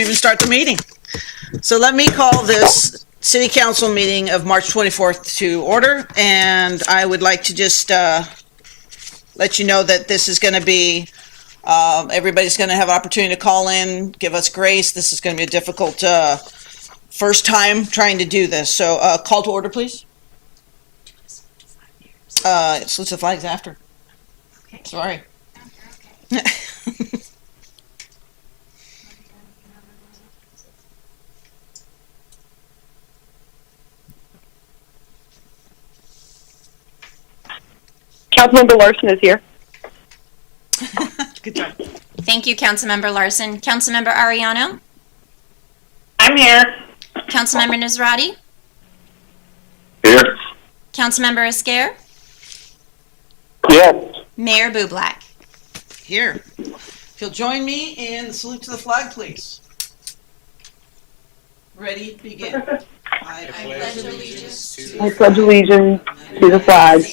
we even start the meeting. So let me call this City Council meeting of March 24th to order, and I would like to just let you know that this is going to be, everybody's going to have an opportunity to call in, give us grace. This is going to be a difficult first time trying to do this. So call to order, please. Salute the flags after. Okay. Sorry. Councilmember Larson is here. Good job. Thank you, Councilmember Larson. Councilmember Ariano? I'm here. Councilmember Nazrati? Here. Councilmember Esquer? Yes. Mayor Bublak? Here. If you'll join me in the salute to the flag, please. Ready, begin. I pledge allegiance to the flag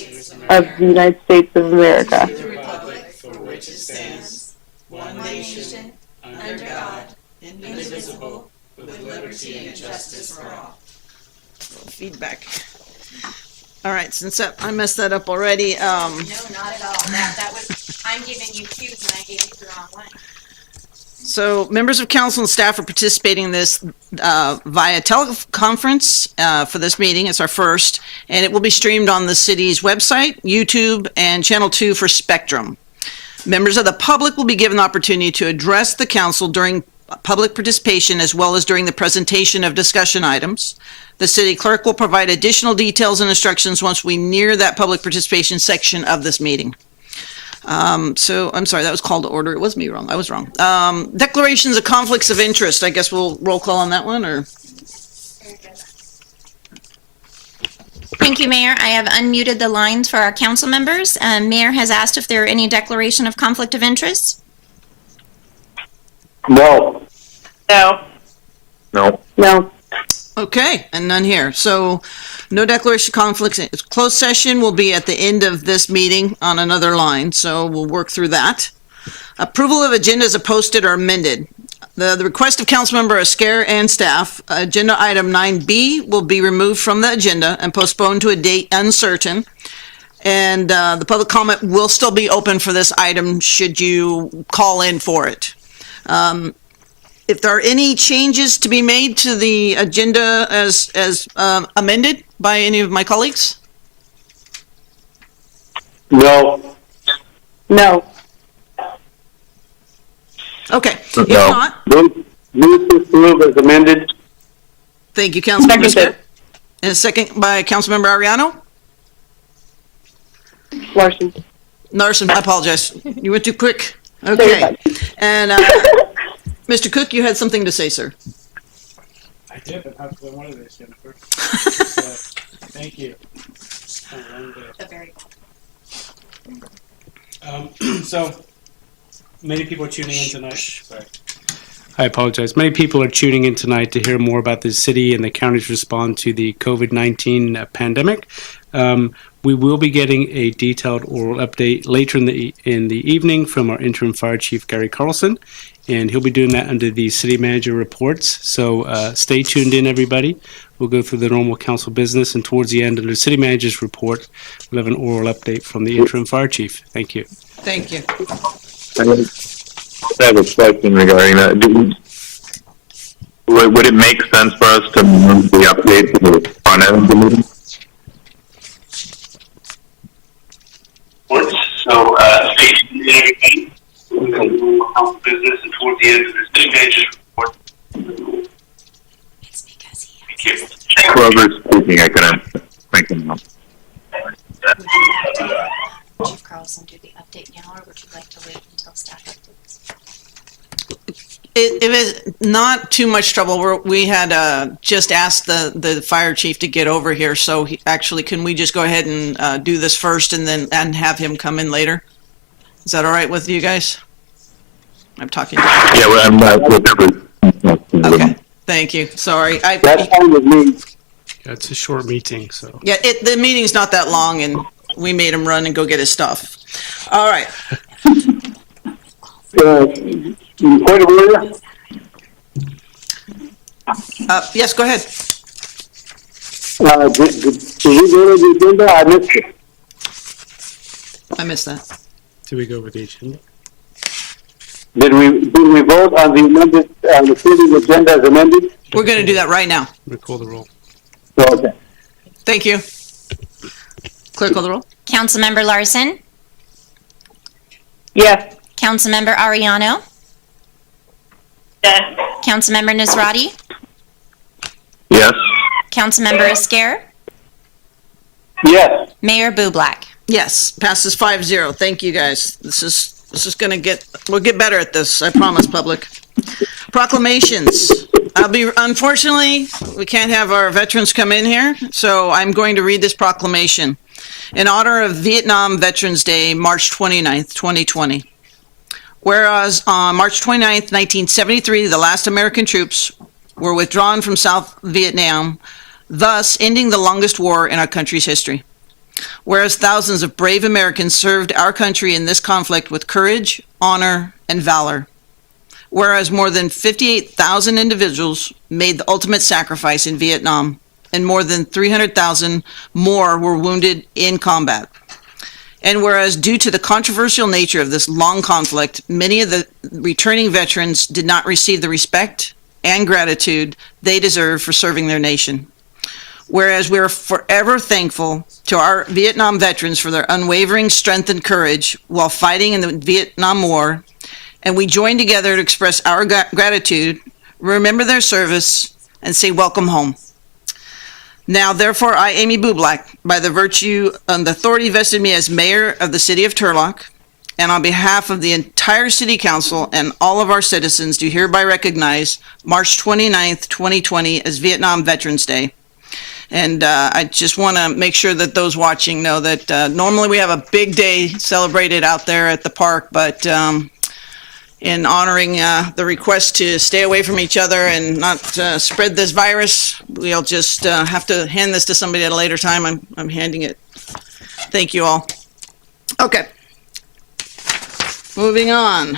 of the United States of America. the republic for which it stands, one nation, under God, indivisible, with liberty and justice for all. Feedback. All right, since I messed that up already. No, not at all. That was, I'm giving you cues and I gave you the wrong one. So members of council and staff are participating in this via teleconference for this meeting. It's our first, and it will be streamed on the city's website, YouTube, and Channel 2 for Spectrum. Members of the public will be given the opportunity to address the council during public participation as well as during the presentation of discussion items. The city clerk will provide additional details and instructions once we near that public participation section of this meeting. So I'm sorry, that was called to order. It was me wrong. I was wrong. Declarations of conflicts of interest. I guess we'll roll call on that one, or? Thank you, Mayor. I have unmuted the lines for our council members. Mayor has asked if there are any declaration of conflict of interest. No. No. No. No. Okay, and none here. So no declaration of conflicts. Closed session will be at the end of this meeting on another line, so we'll work through that. Approval of agendas are posted or amended. The request of Councilmember Esquer and staff, agenda item 9B will be removed from the agenda and postponed to a date uncertain. And the public comment will still be open for this item should you call in for it. If there are any changes to be made to the agenda as amended by any of my colleagues? No. No. Okay. If No. not, Move to approve as amended. thank you, Councilmember Second. Esquer. And a second by Councilmember Ariano. Larson. I apologize. You went too quick. Okay. And Mr. Cook, you had something to say, sir. I did, but I wanted this, Jennifer. Thank you. So, many people are tuning in tonight. Sorry. I apologize. Many people are tuning in tonight to hear more about the city and the county's response to the COVID-19 pandemic. We will be getting a detailed oral update later in the evening from our interim fire chief, Gary Carlson, and he'll be doing that under the city manager reports. So stay tuned in, everybody. We'll go through the normal council business, and towards the end of the city manager's report, we'll have an oral update from the interim fire chief. Thank you. Thank you. I have a question regarding that. Would it make sense for us to move the update to the front end of the meeting? So, stay tuned in, everybody. We'll go council business, and towards the end of the city manager's report. It's because he Thank you. Whoever's speaking, I couldn't think of them. Chief Carlson do the update now, or would you like to wait until staff updates? If it's not too much trouble, we had just asked the fire chief to get over here. So actually, can we just go ahead and do this first and have him come in later? Is that all right with you guys? I'm talking. Yeah, well, I'm not whatever. Okay. Thank you. Sorry. That's fine with me. Yeah, it's a short meeting, so. Yeah, the meeting's not that long, and we made him run and go get his stuff. All right. Point of order? Yes, go ahead. Did you go to the agenda? I missed it. I missed that. Do we go with the agenda? Did we vote on the amended, the city agenda as amended? We're going to do that right now. Recall the roll. Okay. Thank you. Clerk call the roll. Councilmember Larson, Yes. Councilmember Ariano, Yes. Councilmember Nazrati, Yes. Councilmember Esquer, Yes. Mayor Bublak. Yes, passes 5-0. Thank you, guys. This is going to we'll get better at this. I promise, public. Proclamations. Unfortunately, we can't have our veterans come in here, so I'm going to read this proclamation. In honor of Vietnam Veterans Day, March 29th, 2020. Whereas on March 29th, 1973, the last American troops were withdrawn from South Vietnam, thus ending the longest war in our country's history. Whereas thousands of brave Americans served our country in this conflict with courage, honor, and valor. Whereas more than 58,000 individuals made the ultimate sacrifice in Vietnam, and more than 300,000 more were wounded in combat. And whereas due to the controversial nature of this long conflict, many of the returning veterans did not receive the respect and gratitude they deserve for serving their nation. Whereas we are forever thankful to our Vietnam veterans for their unwavering strength and courage while fighting in the Vietnam War, and we join together to express our gratitude, remember their service, and say welcome home. Now, therefore, I, Amy Bublak, by the virtue and the authority vested in me as mayor of the city of Turlock, and on behalf of the entire city council and all of our citizens, do hereby recognize March 29th, 2020 as Vietnam Veterans Day. And I just want to make sure that those watching know that normally we have a big day celebrated out there at the park, but in honoring the request to stay away from each other and not spread this virus, we'll just have to hand this to somebody at a later time. I'm handing it. Thank you all. Okay. Moving on.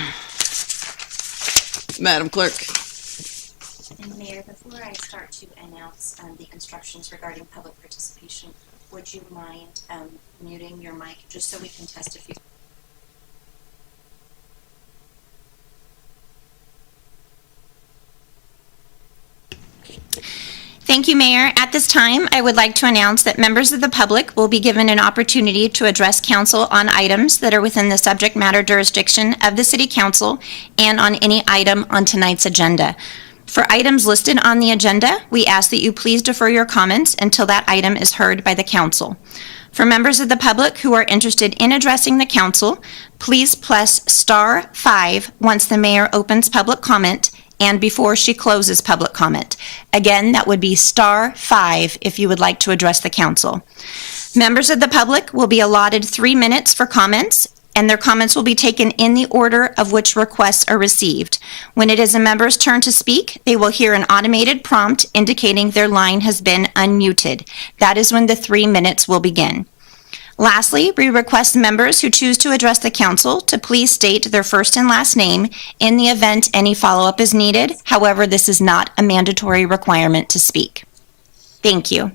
Madam Clerk. And Mayor, before I start to announce the instructions regarding public participation, would you mind muting your mic just so we can test if you... Thank you, Mayor. At this time, I would like to announce that members of the public will be given an opportunity to address council on items that are within the subject matter jurisdiction of the City Council and on any item on tonight's agenda. For items listed on the agenda, we ask that you please defer your comments until that item is heard by the council. For members of the public who are interested in addressing the council, please press *5 once the mayor opens public comment and before she closes public comment. Again, that would be *5 if you would like to address the council. Members of the public will be allotted 3 minutes for comments, and their comments will be taken in the order of which requests are received. When it is a member's turn to speak, they will hear an automated prompt indicating their line has been unmuted. That is when the 3 minutes will begin. Lastly, we request members who choose to address the council to please state their first and last name in the event any follow-up is needed. However, this is not a mandatory requirement to speak. Thank you.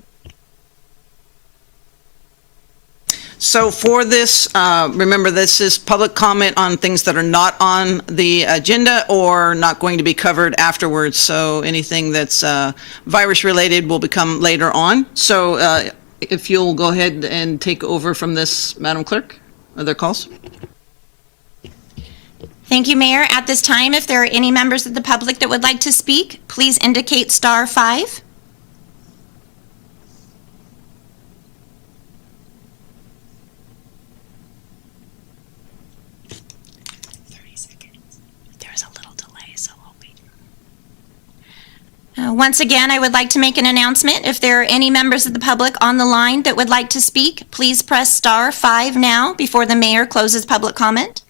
So for this, remember, this is public comment on things that are not on the agenda or not going to be covered afterwards. So anything that's virus-related will become later on. So if you'll go ahead and take over from this, Madam Clerk. Are there calls? Thank you, Mayor. At this time, if there are any members of the public that would like to speak, please indicate *5. Once again, I would like to make an announcement. If there are any members of the public on the line that would like to speak, please press *5 now before the mayor closes public comment.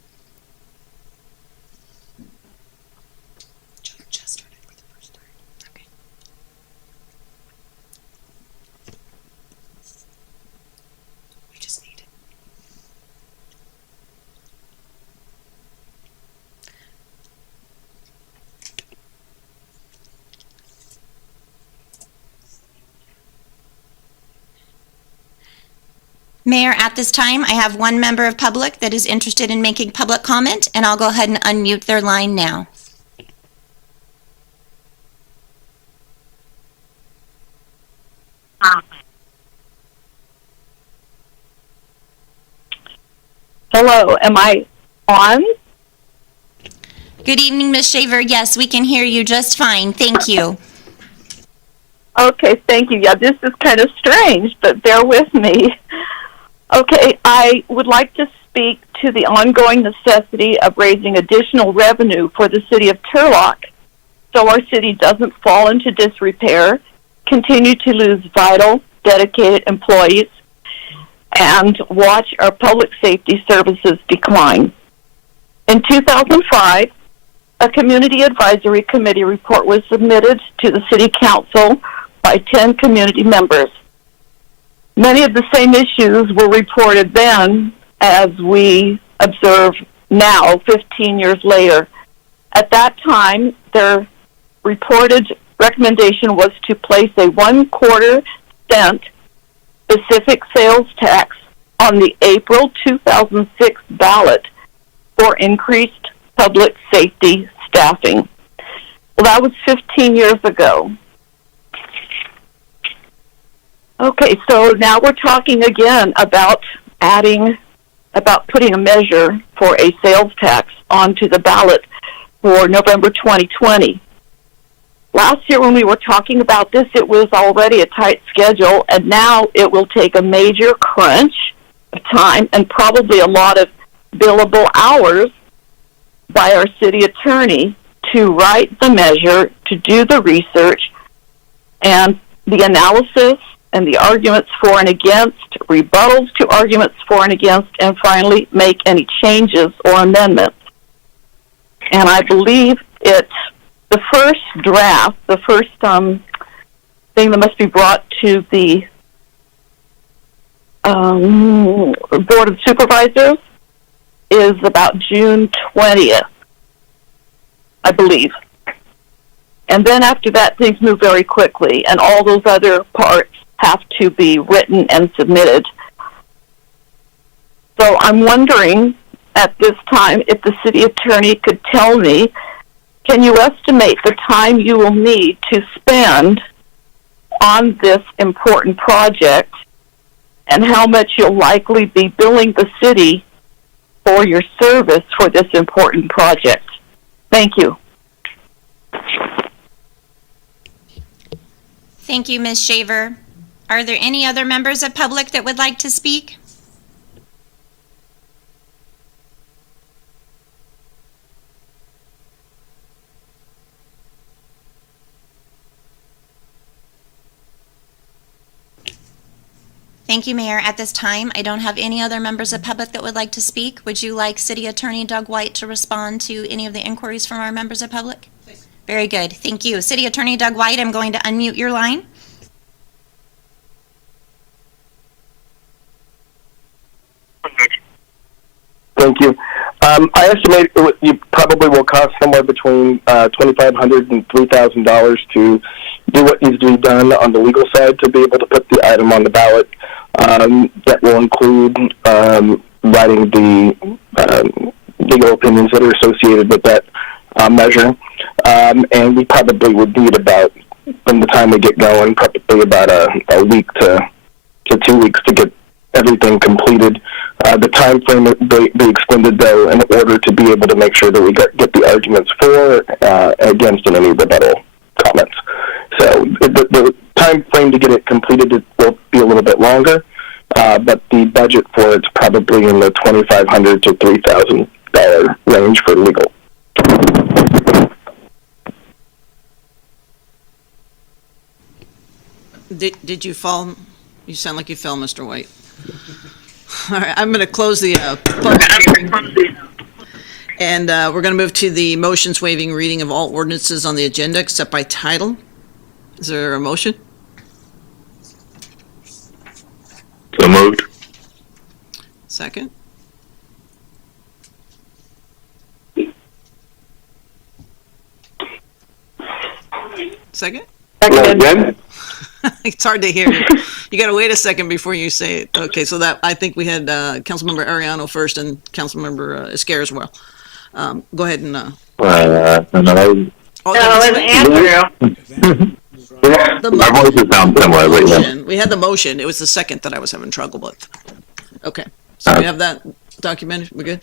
Mayor, at this time, I have one member of public that is interested in making public comment, and I'll go ahead and unmute their line now. Hello, am I on? Good evening, Ms. Shaver. Yes, we can hear you just fine. Thank you. Okay, thank you. Yeah, this is kind of strange, but bear with me. Okay, I would like to speak to the ongoing necessity of raising additional revenue for the city of Turlock so our city doesn't fall into disrepair, continue to lose vital, dedicated employees, and watch our public safety services decline. In 2005, a community advisory committee report was submitted to the city council by 10 community members. Many of the same issues were reported then as we observe now, 15 years later. At that time, their reported recommendation was to place a 1/4 cent specific sales tax on the April 2006 ballot for increased public safety staffing. Well, that was 15 years ago. Okay, so now we're talking again about putting a measure for a sales tax onto the ballot for November 2020. Last year when we were talking about this, it was already a tight schedule, and now it will take a major crunch of time and probably a lot of billable hours by our city attorney to write the measure, to do the research, and the analysis, and the arguments for and against, rebuttals to arguments for and against, and finally make any changes or amendments. And I believe it's the first draft, the first thing that must be brought to the Board of Supervisors is about June 20th, I believe. And then after that, things move very quickly, and all those other parts have to be written and submitted. So I'm wondering at this time if the city attorney could tell me, can you estimate the time you will need to spend on this important project and how much you'll likely be billing the city for your service for this important project? Thank you. Thank you, Ms. Shaver. Are there any other members of public that would like to speak? Thank you, Mayor. At this time, I don't have any other members of public that would like to speak. Would you like City Attorney Doug White to respond to any of the inquiries from our members of public? Please. Very good. Thank you. City Attorney Doug White, I'm going to unmute your line. Thank you. I estimate you probably will cost somewhere between $2,500 and $3,000 to do what needs to be done on the legal side to be able to put the item on the ballot. That will include writing the legal opinions that are associated with that measure. And we probably would need about, from the time we get going, probably about a week to 2 weeks to get everything completed. The time frame be extended, though, in order to be able to make sure that we get the arguments for, against, and any rebuttal comments. So the time frame to get it completed will be a little bit longer, but the budget for it's probably in the $2,500 to $3,000 range for legal. Did you fall? You sound like you fell, Mr. White. All right, I'm going to close the public hearing. And we're going to move to the motions waiving reading of all ordinances on the agenda except by title. Is there a motion? So moved. Second? Second? Seconded. It's hard to hear you. You got to wait a second before you say it. Okay, so that I think we had Councilmember Ariano first and Councilmember Esquer as well. Go ahead and. No. Oh, that was Andrew. Our voices sound similar, but yeah. motion. We had the motion. It was the second that I was having trouble with. Okay, so we have that documented. We good?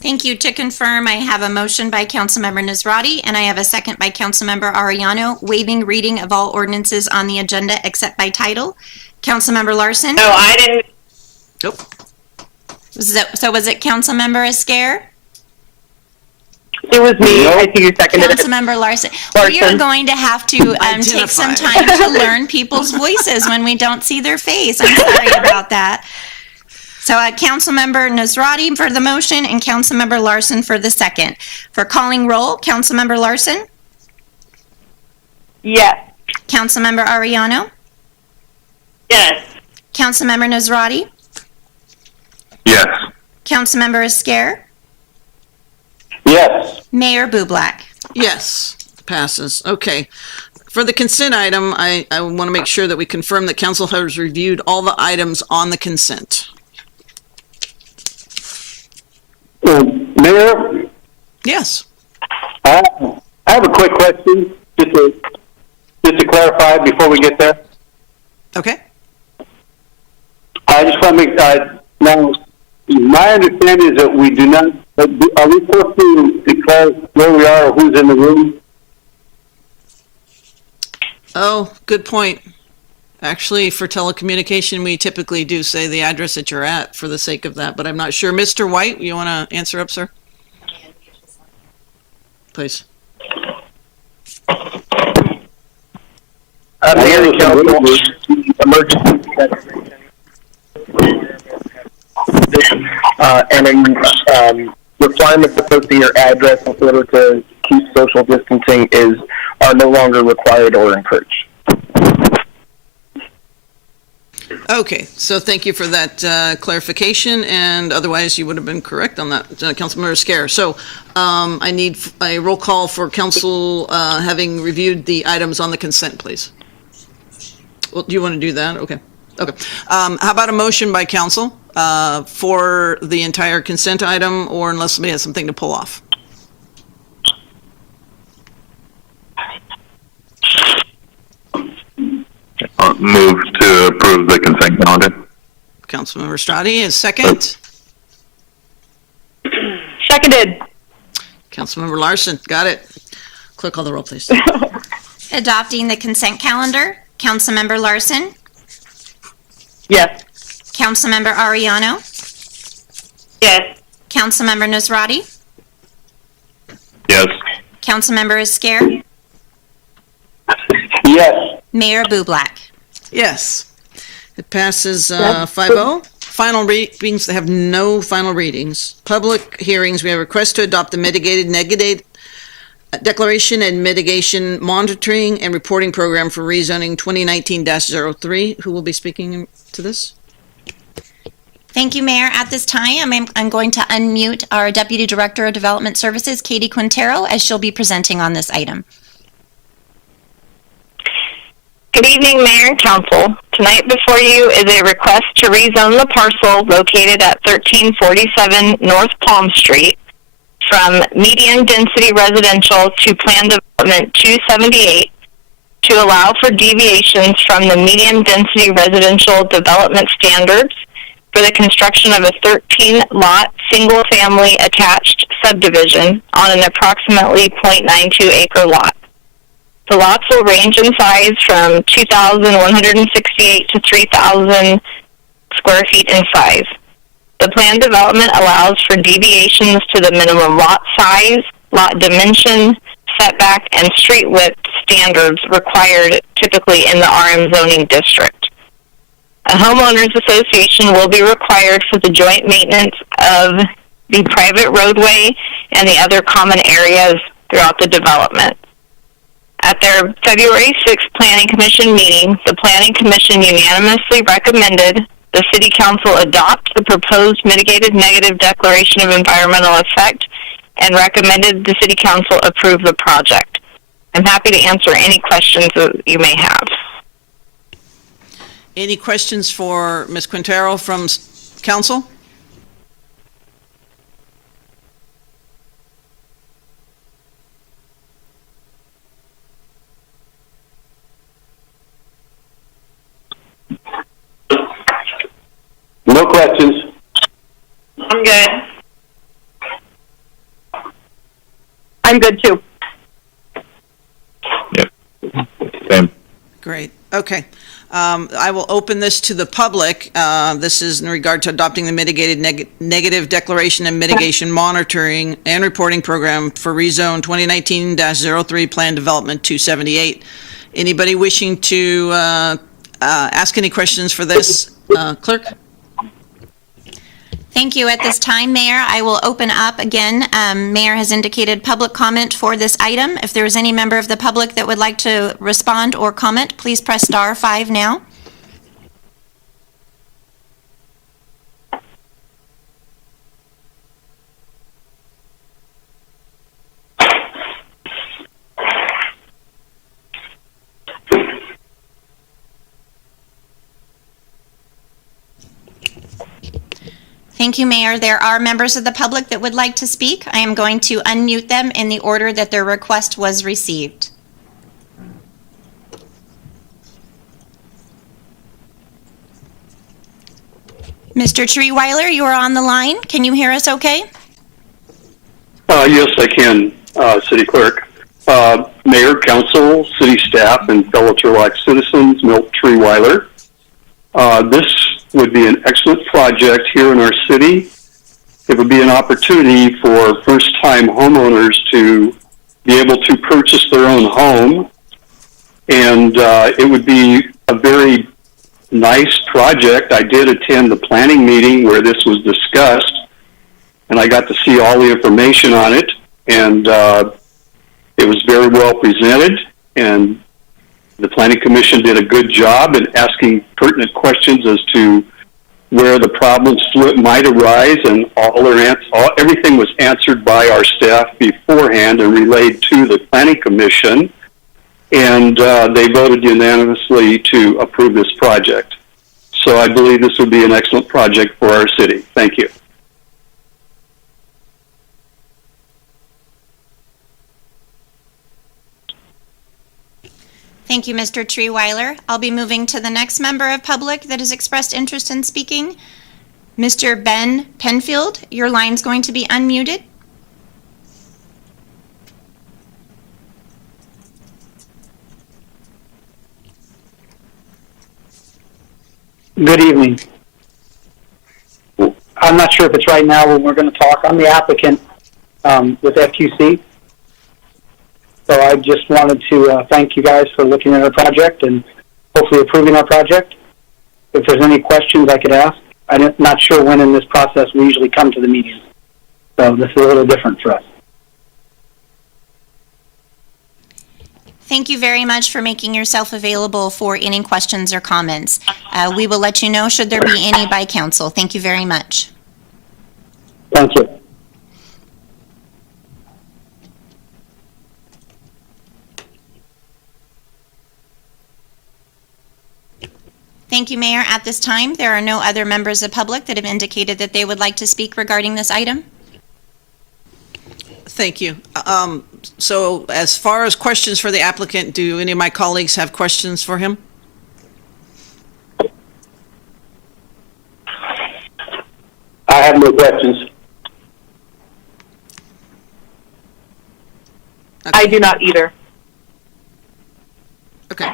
Thank you. To confirm, I have a motion by Councilmember Nazrati, and I have a second by Councilmember Arellano, waiving reading of all ordinances on the agenda except by title. Councilmember Larson? No, I didn't. Nope. So was it Councilmember Esquer? It was me. I think you seconded it. Councilmember Larson. We are going to have to take some time Identify. to learn people's voices when we don't see their face. I'm sorry about that. So Councilmember Nazrati for the motion and Councilmember Larson for the second. For calling roll, Councilmember Larson, Yes. Councilmember Arellano, Yes. Councilmember Nazrati, Yes. Councilmember Esquer, Yes. Mayor Bublak. Yes, passes. Okay. For the consent item, I want to make sure that we confirm that council has reviewed all the items on the consent. Mayor, Yes. I have a quick question, just to clarify before we get there. Okay. I just want to make, now, my understanding is that we do not, are we supposed to declare where we are or who's in the room? Oh, good point. Actually, for telecommunication, we typically do say the address that you're at for the sake of that, but I'm not sure. Mr. White, you want to answer up, sir? Please. Mayor and council, emergency and requirements of posting your address in order to keep social distancing are no longer required or encouraged. Okay, so thank you for that clarification, and otherwise you would have been correct on that, Councilmember Esquer. So I need a roll call for council having reviewed the items on the consent, please. Well, do you want to do that? Okay. Okay. How about a motion by council for the entire consent item, or unless somebody has something to pull off? Move to approve the consent calendar. Councilmember Strati is second. Seconded. Councilmember Larson, got it. Clerk, call the roll, please. Adopting the consent calendar, Councilmember Larson, Yes. Councilmember Arellano, Yes. Councilmember Nazrati, Yes. Councilmember Esquer, Yes. Mayor Bublak. Yes. It passes 5-0. Final readings, they have no final readings. Public hearings, we have a request to adopt the mitigated negative declaration and mitigation monitoring and reporting program for rezoning 2019-03. Who will be speaking to this? Thank you, Mayor. At this time, I'm going to unmute our Deputy Director of Development Services, Katie Quintero, as she'll be presenting on this item. Good evening, Mayor and Council. Tonight before you is a request to rezone the parcel located at 1347 North Palm Street from medium density residential to plan development 278 to allow for deviations from the medium density residential development standards for the construction of a 13-lot single-family attached subdivision on an approximately 0.92 acre lot. The lots will range in size from 2,168 to 3,000 square feet in size. The planned development allows for deviations to the minimum lot size, lot dimension, setback, and street width standards required typically in the RM zoning district. A homeowners association will be required for the joint maintenance of the private roadway and the other common areas throughout the development. At their February 6th Planning Commission meeting, the Planning Commission unanimously recommended the City Council adopt the proposed mitigated negative declaration of environmental effect and recommended the City Council approve the project. I'm happy to answer any questions that you may have. Any questions for Ms. Quintero from council? No questions. I'm good. I'm good too. Yep. Same. Great. Okay. I will open this to the public. This is in regard to adopting the mitigated negative declaration and mitigation monitoring and reporting program for rezone 2019-03 Plan Development 278. Anybody wishing to ask any questions for this, clerk? Thank you. At this time, Mayor, I will open up again. Mayor has indicated public comment for this item. If there is any member of the public that would like to respond or comment, please press star 5 now. Thank you, Mayor. There are members of the public that would like to speak. I am going to unmute them in the order that their request was received. Mr. Treeweiler, you are on the line. Can you hear us okay? Yes, I can, City Clerk. Mayor, Council, City Staff, and fellow Turlock citizens, Milt Treeweiler. This would be an excellent project here in our city. It would be an opportunity for first-time homeowners to be able to purchase their own home, and it would be a very nice project. I did attend the planning meeting where this was discussed, and I got to see all the information on it, and it was very well presented, and the Planning Commission did a good job in asking pertinent questions as to where the problems might arise, and everything was answered by our staff beforehand and relayed to the Planning Commission, and they voted unanimously to approve this project. So I believe this would be an excellent project for our city. Thank you. Thank you, Mr. Treeweiler. I'll be moving to the next member of public that has expressed interest in speaking. Mr. Ben Penfield, your line's going to be unmuted. Good evening. I'm not sure if it's right now when we're going to talk. I'm the applicant with FQC. So I just wanted to thank you guys for looking at our project and hopefully approving our project. If there's any questions I could ask, I'm not sure when in this process we usually come to the meetings. So this is a little different for us. Thank you very much for making yourself available for any questions or comments. We will let you know should there be any by council. Thank you very much. Thank you. Thank you, Mayor. At this time, there are no other members of public that have indicated that they would like to speak regarding this item. Thank you. So as far as questions for the applicant, do any of my colleagues have questions for him? I have no questions. I do not either. Okay.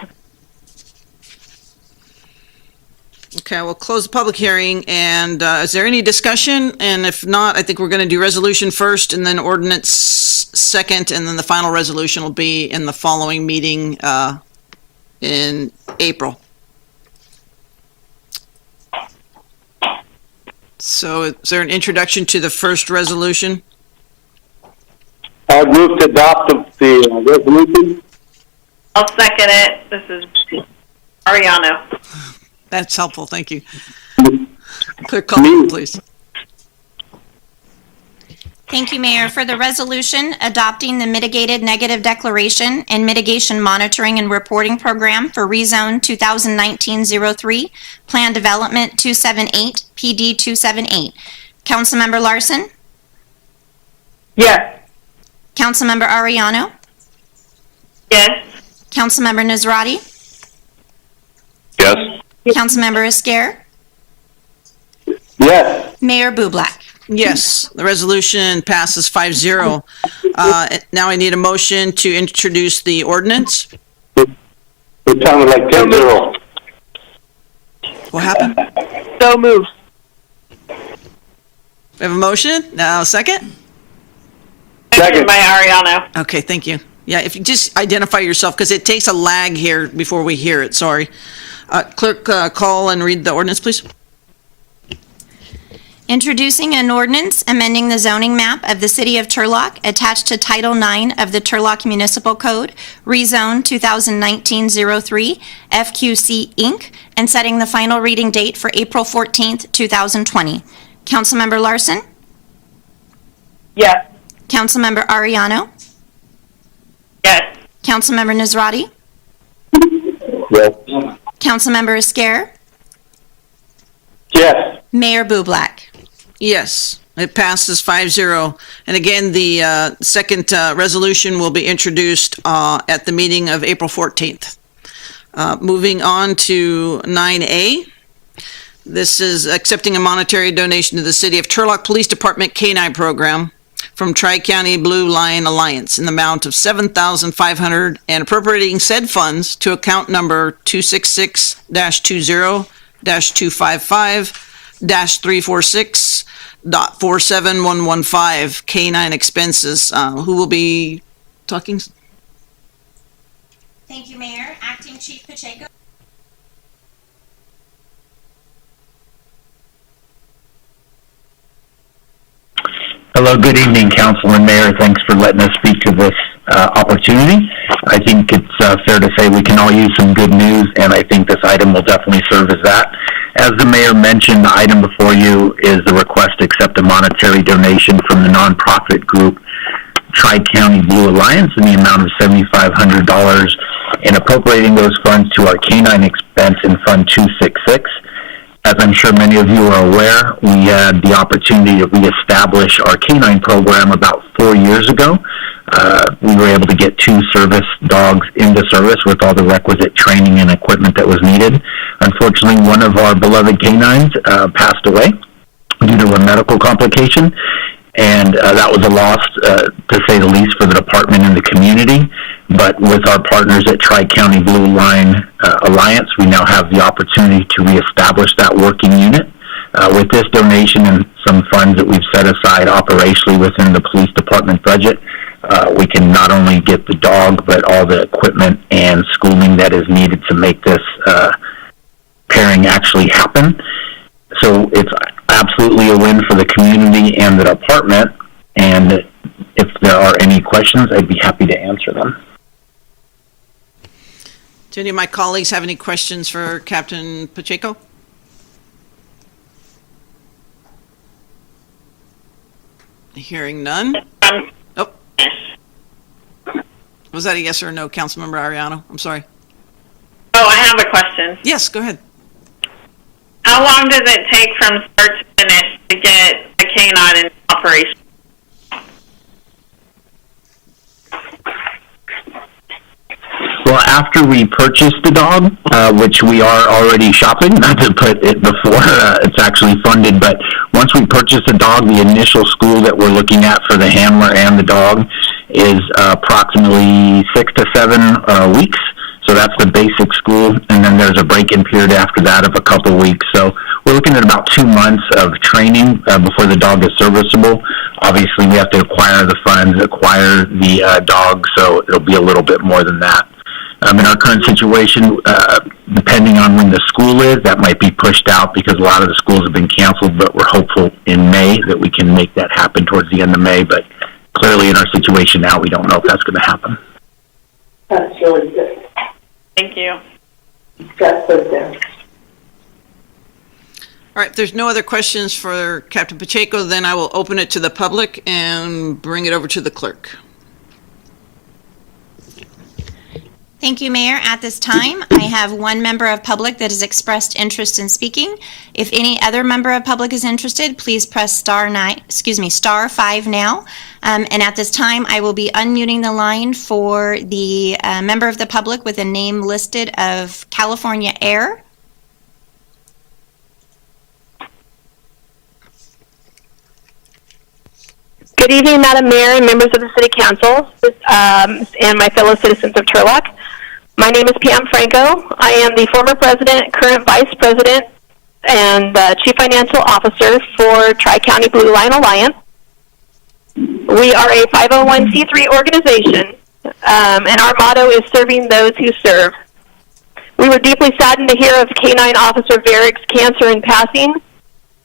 Okay, we'll close the public hearing, and is there any discussion? And if not, I think we're going to do resolution first, and then ordinance second, and then the final resolution will be in the following meeting in April. So is there an introduction to the first resolution? I move to adopt the resolution. I'll second it. This is Ariano. That's helpful, thank you. Clerk, call the roll, please. Thank you, Mayor. For the resolution adopting the mitigated negative declaration and mitigation monitoring and reporting program for rezone 2019-03, Plan Development 278, PD 278. Councilmember Larson? Yes. Councilmember Ariano? Yes. Councilmember Nazrati? Yes. Councilmember Esquer? Yes. Mayor Bublak? Yes, the resolution passes 5-0. Now I need a motion to introduce the ordinance. It sounded like 10-0. What happened? So moved. We have a motion. Now, second? Second. By Ariano. Okay, thank you. Yeah, if you just identify yourself, because it takes a lag here before we hear it, sorry. Clerk, call and read the ordinance, please. Introducing an ordinance amending the zoning map of the City of Turlock attached to Title IX of the Turlock Municipal Code, Rezone 2019-03, FQC Inc., and setting the final reading date for April 14th, 2020. Councilmember Larson? Yes. Councilmember Ariano? Yes. Councilmember Nazrati? Yes. Councilmember Esquer? Yes. Mayor Bublak? Yes, it passes 5-0. And again, the second resolution will be introduced at the meeting of April 14th. Moving on to 9A. This is accepting a monetary donation to the City of Turlock Police Department K-9 program from Tri-County Blue Line Alliance in the amount of $7,500 and appropriating said funds to account number 266-20-255-346.47115 K-9 expenses. Who will be talking? Thank you, Mayor. Acting Chief Pacheco? Hello, good evening, Council and Mayor. Thanks for letting us speak to this opportunity. I think it's fair to say we can all use some good news, and I think this item will definitely serve as that. As the Mayor mentioned, the item before you is the request to accept a monetary donation from the nonprofit group Tri-County Blue Alliance in the amount of $7,500 and appropriating those funds to our K-9 expense in Fund 266. As I'm sure many of you are aware, we had the opportunity to reestablish our K-9 program about 4 years ago. We were able to get 2 service dogs into service with all the requisite training and equipment that was needed. Unfortunately, one of our beloved K-9s passed away due to a medical complication, and that was a loss, to say the least, for the department and the community. But with our partners at Tri-County Blue Line Alliance, we now have the opportunity to reestablish that working unit. With this donation and some funds that we've set aside operationally within the police department budget, we can not only get the dog, but all the equipment and schooling that is needed to make this pairing actually happen. So it's absolutely a win for the community and the department, and if there are any questions, I'd be happy to answer them. Do any of my colleagues have any questions for Captain Pacheco? Hearing none. Oh. Was that a yes or a no, Councilmember Ariano? I'm sorry. Oh, I have a question. Yes, go ahead. How long does it take from start to finish to get a K-9 in operation? Well, after we purchase the dog, which we are already shopping, not to put it before it's actually funded, but once we purchase the dog, the initial school that we're looking at for the handler and the dog is approximately 6 to 7 weeks. So that's the basic school, and then there's a break-in period after that of a couple weeks. So we're looking at about 2 months of training before the dog is serviceable. Obviously, we have to acquire the funds, acquire the dog, so it'll be a little bit more than that. In our current situation, depending on when the school is, that might be pushed out because a lot of the schools have been canceled, but we're hopeful in May that we can make that happen towards the end of May. But clearly in our situation now, we don't know if that's going to happen. That's really good. Thank you. That's good there. All right, if there's no other questions for Captain Pacheco, then I will open it to the public and bring it over to the clerk. Thank you, Mayor. At this time, I have one member of public that has expressed interest in speaking. If any other member of public is interested, please press star 5 now. And at this time, I will be unmuting the line for the member of the public with a name listed of California Air. Good evening, Madam Mayor and members of the City Council, and my fellow citizens of Turlock. My name is Pam Franco. I am the former president, current vice president, and chief financial officer for Tri-County Blue Line Alliance. We are a 501c3 organization, and our motto is serving those who serve. We were deeply saddened to hear of K-9 Officer Varick's cancer in passing.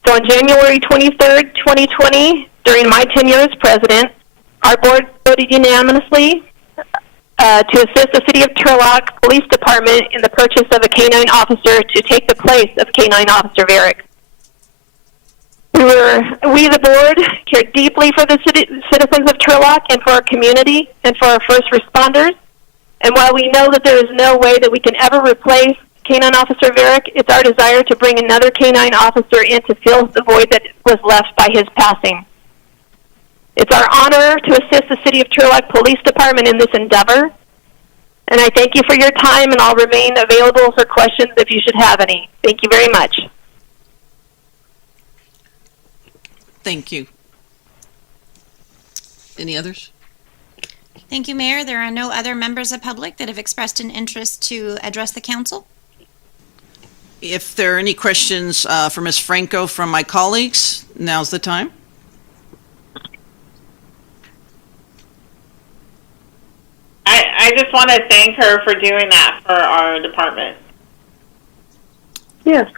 So on January 23rd, 2020, during my tenure as president, our board voted unanimously to assist the City of Turlock Police Department in the purchase of a K-9 officer to take the place of K-9 Officer Varick. We, the board, care deeply for the citizens of Turlock and for our community and for our first responders. And while we know that there is no way that we can ever replace K-9 Officer Varick, it's our desire to bring another K-9 officer in to fill the void that was left by his passing. It's our honor to assist the City of Turlock Police Department in this endeavor. And I thank you for your time, and I'll remain available for questions if you should have any. Thank you very much. Thank you. Any others? Thank you, Mayor. There are no other members of public that have expressed an interest to address the council. If there are any questions for Ms. Franco from my colleagues, now's the time. I just want to thank her for doing that for our department. Yes.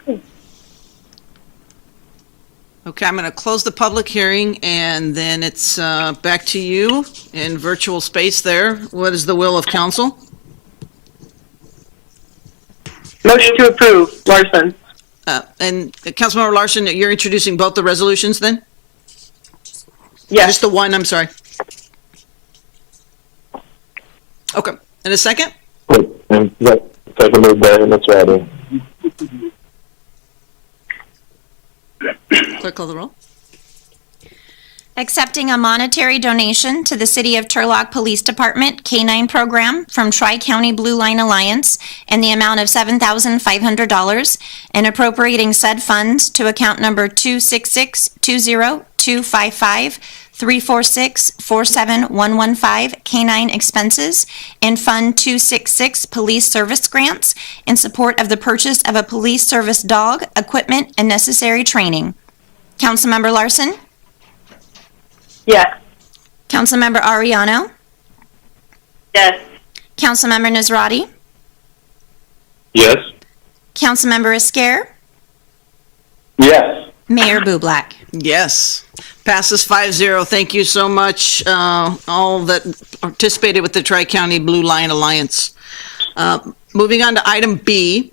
Okay, I'm going to close the public hearing, and then it's back to you in virtual space there. What is the will of council? Motion to approve, Larson. And Councilmember Larson, you're introducing both the resolutions then? Yes. Just the one, I'm sorry. Okay, and a second? And second move there, that's right. Clerk, call the roll. Accepting a monetary donation to the City of Turlock Police Department K-9 program from Tri-County Blue Line Alliance in the amount of $7,500 and appropriating said funds to account number 266-20255-346-47115 K-9 expenses and Fund 266 Police Service Grants in support of the purchase of a police service dog, equipment, and necessary training. Councilmember Larson? Yes. Councilmember Ariano? Yes. Councilmember Nazrati? Yes. Councilmember Esquer? Yes. Mayor Bublak? Yes. Passes 5-0. Thank you so much, all that participated with the Tri-County Blue Line Alliance. Moving on to item B.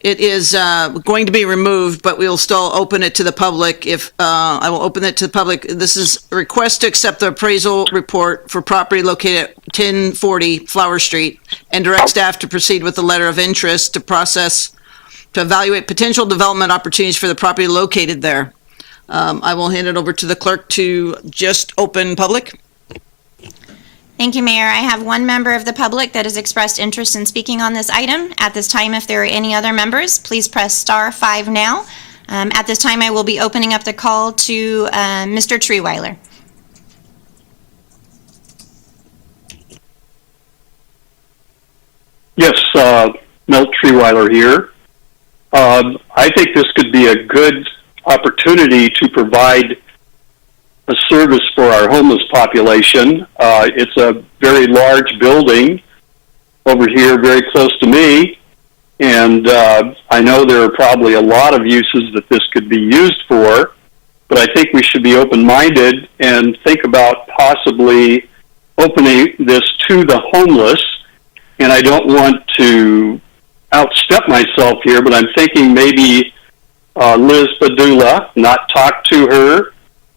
It is going to be removed, but we will still open it to the public. I will open it to the public. This is a request to accept the appraisal report for property located at 1040 Flower Street and direct staff to proceed with the letter of interest to evaluate potential development opportunities for the property located there. I will hand it over to the clerk to just open public. Thank you, Mayor. I have one member of the public that has expressed interest in speaking on this item. At this time, if there are any other members, please press star 5 now. At this time, I will be opening up the call to Mr. Treeweiler. Yes, Milt Treeweiler here. I think this could be a good opportunity to provide a service for our homeless population. It's a very large building over here very close to me, and I know there are probably a lot of uses that this could be used for, but I think we should be open-minded and think about possibly opening this to the homeless. And I don't want to outstep myself here, but I'm thinking maybe Liz Padula, not talked to her,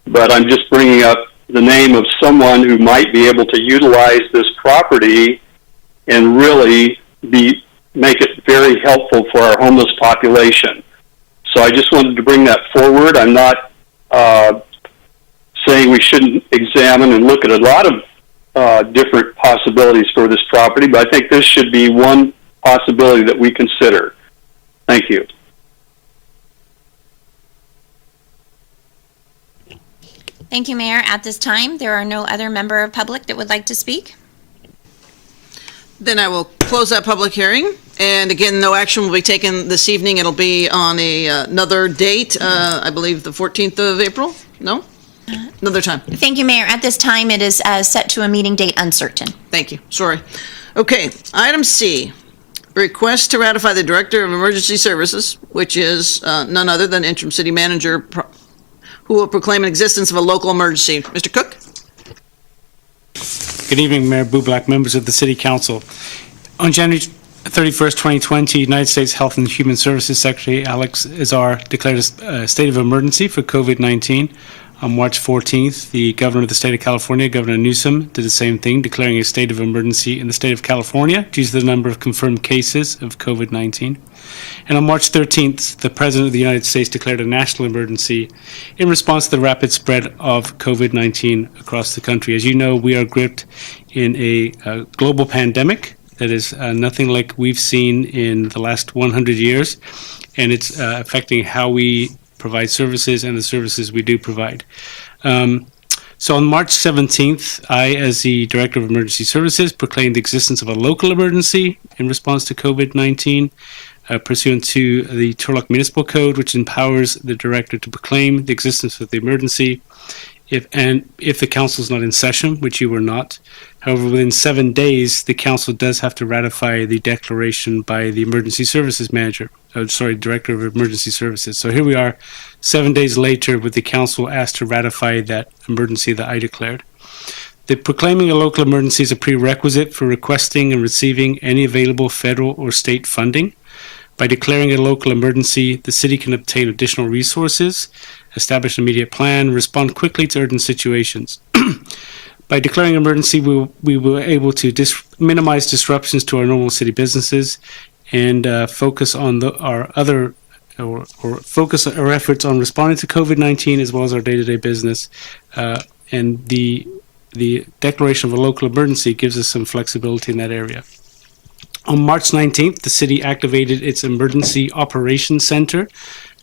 but I'm just bringing up the name of someone who might be able to utilize this property and really make it very helpful for our homeless population. So I just wanted to bring that forward. I'm not saying we shouldn't examine and look at a lot of different possibilities for this property, but I think this should be one possibility that we consider. Thank you. Thank you, Mayor. At this time, there are no other member of public that would like to speak. Then I will close that public hearing. And again, no action will be taken this evening. It'll be on another date, I believe the 14th of April? No? Another time. Thank you, Mayor. At this time, it is set to a meeting date uncertain. Thank you. Sorry. Okay, item C. Request to ratify the Director of Emergency Services, which is none other than interim city manager, who will proclaim an existence of a local emergency. Mr. Cook? Good evening, Mayor Bublak, members of the City Council. On January 31st, 2020, United States Health and Human Services Secretary Alex Azar declared a state of emergency for COVID-19. On March 14th, the governor of the state of California, Governor Newsom, did the same thing, declaring a state of emergency in the state of California due to the number of confirmed cases of COVID-19. And on March 13th, the President of the United States declared a national emergency in response to the rapid spread of COVID-19 across the country. As you know, we are gripped in a global pandemic that is nothing like we've seen in the last 100 years, and it's affecting how we provide services and the services we do provide. So on March 17th, I, as the Director of Emergency Services, proclaimed the existence of a local emergency in response to COVID-19, pursuant to the Turlock Municipal Code, which empowers the Director to proclaim the existence of the emergency if the Council is not in session, which you were not. However, within 7 days, the Council does have to ratify the declaration by the Emergency Services Manager, Director of Emergency Services. So here we are 7 days later with the Council asked to ratify that emergency that I declared. The proclaiming a local emergency is a prerequisite for requesting and receiving any available federal or state funding. By declaring a local emergency, the city can obtain additional resources, establish an immediate plan, respond quickly to urgent situations. By declaring emergency, we were able to minimize disruptions to our normal city businesses and focus on focus our efforts on responding to COVID-19 as well as our day-to-day business. And the declaration of a local emergency gives us some flexibility in that area. On March 19th, the city activated its Emergency Operations Center.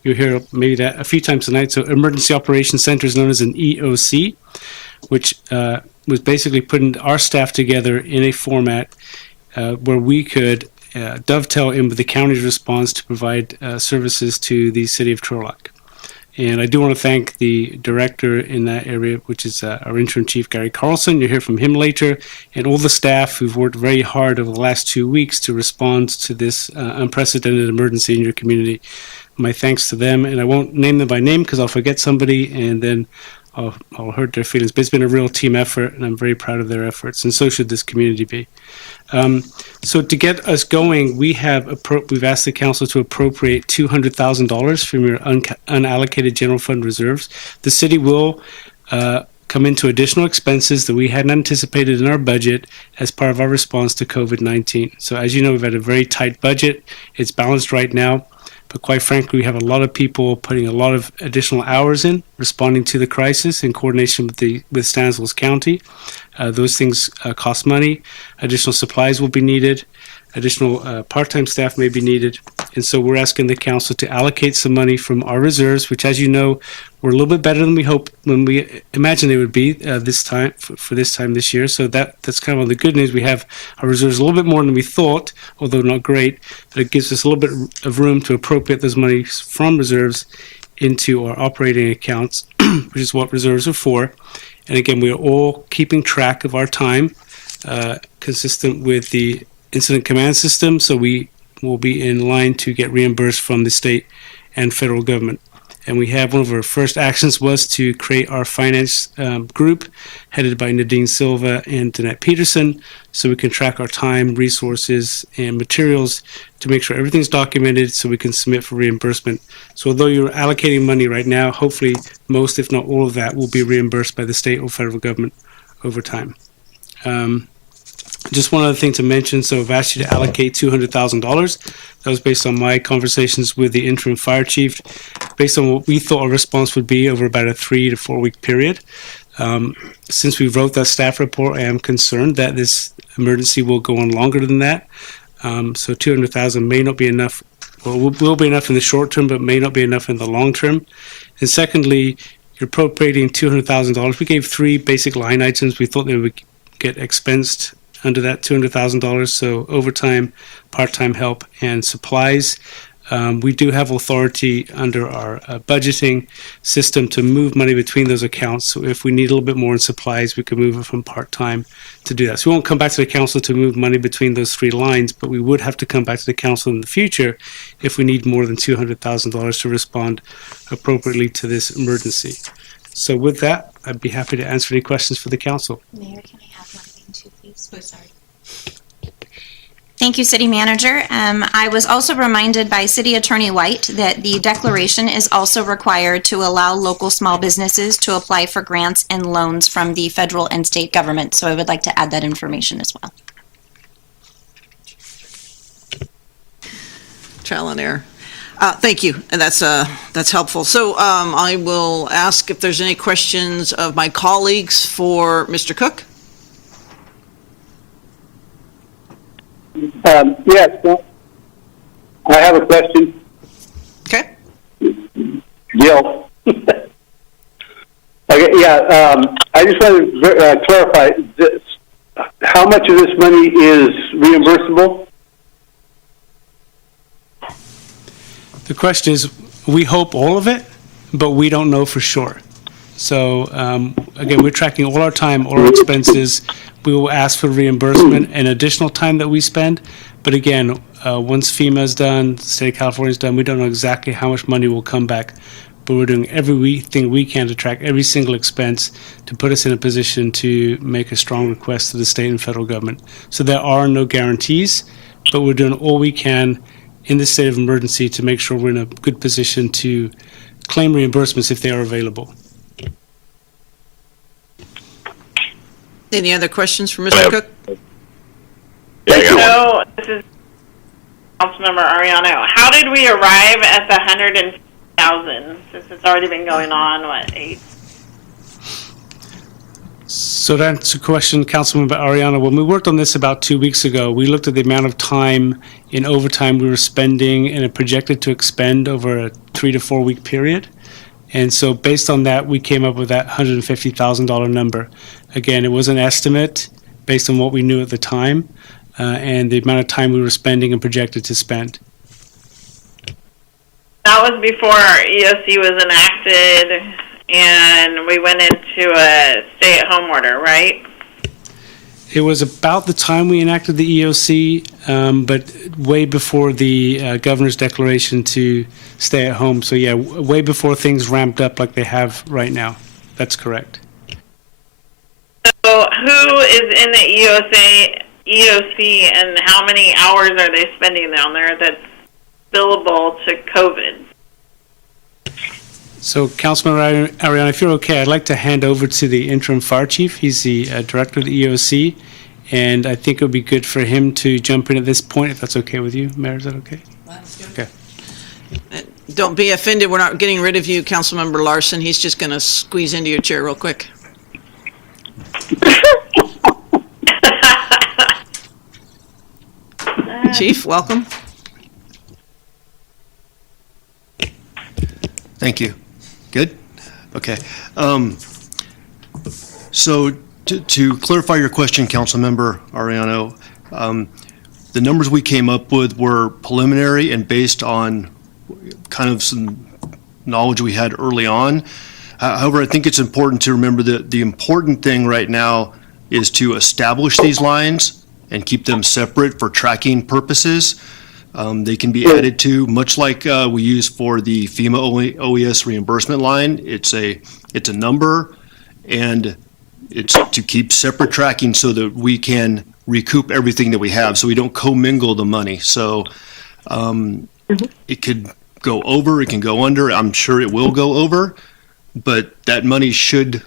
You'll hear maybe that a few times tonight. So Emergency Operations Center is known as an EOC, which was basically putting our staff together in a format where we could dovetail in with the county's response to provide services to the city of Turlock. And I do want to thank the director in that area, which is our interim chief, Gary Carlson. You'll hear from him later, and all the staff who've worked very hard over the last 2 weeks to respond to this unprecedented emergency in your community. My thanks to them, and I won't name them by name because I'll forget somebody, and then I'll hurt their feelings. But it's been a real team effort, and I'm very proud of their efforts, and so should this community be. So to get us going, we've asked the council to appropriate $200,000 from your unallocated general fund reserves. The city will come into additional expenses that we hadn't anticipated in our budget as part of our response to COVID-19. So as you know, we've had a very tight budget. It's balanced right now. But quite frankly, we have a lot of people putting a lot of additional hours in responding to the crisis in coordination with Stanislaus County. Those things cost money. Additional supplies will be needed. Additional part-time staff may be needed. And so we're asking the council to allocate some money from our reserves, which, as you know, were a little bit better than we hoped when we imagined they would be this time for this time this year. So that's kind of on the good news. We have our reserves a little bit more than we thought, although not great. But it gives us a little bit of room to appropriate those monies from reserves into our operating accounts, which is what reserves are for. And again, we are all keeping track of our time, consistent with the incident command system, so we will be in line to get reimbursed from the state and federal government. And we have one of our first actions was to create our finance group headed by Nadine Silva and Danette Peterson, so we can track our time, resources, and materials to make sure everything's documented so we can submit for reimbursement. So although you're allocating money right now, hopefully most, if not all of that, will be reimbursed by the state or federal government over time. Just one other thing to mention, so I've asked you to allocate $200,000. That was based on my conversations with the interim fire chief, based on what we thought our response would be over about a 3 to 4 week period. Since we wrote that staff report, I am concerned that this emergency will go on longer than that. So 200,000 may not be enough, or will be enough in the short term, but may not be enough in the long term. And secondly, you're appropriating $200,000. We gave 3 basic line items. We thought they would get expensed under that $200,000. So overtime, part-time help, and supplies. We do have authority under our budgeting system to move money between those accounts. So if we need a little bit more in supplies, we can move it from part-time to do that. So we won't come back to the council to move money between those 3 lines, but we would have to come back to the council in the future if we need more than $200,000 to respond appropriately to this emergency. So with that, I'd be happy to answer any questions for the council. Mayor, can I have one thing too, please? Oh, sorry. Thank you, City Manager. I was also reminded by City Attorney White that the declaration is also required to allow local small businesses to apply for grants and loans from the federal and state government. So I would like to add that information as well. Trial and error. Thank you, and that's helpful. So I will ask if there's any questions of my colleagues for Mr. Cook. Yes, well, I have a question. Okay. Gil. Okay, yeah, I just want to clarify this. How much of this money is reimbursable? The question is, we hope all of it, but we don't know for sure. So again, we're tracking all our time, all our expenses. We will ask for reimbursement and additional time that we spend. But again, once FEMA's done, the state of California's done, we don't know exactly how much money will come back. But we're doing everything we can to track every single expense to put us in a position to make a strong request to the state and federal government. So there are no guarantees, but we're doing all we can in this state of emergency to make sure we're in a good position to claim reimbursements if they are available. Any other questions for Mr. Cook? So this is Councilmember Ariano. How did we arrive at the 100,000 since it's already been going on, 8? So to answer the question, Councilmember Ariano, when we worked on this about 2 weeks ago, we looked at the amount of time in overtime we were spending and it projected to expend over a 3 to 4 week period. And so based on that, we came up with that $150,000 number. Again, it was an estimate based on what we knew at the time and the amount of time we were spending and projected to spend. That was before EOC was enacted and we went into a stay-at-home order, right? It was about the time we enacted the EOC, but way before the governor's declaration to stay at home. So yeah, way before things ramped up like they have right now. That's correct. So who is in the EOC and how many hours are they spending down there that's billable to COVID? So, Councilman Ariana, if you're okay, I'd like to hand over to the interim fire chief. He's the director of the EOC, and I think it would be good for him to jump in at this point, if that's okay with you. Mayor, is that okay? Okay. Don't be offended. We're not getting rid of you, Councilmember Larson. He's just going to squeeze into your chair real quick. Chief, welcome. Thank you. Good? Okay. So to clarify your question, Councilmember Ariano, the numbers we came up with were preliminary and based on kind of some knowledge we had early on. However, I think it's important to remember that the important thing right now is to establish these lines and keep them separate for tracking purposes. They can be added to, much like we use for the FEMA OES reimbursement line. It's a number, and it's to keep separate tracking so that we can recoup everything that we have, so we don't commingle the money. So it could go over, it can go under. I'm sure it will go over, but that money should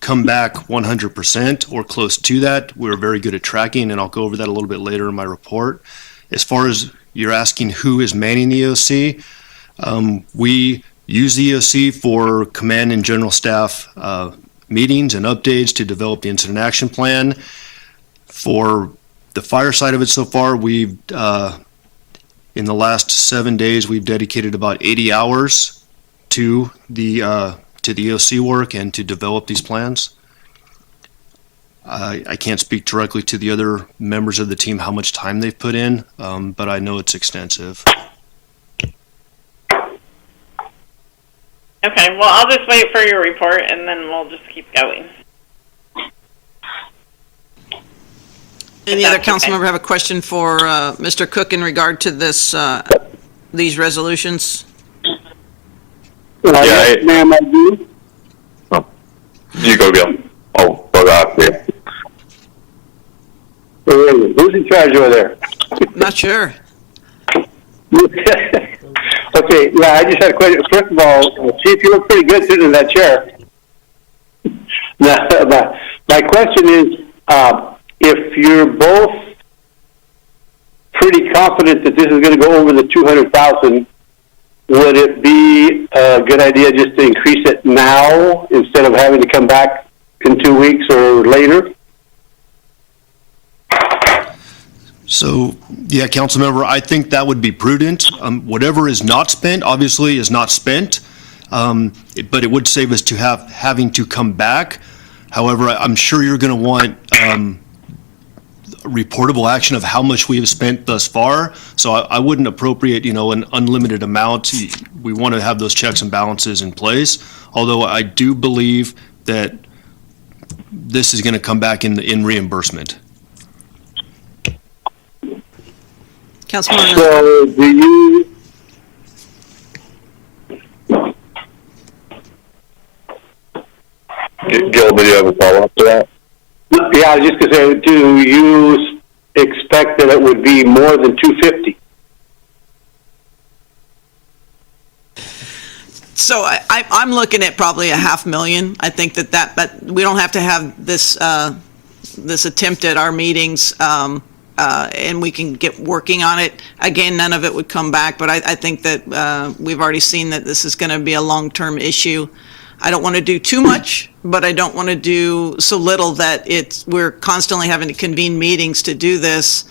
come back 100% or close to that. We're very good at tracking, and I'll go over that a little bit later in my report. As far as you're asking who is manning the EOC, we use the EOC for command and general staff meetings and updates to develop the incident action plan. For the fire side of it so far, we've in the last 7 days, we've dedicated about 80 hours to the EOC work and to develop these plans. I can't speak directly to the other members of the team how much time they've put in, but I know it's extensive. Okay, well, I'll just wait for your report, and then we'll just keep going. Any other council member have a question for Mr. Cook in regard to this, these resolutions? Yes, ma'am, I do. Oh. You go, Gil. Oh, go after you. Who's in charge over there? Not sure. Okay, yeah, I just had a question. First of all, Chief, you look pretty good sitting in that chair. My question is, if you're both pretty confident that this is going to go over the 200,000, would it be a good idea just to increase it now instead of having to come back in 2 weeks or later? So, yeah, council member, I think that would be prudent. Whatever is not spent, obviously, is not spent, but it would save us to having to come back. However, I'm sure you're going to want reportable action of how much we have spent thus far. So I wouldn't appropriate, an unlimited amount. We want to have those checks and balances in place. Although I do believe that this is going to come back in reimbursement. Councilman. So do you... Gil, do you have a follow-up to that? Yeah, I was just going to say, do you expect that it would be more than 250? So I'm looking at probably $500,000. I think that we don't have to have this this attempt at our meetings, and we can get working on it. Again, none of it would come back, but I think that we've already seen that this is going to be a long-term issue. I don't want to do too much, but I don't want to do so little that we're constantly having to convene meetings to do this.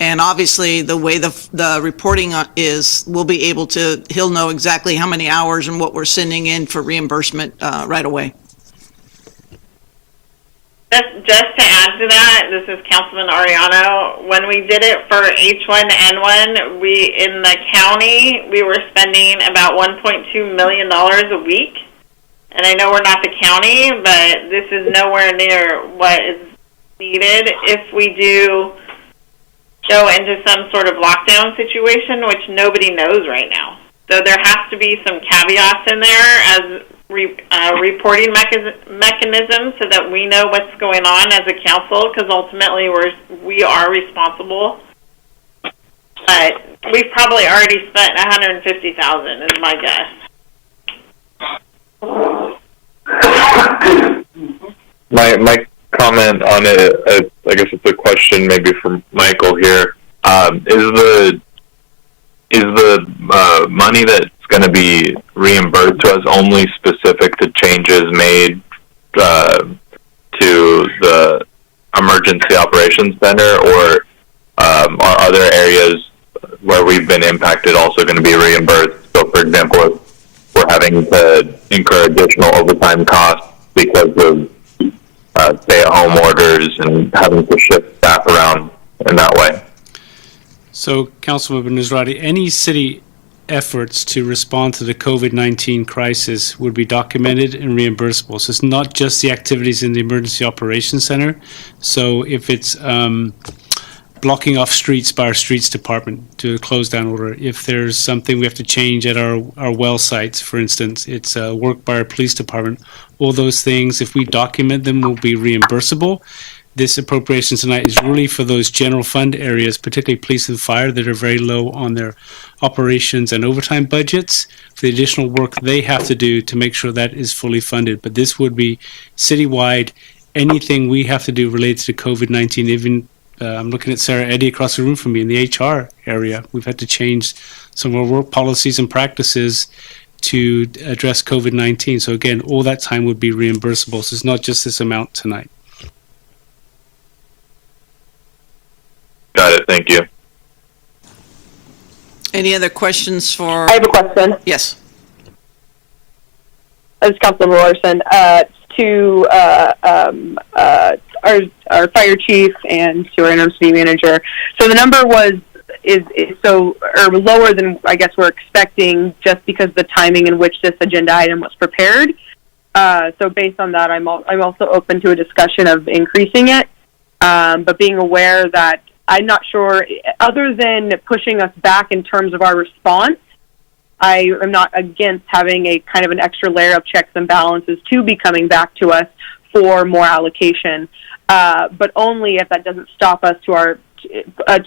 And obviously, the way the reporting is, we'll be able to, he'll know exactly how many hours and what we're sending in for reimbursement right away. Just to add to that, this is Councilman Ariano. When we did it for H1N1, in the county, we were spending about $1.2 million a week. And I know we're not the county, but this is nowhere near what is needed if we do go into some sort of lockdown situation, which nobody knows right now. So there has to be some caveats in there as reporting mechanisms so that we know what's going on as a council, because ultimately we are responsible. But we've probably already spent $150,000 is my guess. My comment on it, I guess it's a question maybe for Michael here. Is the money that's going to be reimbursed to us only specific to changes made to the Emergency Operations Center, or are other areas where we've been impacted also going to be reimbursed? So, for example, if we're having to incur additional overtime costs because of stay-at-home orders and having to shift staff around in that way. So, Councilmember Nazrati, any city efforts to respond to the COVID-19 crisis would be documented and reimbursable. So it's not just the activities in the Emergency Operations Center. So if it's blocking off streets by our streets department to a close down order. If there's something we have to change at our well sites, for instance, it's work by our police department. All those things, if we document them, will be reimbursable. This appropriation tonight is really for those general fund areas, particularly police and fire, that are very low on their operations and overtime budgets, for the additional work they have to do to make sure that is fully funded. But this would be citywide. Anything we have to do related to COVID-19, even I'm looking at Sarah Eddy across the room from me in the HR area. We've had to change some of our work policies and practices to address COVID-19. So again, all that time would be reimbursable. So it's not just this amount tonight. Got it. Thank you. Any other questions for? I have a question. Yes. This is Councilman Larson. To our fire chief and to our interim city manager. So the number is lower than I guess we're expecting, just because the timing in which this agenda item was prepared. So based on that, I'm also open to a discussion of increasing it, but being aware that I'm not sure, other than pushing us back in terms of our response, I am not against having a kind of an extra layer of checks and balances to be coming back to us for more allocation, but only if that doesn't stop us to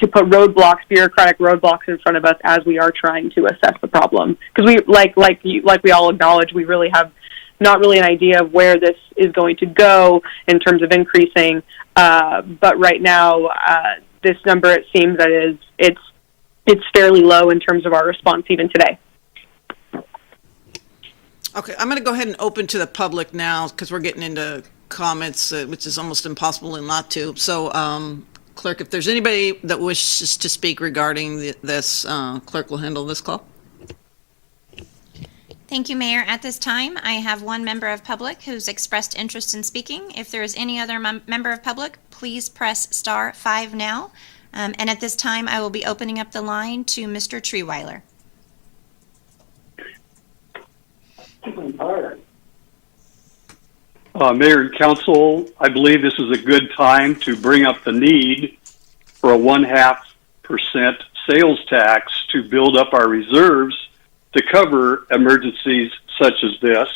put roadblocks, bureaucratic roadblocks in front of us as we are trying to assess the problem. Because we, like we all acknowledge, we really have not really an idea of where this is going to go in terms of increasing. But right now, this number, it seems that it's fairly low in terms of our response even today. Okay, I'm going to go ahead and open to the public now because we're getting into comments, which is almost impossible not to. So, Clerk, if there's anybody that wishes to speak regarding this, Clerk will handle this call. Thank you, Mayor. At this time, I have one member of public who's expressed interest in speaking. If there is any other member of public, please press *5 now. And at this time, I will be opening up the line to Mr. Treeweiler. Mayor and Council, I believe this is a good time to bring up the need for a 0.5% sales tax to build up our reserves to cover emergencies such as this.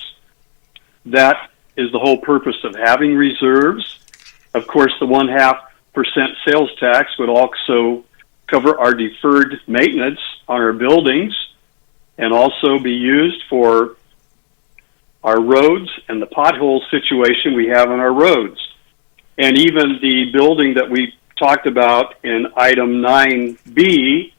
That is the whole purpose of having reserves. Of course, the 0.5% sales tax would also cover our deferred maintenance on our buildings and also be used for our roads and the pothole situation we have on our roads. And even the building that we talked about in item 9B,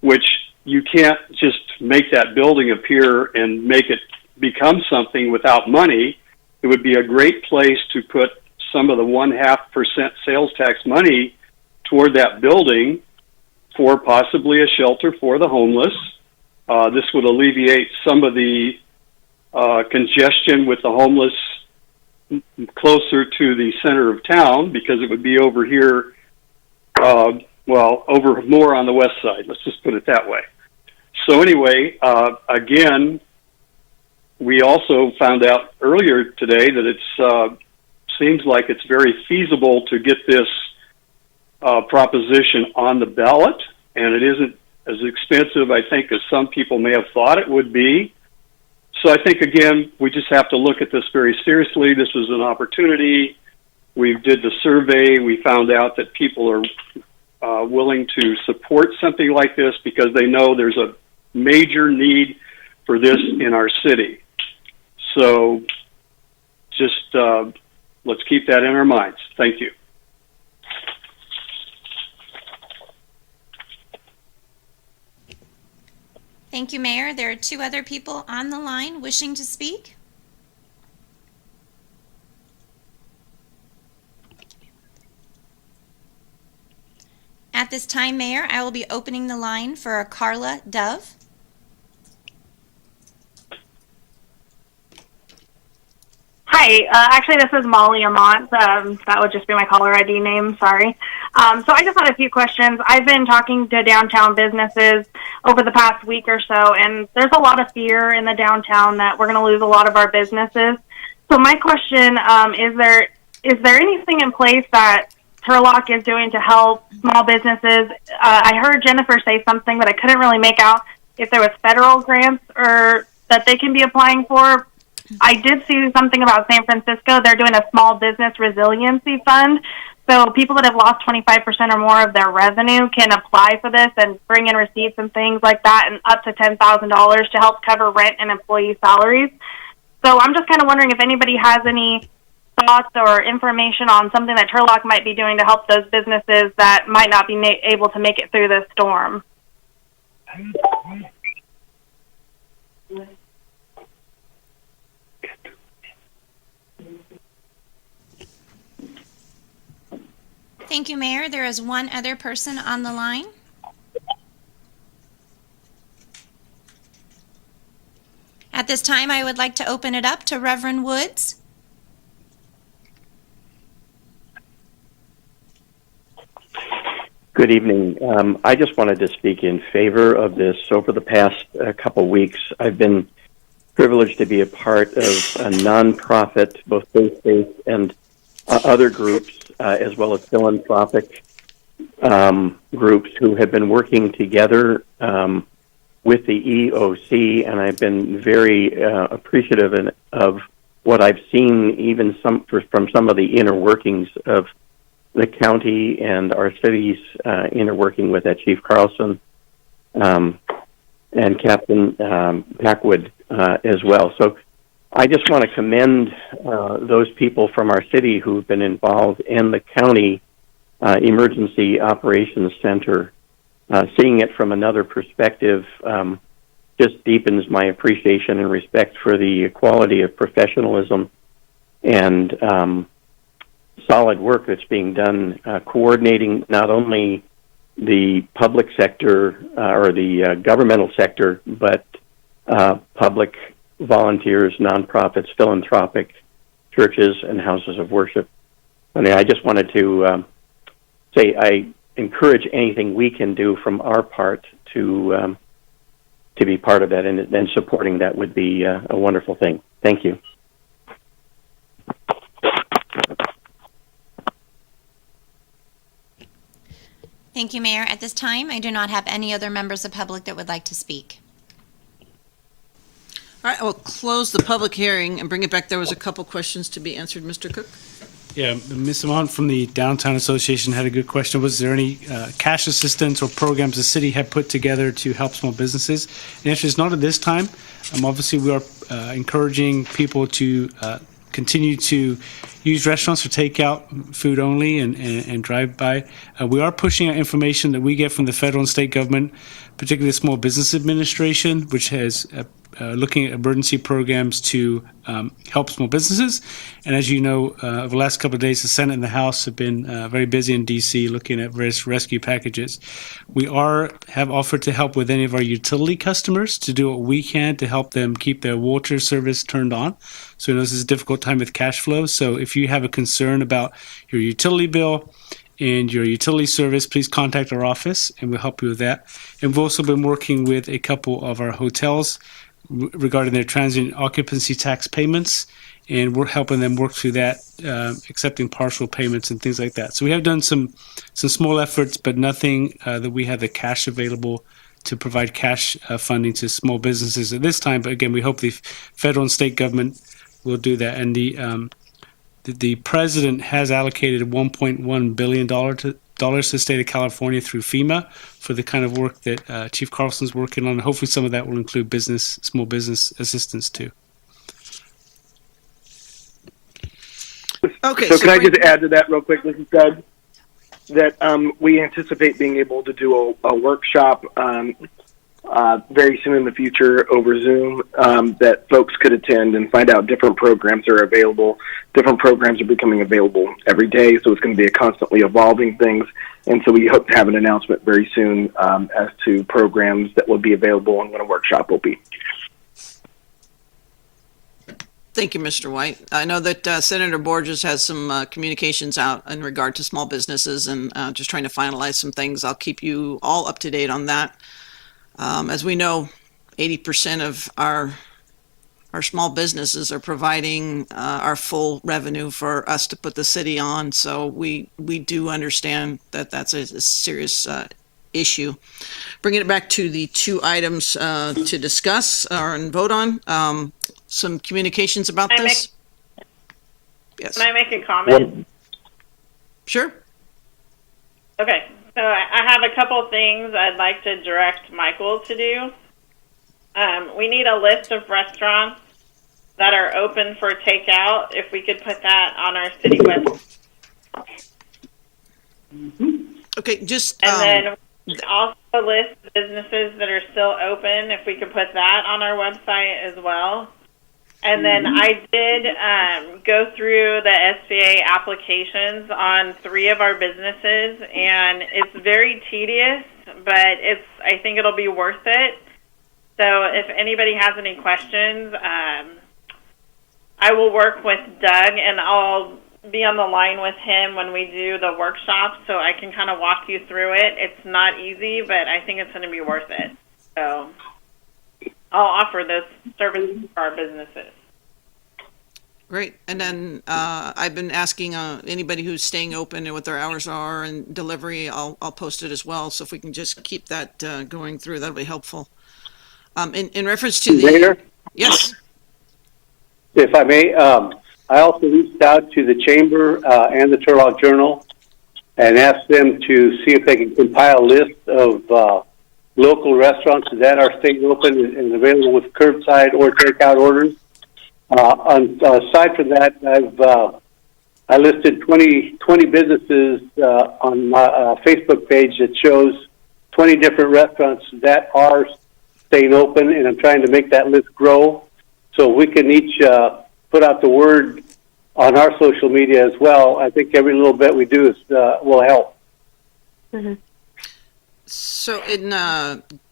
which you can't just make that building appear and make it become something without money. It would be a great place to put some of the 0.5% sales tax money toward that building for possibly a shelter for the homeless. This would alleviate some of the congestion with the homeless closer to the center of town, because it would be over here, over more on the west side. Let's just put it that way. So anyway, again, we also found out earlier today that it seems like it's very feasible to get this proposition on the ballot, and it isn't as expensive, I think, as some people may have thought it would be. So I think, again, we just have to look at this very seriously. This is an opportunity. We did the survey. We found out that people are willing to support something like this because they know there's a major need for this in our city. So just let's keep that in our minds. Thank you. Thank you, Mayor. There are two other people on the line wishing to speak. At this time, Mayor, I will be opening the line for Carla Dove. Hi, actually this is Molly Amont. That would just be my caller ID name, sorry. So I just had a few questions. I've been talking to downtown businesses over the past week or so, and there's a lot of fear in the downtown that we're going to lose a lot of our businesses. So my question is there anything in place that Turlock is doing to help small businesses. I heard Jennifer say something, but I couldn't really make out if there was federal grants or that they can be applying for. I did see something about San Francisco. They're doing a small business resiliency fund. So people that have lost 25% or more of their revenue can apply for this and bring in receipts and things like that, and up to $10,000 to help cover rent and employee salaries. So I'm just kind of wondering if anybody has any thoughts or information on something that Turlock might be doing to help those businesses that might not be able to make it through this storm. Thank you, Mayor. There is one other person on the line. At this time, I would like to open it up to Reverend Woods. Good evening. I just wanted to speak in favor of this. Over the past couple weeks, I've been privileged to be a part of a nonprofit, both faith-based and other groups, as well as philanthropic groups who have been working together with the EOC, and I've been very appreciative of what I've seen, even from some of the inner workings of the county and our city's inner working with that Chief Carlson and Captain Packwood as well. So I just want to commend those people from our city who've been involved in the county emergency operations center. Seeing it from another perspective just deepens my appreciation and respect for the quality of professionalism and solid work that's being done, coordinating not only the public sector or the governmental sector, but public volunteers, nonprofits, philanthropic churches, and houses of worship. I mean, I just wanted to say I encourage anything we can do from our part to be part of that, and supporting that would be a wonderful thing. Thank you. Thank you, Mayor. At this time, I do not have any other members of the public that would like to speak. All right, I will close the public hearing and bring it back. There was a couple questions to be answered, Mr. Cook. Yeah, Ms. Amont from the Downtown Association had a good question. Was there any cash assistance or programs the city had put together to help small businesses? The answer is not at this time. Obviously, we are encouraging people to continue to use restaurants for takeout, food only, and drive-by. We are pushing out information that we get from the federal and state government, particularly the Small Business Administration, which has looking at emergency programs to help small businesses. And as you know, over the last couple of days, the Senate and the House have been very busy in D.C. looking at various rescue packages. We have offered to help with any of our utility customers to do what we can to help them keep their water service turned on. So we know this is a difficult time with cash flow. So if you have a concern about your utility bill and your utility service, please contact our office and we'll help you with that. And we've also been working with a couple of our hotels regarding their transient occupancy tax payments, and we're helping them work through that, accepting partial payments and things like that. So we have done some small efforts, but nothing that we have the cash available to provide cash funding to small businesses at this time. But again, we hope the federal and state government will do that. And the president has allocated $1.1 billion to the state of California through FEMA for the kind of work that Chief Carlson's working on. Hopefully some of that will include small business assistance too. Okay. So can I just add to that real quick? This is Doug. That we anticipate being able to do a workshop very soon in the future over Zoom that folks could attend and find out different programs are available. Different programs are becoming available every day, so it's going to be a constantly evolving things. And so we hope to have an announcement very soon as to programs that will be available and when a workshop will be. Thank you, Mr. White. I know that Senator Borges has some communications out in regard to small businesses and just trying to finalize some things. I'll keep you all up to date on that. As we know, 80% of our our small businesses are providing our full revenue for us to put the city on. So we do understand that that's a serious issue. Bringing it back to the two items to discuss and vote on, some communications about this. Yes. Can I make a comment? Sure. Okay, so I have a couple things I'd like to direct Michael to do. We need a list of restaurants that are open for takeout. If we could put that on our city website. Okay, just and then also list businesses that are still open. If we could put that on our website as well. And then I did go through the SBA applications on 3 of our businesses, and it's very tedious, but I think it'll be worth it. So if anybody has any questions, I will work with Doug, and I'll be on the line with him when we do the workshop, so I can kind of walk you through it. It's not easy, but I think it's going to be worth it. So I'll offer this service for our businesses. Great. And then I've been asking anybody who's staying open and what their hours are and delivery, I'll post it as well. So if we can just keep that going through, that'll be helpful. In reference to the... Mayor? Yes. If I may, I also reached out to the Chamber and the Turlock Journal and asked them to see if they can compile a list of local restaurants that are staying open and available with curbside or takeout orders. Aside from that, I listed 20 businesses on my Facebook page that shows 20 different restaurants that are staying open, and I'm trying to make that list grow. So we can each put out the word on our social media as well. I think every little bit we do will help. Mm-hmm. So in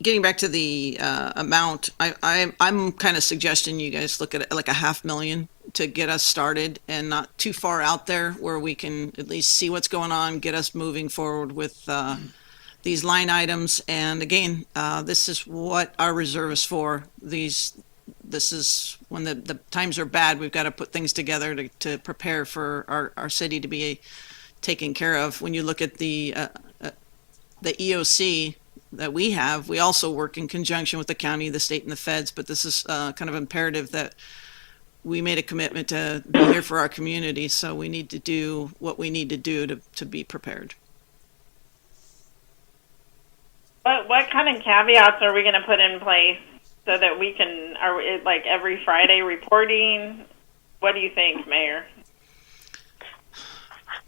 getting back to the amount, I'm kind of suggesting you guys look at it like $500,000 to get us started and not too far out there where we can at least see what's going on, get us moving forward with these line items. And again, this is what our reserve is for. This is when the times are bad, we've got to put things together to prepare for our city to be taken care of. When you look at the EOC that we have, we also work in conjunction with the county, the state, and the feds, but this is kind of imperative that we made a commitment to be here for our community, so we need to do what we need to do to be prepared. What kind of caveats are we going to put in place so that we can, are it like every Friday reporting? What do you think, Mayor?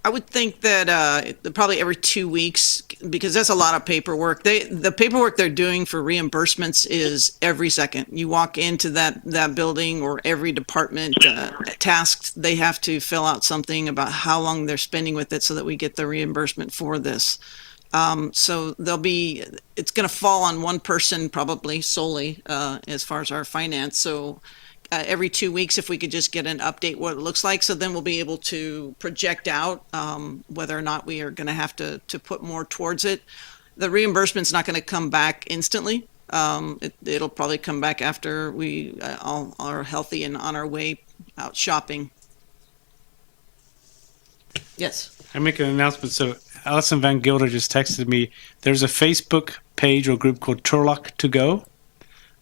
I would think that probably every 2 weeks, because that's a lot of paperwork. The paperwork they're doing for reimbursements is every second. You walk into that building, or every department tasked, they have to fill out something about how long they're spending with it so that we get the reimbursement for this. So it's going to fall on one person probably solely as far as our finance. So every 2 weeks, if we could just get an update what it looks like, so then we'll be able to project out whether or not we are going to have to put more towards it. The reimbursement's not going to come back instantly. It'll probably come back after we all are healthy and on our way out shopping. Yes. I make an announcement. So Allison Van Gilder just texted me. There's a Facebook page or group called Turlock to Go,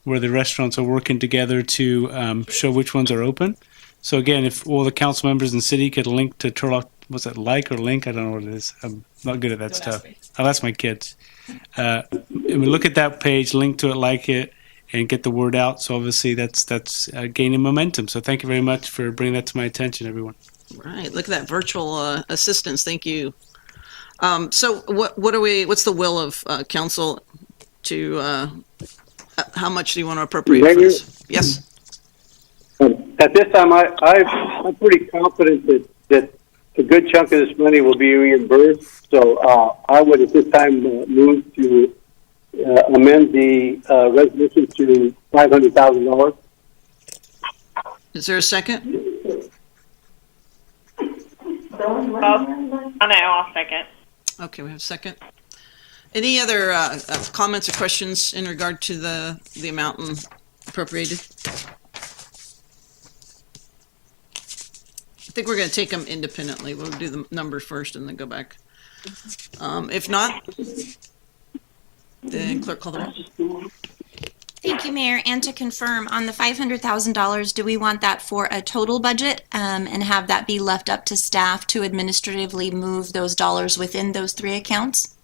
where the restaurants are working together to show which ones are open. So again, if all the council members in the city could link to Turlock, was that like or link? I don't know what it is. I'm not good at that stuff. I'll ask my kids. And we look at that page, link to it, like it, and get the word out. So obviously that's gaining momentum. So thank you very much for bringing that to my attention, everyone. Right. Look at that virtual assistance. Thank you. So what's the will of council to how much do you want to appropriate for this? Yes. At this time, I'm pretty confident that a good chunk of this money will be reimbursed. So I would at this time move to amend the resolution to $500,000. Is there a second? I'll second. Okay, we have a second. Any other comments or questions in regard to the amount appropriated? think we're going to take them independently. We'll do the numbers first and then go back. If not, then clerk call the roll. Thank you, Mayor. And to confirm, on the $500,000, do we want that for a total budget and have that be left up to staff to administratively move those dollars within those three accounts?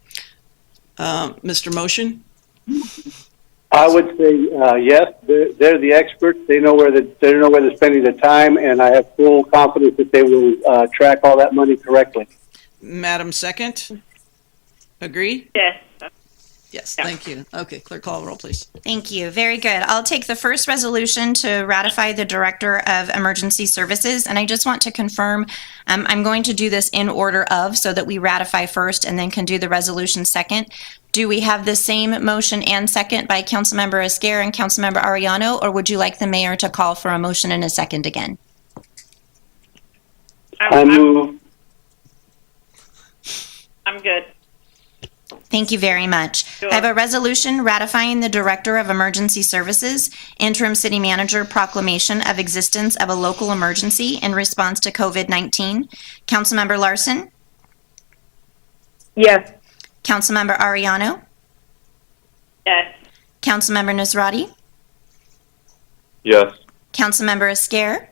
Mr. Motion? I would say yes. They're the experts. They know where they're spending the time, and I have full confidence that they will track all that money correctly. Madam Second? Agree? Yes. Yes, thank you. Okay, clerk call the roll, please. Thank you. Very good. I'll take the first resolution to ratify the Director of Emergency Services. And I just want to confirm, I'm going to do this in order of so that we ratify first and then can do the resolution second. Do we have the same motion and second by Councilmember Esquer and Councilmember Arellano, or would you like the mayor to call for a motion and a second again? I move. I'm good. Thank you very much. I have a resolution ratifying the Director of Emergency Services, Interim City Manager proclamation of existence of a local emergency in response to COVID-19. Councilmember Larson? Yes. Councilmember Arellano? Yes. Councilmember Nazrati? Yes. Councilmember Esquer?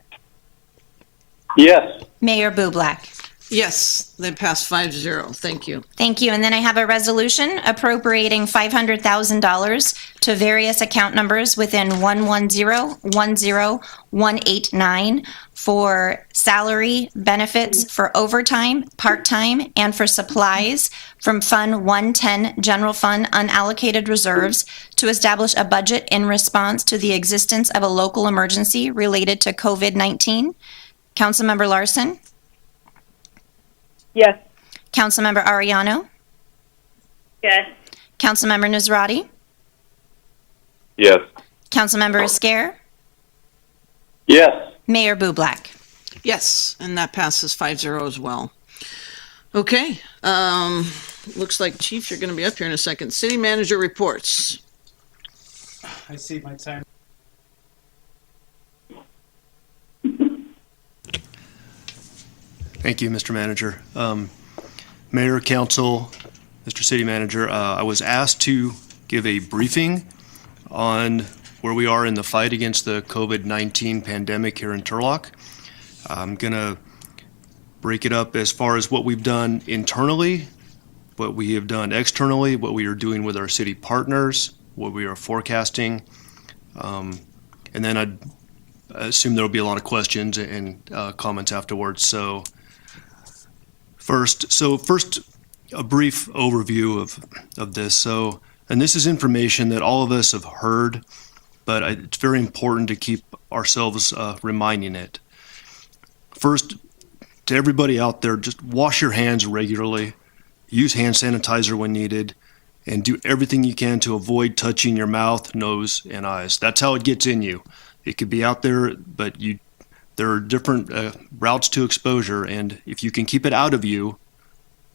Yes. Mayor Bublak? Yes, they passed 5-0. Thank you. Thank you. And then I have a resolution appropriating $500,000 to various account numbers within 110-10189 for salary, benefits, for overtime, part-time, and for supplies from Fund 110 General Fund Unallocated Reserves to establish a budget in response to the existence of a local emergency related to COVID-19. Councilmember Larson? Yes. Councilmember Arellano? Yes. Councilmember Nazrati? Yes. Councilmember Esquer? Yes. Mayor Bublak? Yes, and that passes 5-0 as well. Okay, looks like Chief, you're going to be up here in a second. City Manager reports. I see my time. Thank you, Mr. Manager. Mayor, Council, Mr. City Manager, I was asked to give a briefing on where we are in the fight against the COVID-19 pandemic here in Turlock. I'm going to break it up as far as what we've done internally, what we have done externally, what we are doing with our city partners, what we are forecasting, and then I assume there will be a lot of questions and comments afterwards. So first, a brief overview of this. And this is information that all of us have heard, but it's very important to keep ourselves reminding it. First, to everybody out there, just wash your hands regularly, use hand sanitizer when needed, and do everything you can to avoid touching your mouth, nose, and eyes. That's how it gets in you. It could be out there, but there are different routes to exposure, and if you can keep it out of you,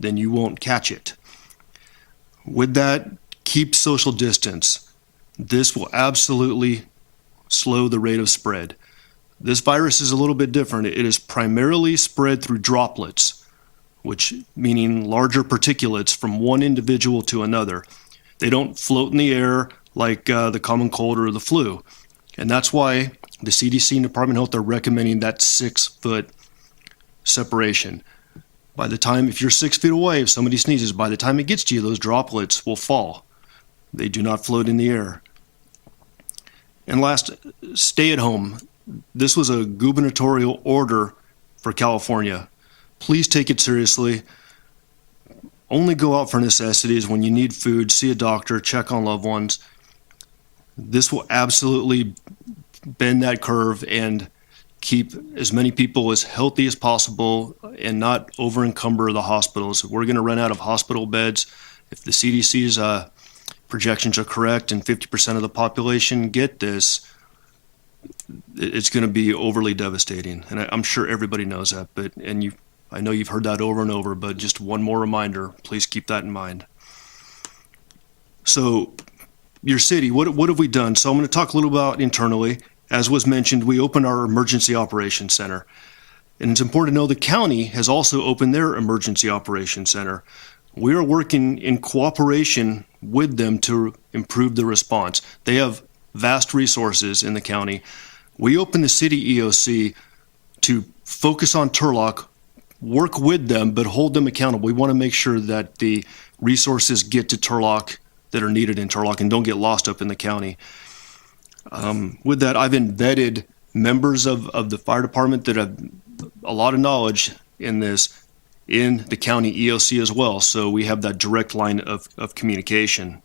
then you won't catch it. With that, keep social distance. This will absolutely slow the rate of spread. This virus is a little bit different. It is primarily spread through droplets, which meaning larger particulates from one individual to another. They don't float in the air like the common cold or the flu. And that's why the CDC and Department of Health are recommending that 6-foot separation. By the time, if you're 6 feet away, if somebody sneezes, by the time it gets to you, those droplets will fall. They do not float in the air. And last, stay at home. This was a gubernatorial order for California. Please take it seriously. Only go out for necessities when you need food, see a doctor, check on loved ones. This will absolutely bend that curve and keep as many people as healthy as possible and not over encumber the hospitals. We're going to run out of hospital beds. If the CDC's projections are correct and 50% of the population get this, it's going to be overly devastating. And I'm sure everybody knows that, I know you've heard that over and over, but just one more reminder, please keep that in mind. So your city, what have we done? So I'm going to talk a little about internally. As was mentioned, we opened our Emergency Operations Center. And it's important to know the county has also opened their emergency operations center. We are working in cooperation with them to improve the response. They have vast resources in the county. We opened the city EOC to focus on Turlock, work with them, but hold them accountable. We want to make sure that the resources get to Turlock that are needed in Turlock and don't get lost up in the county. With that, I've embedded members of the fire department that have a lot of knowledge in this in the county EOC as well, so we have that direct line of communication.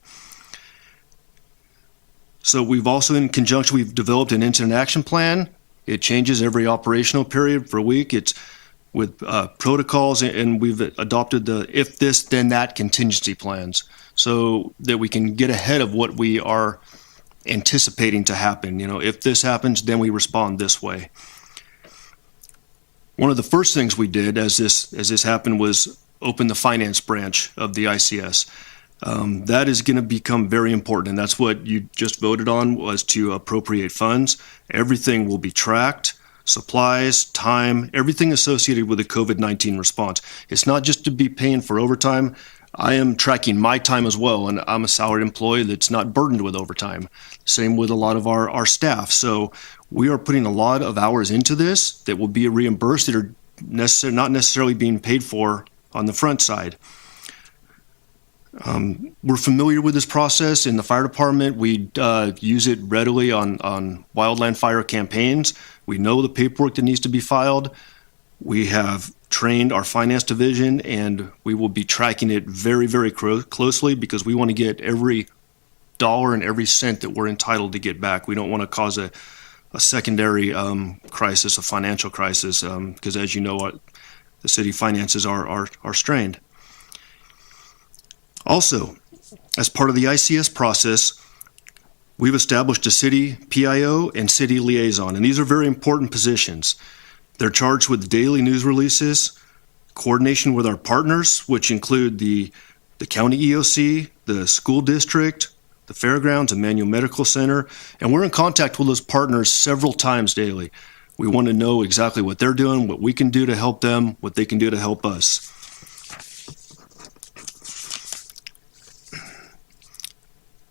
So we've also, in conjunction, we've developed an incident action plan. It changes every operational period for a week. It's with protocols, and we've adopted the if this, then that contingency plans so that we can get ahead of what we are anticipating to happen. You know, if this happens, then we respond this way. One of the first things we did as this happened was open the finance branch of the ICS. That is going to become very important, and that's what you just voted on, was to appropriate funds. Everything will be tracked, supplies, time, everything associated with the COVID-19 response. It's not just to be paying for overtime. I am tracking my time as well, and I'm a salaried employee that's not burdened with overtime. Same with a lot of our staff. So we are putting a lot of hours into this that will be reimbursed that are not necessarily being paid for on the front side. We're familiar with this process in the fire department. We use it readily on wildland fire campaigns. We know the paperwork that needs to be filed. We have trained our finance division, and we will be tracking it very, very closely because we want to get every dollar and every cent that we're entitled to get back. We don't want to cause a secondary crisis, a financial crisis, because as you know, the city finances are strained. Also, as part of the ICS process, we've established a city PIO and city liaison, and these are very important positions. They're charged with daily news releases, coordination with our partners, which include the county EOC, the school district, the fairgrounds, Emmanuel Medical Center, and we're in contact with those partners several times daily. We want to know exactly what they're doing, what we can do to help them, what they can do to help us.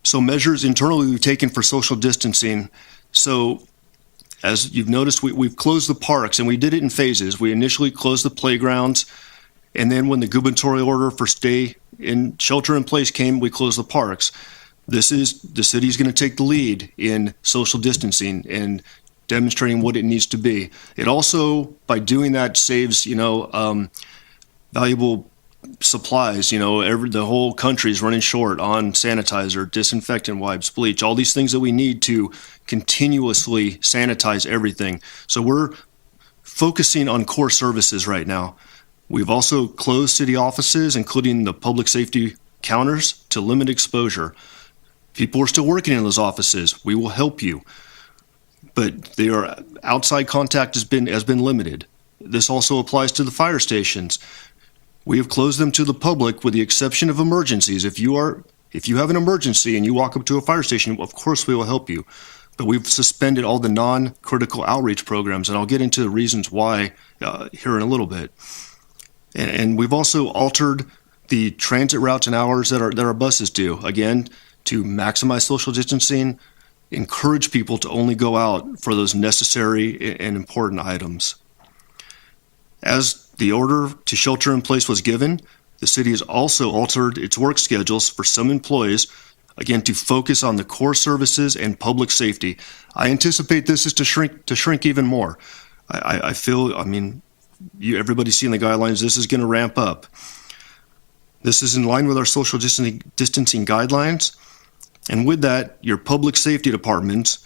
So measures internally we've taken for social distancing. So as you've noticed, we've closed the parks, and we did it in phases. We initially closed the playgrounds, and then when the gubernatorial order for shelter in place came, we closed the parks. The city's going to take the lead in social distancing and demonstrating what it needs to be. It also, by doing that, saves valuable supplies. The whole country is running short on sanitizer, disinfectant wipes, bleach, all these things that we need to continuously sanitize everything. So we're focusing on core services right now. We've also closed city offices, including the public safety counters, to limit exposure. People are still working in those offices. We will help you, but their outside contact has been limited. This also applies to the fire stations. We have closed them to the public with the exception of emergencies. If you have an emergency and you walk up to a fire station, of course we will help you. But we've suspended all the non-critical outreach programs, and I'll get into the reasons why here in a little bit. And we've also altered the transit routes and hours that our buses do, again, to maximize social distancing, encourage people to only go out for those necessary and important items. As the order to shelter in place was given, the city has also altered its work schedules for some employees, again, to focus on the core services and public safety. I anticipate this is to shrink even more. I feel, everybody's seen the guidelines, this is going to ramp up. This is in line with our social distancing guidelines. And with that, your public safety departments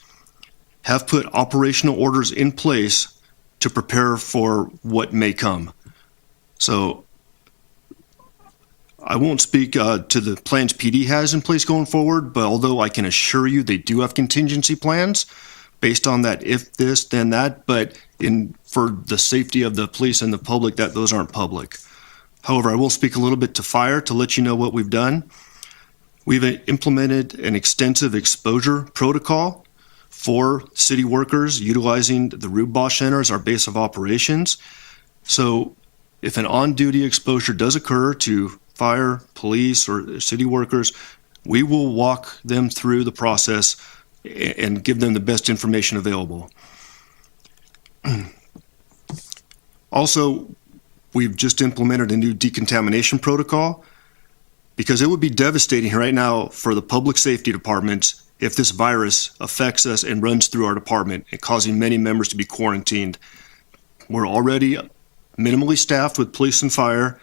have put operational orders in place to prepare for what may come. So I won't speak to the plans PD has in place going forward, but although I can assure you they do have contingency plans based on that if this, then that, but for the safety of the police and the public, that those aren't public. However, I will speak a little bit to fire to let you know what we've done. We've implemented an extensive exposure protocol for city workers utilizing the Rube Bosch Center as our base of operations. So if an on-duty exposure does occur to fire, police, or city workers, we will walk them through the process and give them the best information available. Also, we've just implemented a new decontamination protocol because it would be devastating right now for the public safety departments if this virus affects us and runs through our department and causing many members to be quarantined. We're already minimally staffed with police and fire,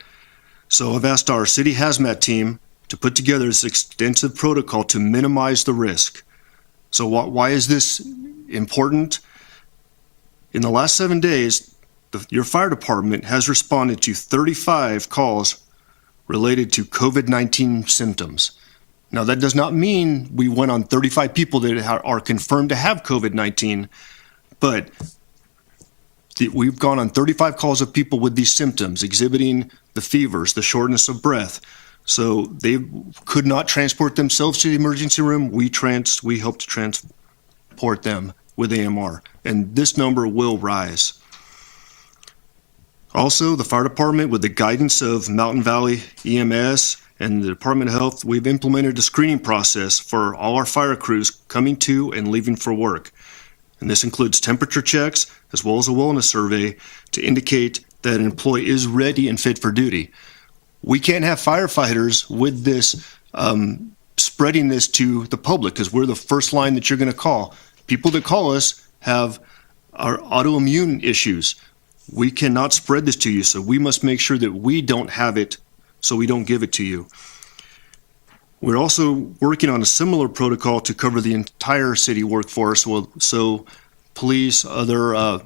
so I've asked our city hazmat team to put together this extensive protocol to minimize the risk. So why is this important? In the last 7 days, your fire department has responded to 35 calls related to COVID-19 symptoms. Now, that does not mean we went on 35 people that are confirmed to have COVID-19, but we've gone on 35 calls of people with these symptoms, exhibiting the fevers, the shortness of breath. So they could not transport themselves to the emergency room. We helped to transport them with AMR, and this number will rise. Also, the fire department, with the guidance of Mountain Valley EMS and the Department of Health, we've implemented a screening process for all our fire crews coming to and leaving for work. And this includes temperature checks as well as a wellness survey to indicate that an employee is ready and fit for duty. We can't have firefighters with this spreading this to the public because we're the first line that you're going to call. People that call us have our autoimmune issues. We cannot spread this to you, so we must make sure that we don't have it so we don't give it to you. We're also working on a similar protocol to cover the entire city workforce, so police, other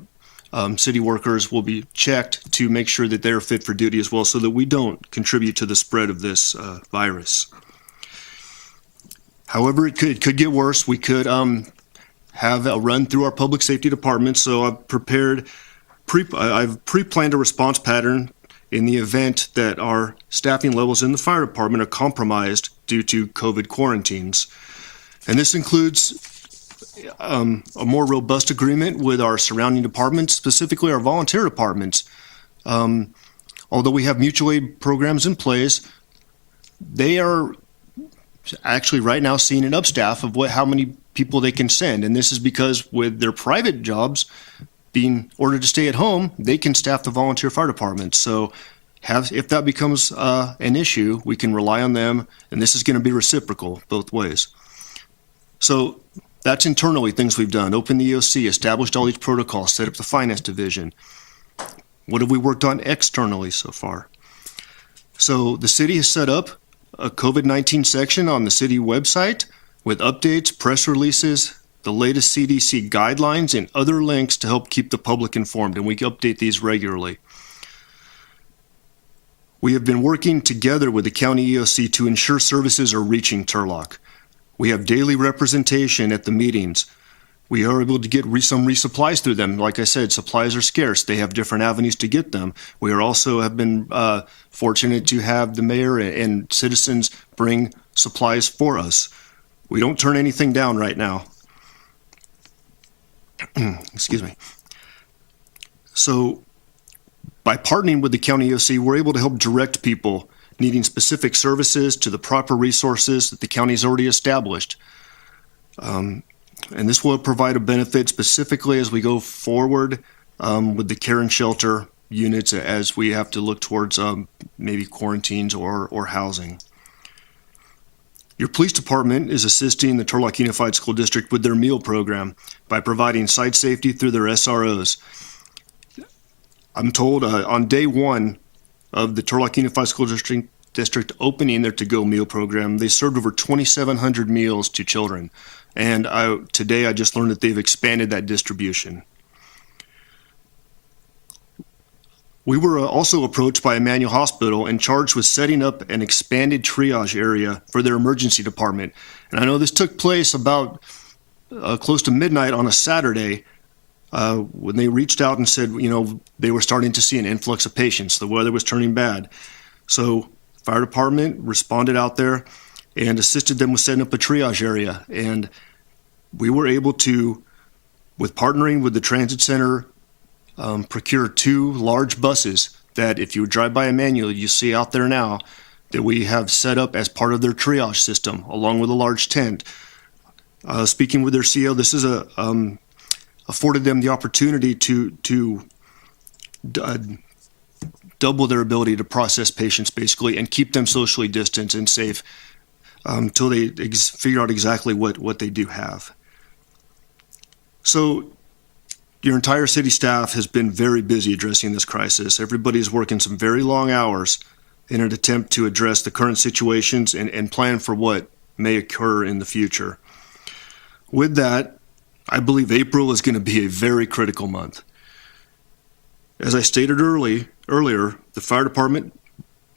city workers will be checked to make sure that they're fit for duty as well so that we don't contribute to the spread of this virus. However, it could get worse. We could have a run through our public safety department, so I've pre-planned a response pattern in the event that our staffing levels in the fire department are compromised due to COVID quarantines. And this includes a more robust agreement with our surrounding departments, specifically our volunteer departments. Although we have mutual aid programs in place, they are actually right now seeing an upstaff of how many people they can send. And this is because with their private jobs being ordered to stay at home, they can staff the volunteer fire department. So if that becomes an issue, we can rely on them, and this is going to be reciprocal both ways. So that's internally things we've done. Open the EOC, established all these protocols, set up the finance division. What have we worked on externally so far? So the city has set up a COVID-19 section on the city website with updates, press releases, the latest CDC guidelines, and other links to help keep the public informed, and we update these regularly. We have been working together with the county EOC to ensure services are reaching Turlock. We have daily representation at the meetings. We are able to get some resupplies through them. Like I said, supplies are scarce. They have different avenues to get them. We are also have been fortunate to have the mayor and citizens bring supplies for us. We don't turn anything down right now. Excuse me. So by partnering with the county EOC, we're able to help direct people needing specific services to the proper resources that the county has already established. And this will provide a benefit specifically as we go forward with the care and shelter units as we have to look towards maybe quarantines or housing. Your police department is assisting the Turlock Unified School District with their meal program by providing site safety through their SROs. I'm told on day one of the Turlock Unified School District opening their to-go meal program, they served over 2,700 meals to children. And today I just learned that they've expanded that distribution. We were also approached by Emmanuel Hospital and charged with setting up an expanded triage area for their emergency department. And I know this took place about close to midnight on a Saturday when they reached out and said, they were starting to see an influx of patients. The weather was turning bad. So fire department responded out there and assisted them with setting up a triage area. And we were able to, with partnering with the transit center procure 2 large buses that if you drive by a manual, you see out there now that we have set up as part of their triage system, along with a large tent. Speaking with their CEO, this is afforded them the opportunity to double their ability to process patients, basically, and keep them socially distanced and safe until they figure out exactly what they do have. So your entire city staff has been very busy addressing this crisis. Everybody's working some very long hours in an attempt to address the current situations and plan for what may occur in the future. With that, I believe April is going to be a very critical month. As I stated earlier, the fire department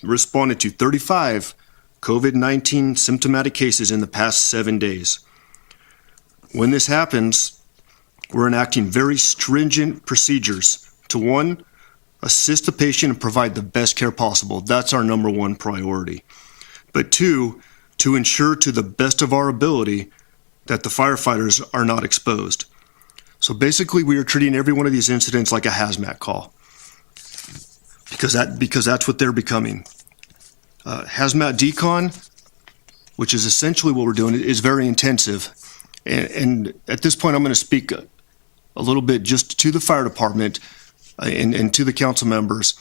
responded to 35 COVID-19 symptomatic cases in the past 7 days. When this happens, we're enacting very stringent procedures to, 1, assist the patient and provide the best care possible. That's our number 1 priority. But 2, to ensure to the best of our ability that the firefighters are not exposed. So basically, we are treating every one of these incidents like a hazmat call, because that's what they're becoming. Hazmat decon, which is essentially what we're doing, is very intensive. And at this point, I'm going to speak a little bit just to the fire department and to the council members.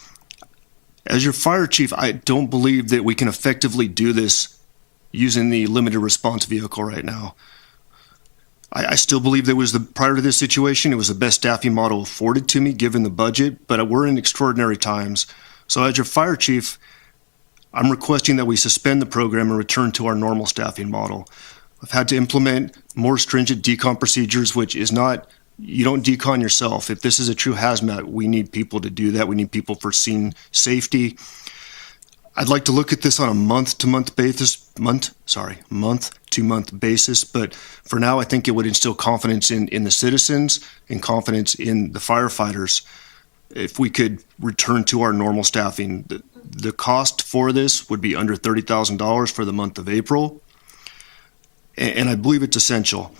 As your fire chief, I don't believe that we can effectively do this using the limited response vehicle right now. I still believe prior to this situation, it was the best staffing model afforded to me given the budget, but we're in extraordinary times. So as your fire chief, I'm requesting that we suspend the program and return to our normal staffing model. I've had to implement more stringent decon procedures, which is not, you don't decon yourself. If this is a true hazmat, we need people to do that. We need people for scene safety. I'd like to look at this on a month-to-month basis, but for now, I think it would instill confidence in the citizens and confidence in the firefighters if we could return to our normal staffing. The cost for this would be under $30,000 for the month of April, and I believe it's essential.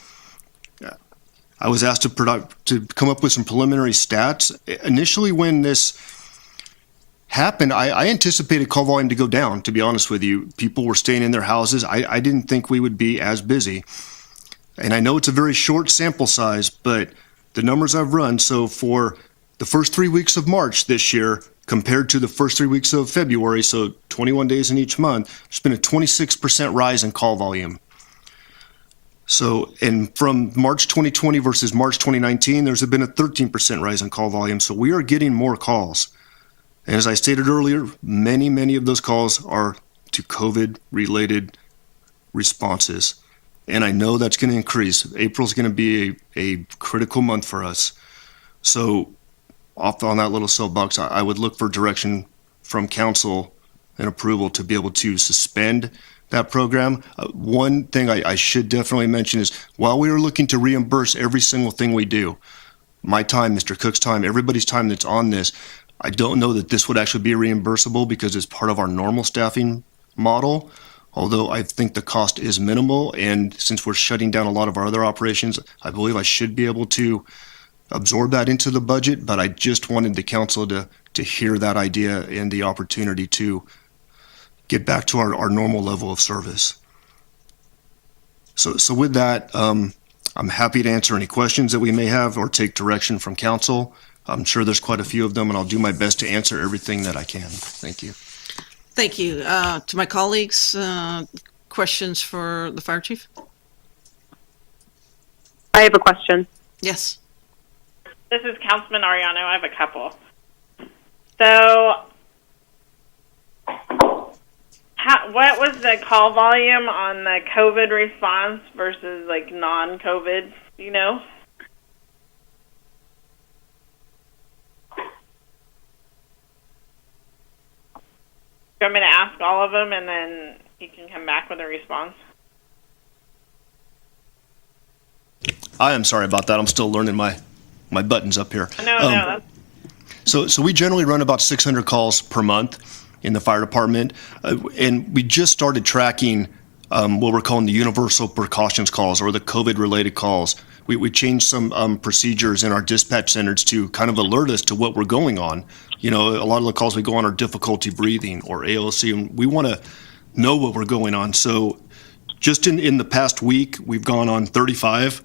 I was asked to come up with some preliminary stats. Initially, when this happened, I anticipated call volume to go down, to be honest with you. People were staying in their houses. I didn't think we would be as busy. And I know it's a very short sample size, but the numbers I've run, so for the first 3 weeks of March this year, compared to the first 3 weeks of February, so 21 days in each month, there's been a 26% rise in call volume. So, and from March 2020 versus March 2019, there's been a 13% rise in call volume. So we are getting more calls. And as I stated earlier, many of those calls are to COVID-related responses. And I know that's going to increase. April's going to be a critical month for us. So off on that little soapbox, I would look for direction from council and approval to be able to suspend that program. One thing I should definitely mention is while we are looking to reimburse every single thing we do, my time, Mr. Cook's time, everybody's time that's on this, I don't know that this would actually be reimbursable because it's part of our normal staffing model, although I think the cost is minimal. And since we're shutting down a lot of our other operations, I believe I should be able to absorb that into the budget, but I just wanted the council to hear that idea and the opportunity to get back to our normal level of service. So with that, I'm happy to answer any questions that we may have or take direction from council. I'm sure there's quite a few of them, and I'll do my best to answer everything that I can. Thank you. Thank you. To my colleagues, questions for the fire chief? I have a question. Yes. This is Councilman Ariano. I have a couple. So, what was the call volume on the COVID response versus like non-COVID, you know? Do you want me to ask all of them and then you can come back with a response? I am sorry about that. I'm still learning my buttons up here. No. So we generally run about 600 calls per month in the fire department, and we just started tracking what we're calling the universal precautions calls or the COVID-related calls. We changed some procedures in our dispatch centers to kind of alert us to what we're going on. You know, a lot of the calls we go on are difficulty breathing or ALC, and we want to know what we're going on. So just in the past week, we've gone on 35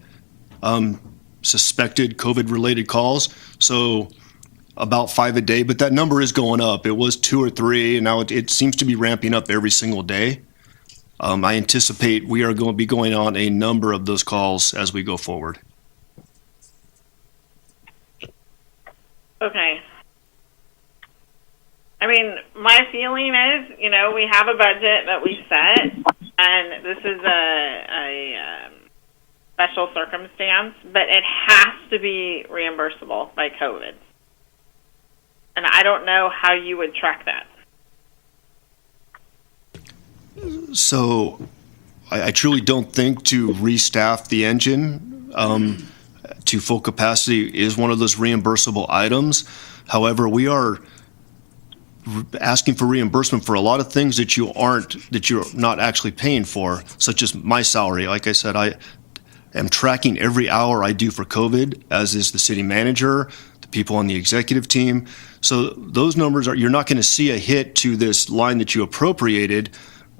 suspected COVID-related calls. So about 5 a day, but that number is going up. It was 2 or 3, and now it seems to be ramping up every single day. I anticipate we are going to be going on a number of those calls as we go forward. Okay. I mean, my feeling is, you know, we have a budget that we set, and this is a special circumstance, but it has to be reimbursable by COVID. And I don't know how you would track that. So I truly don't think to restaff the engine to full capacity is one of those reimbursable items. However, we are asking for reimbursement for a lot of things that you're not actually paying for, such as my salary. Like I said, I am tracking every hour I do for COVID, as is the city manager, the people on the executive team. So those numbers you're not going to see a hit to this line that you appropriated,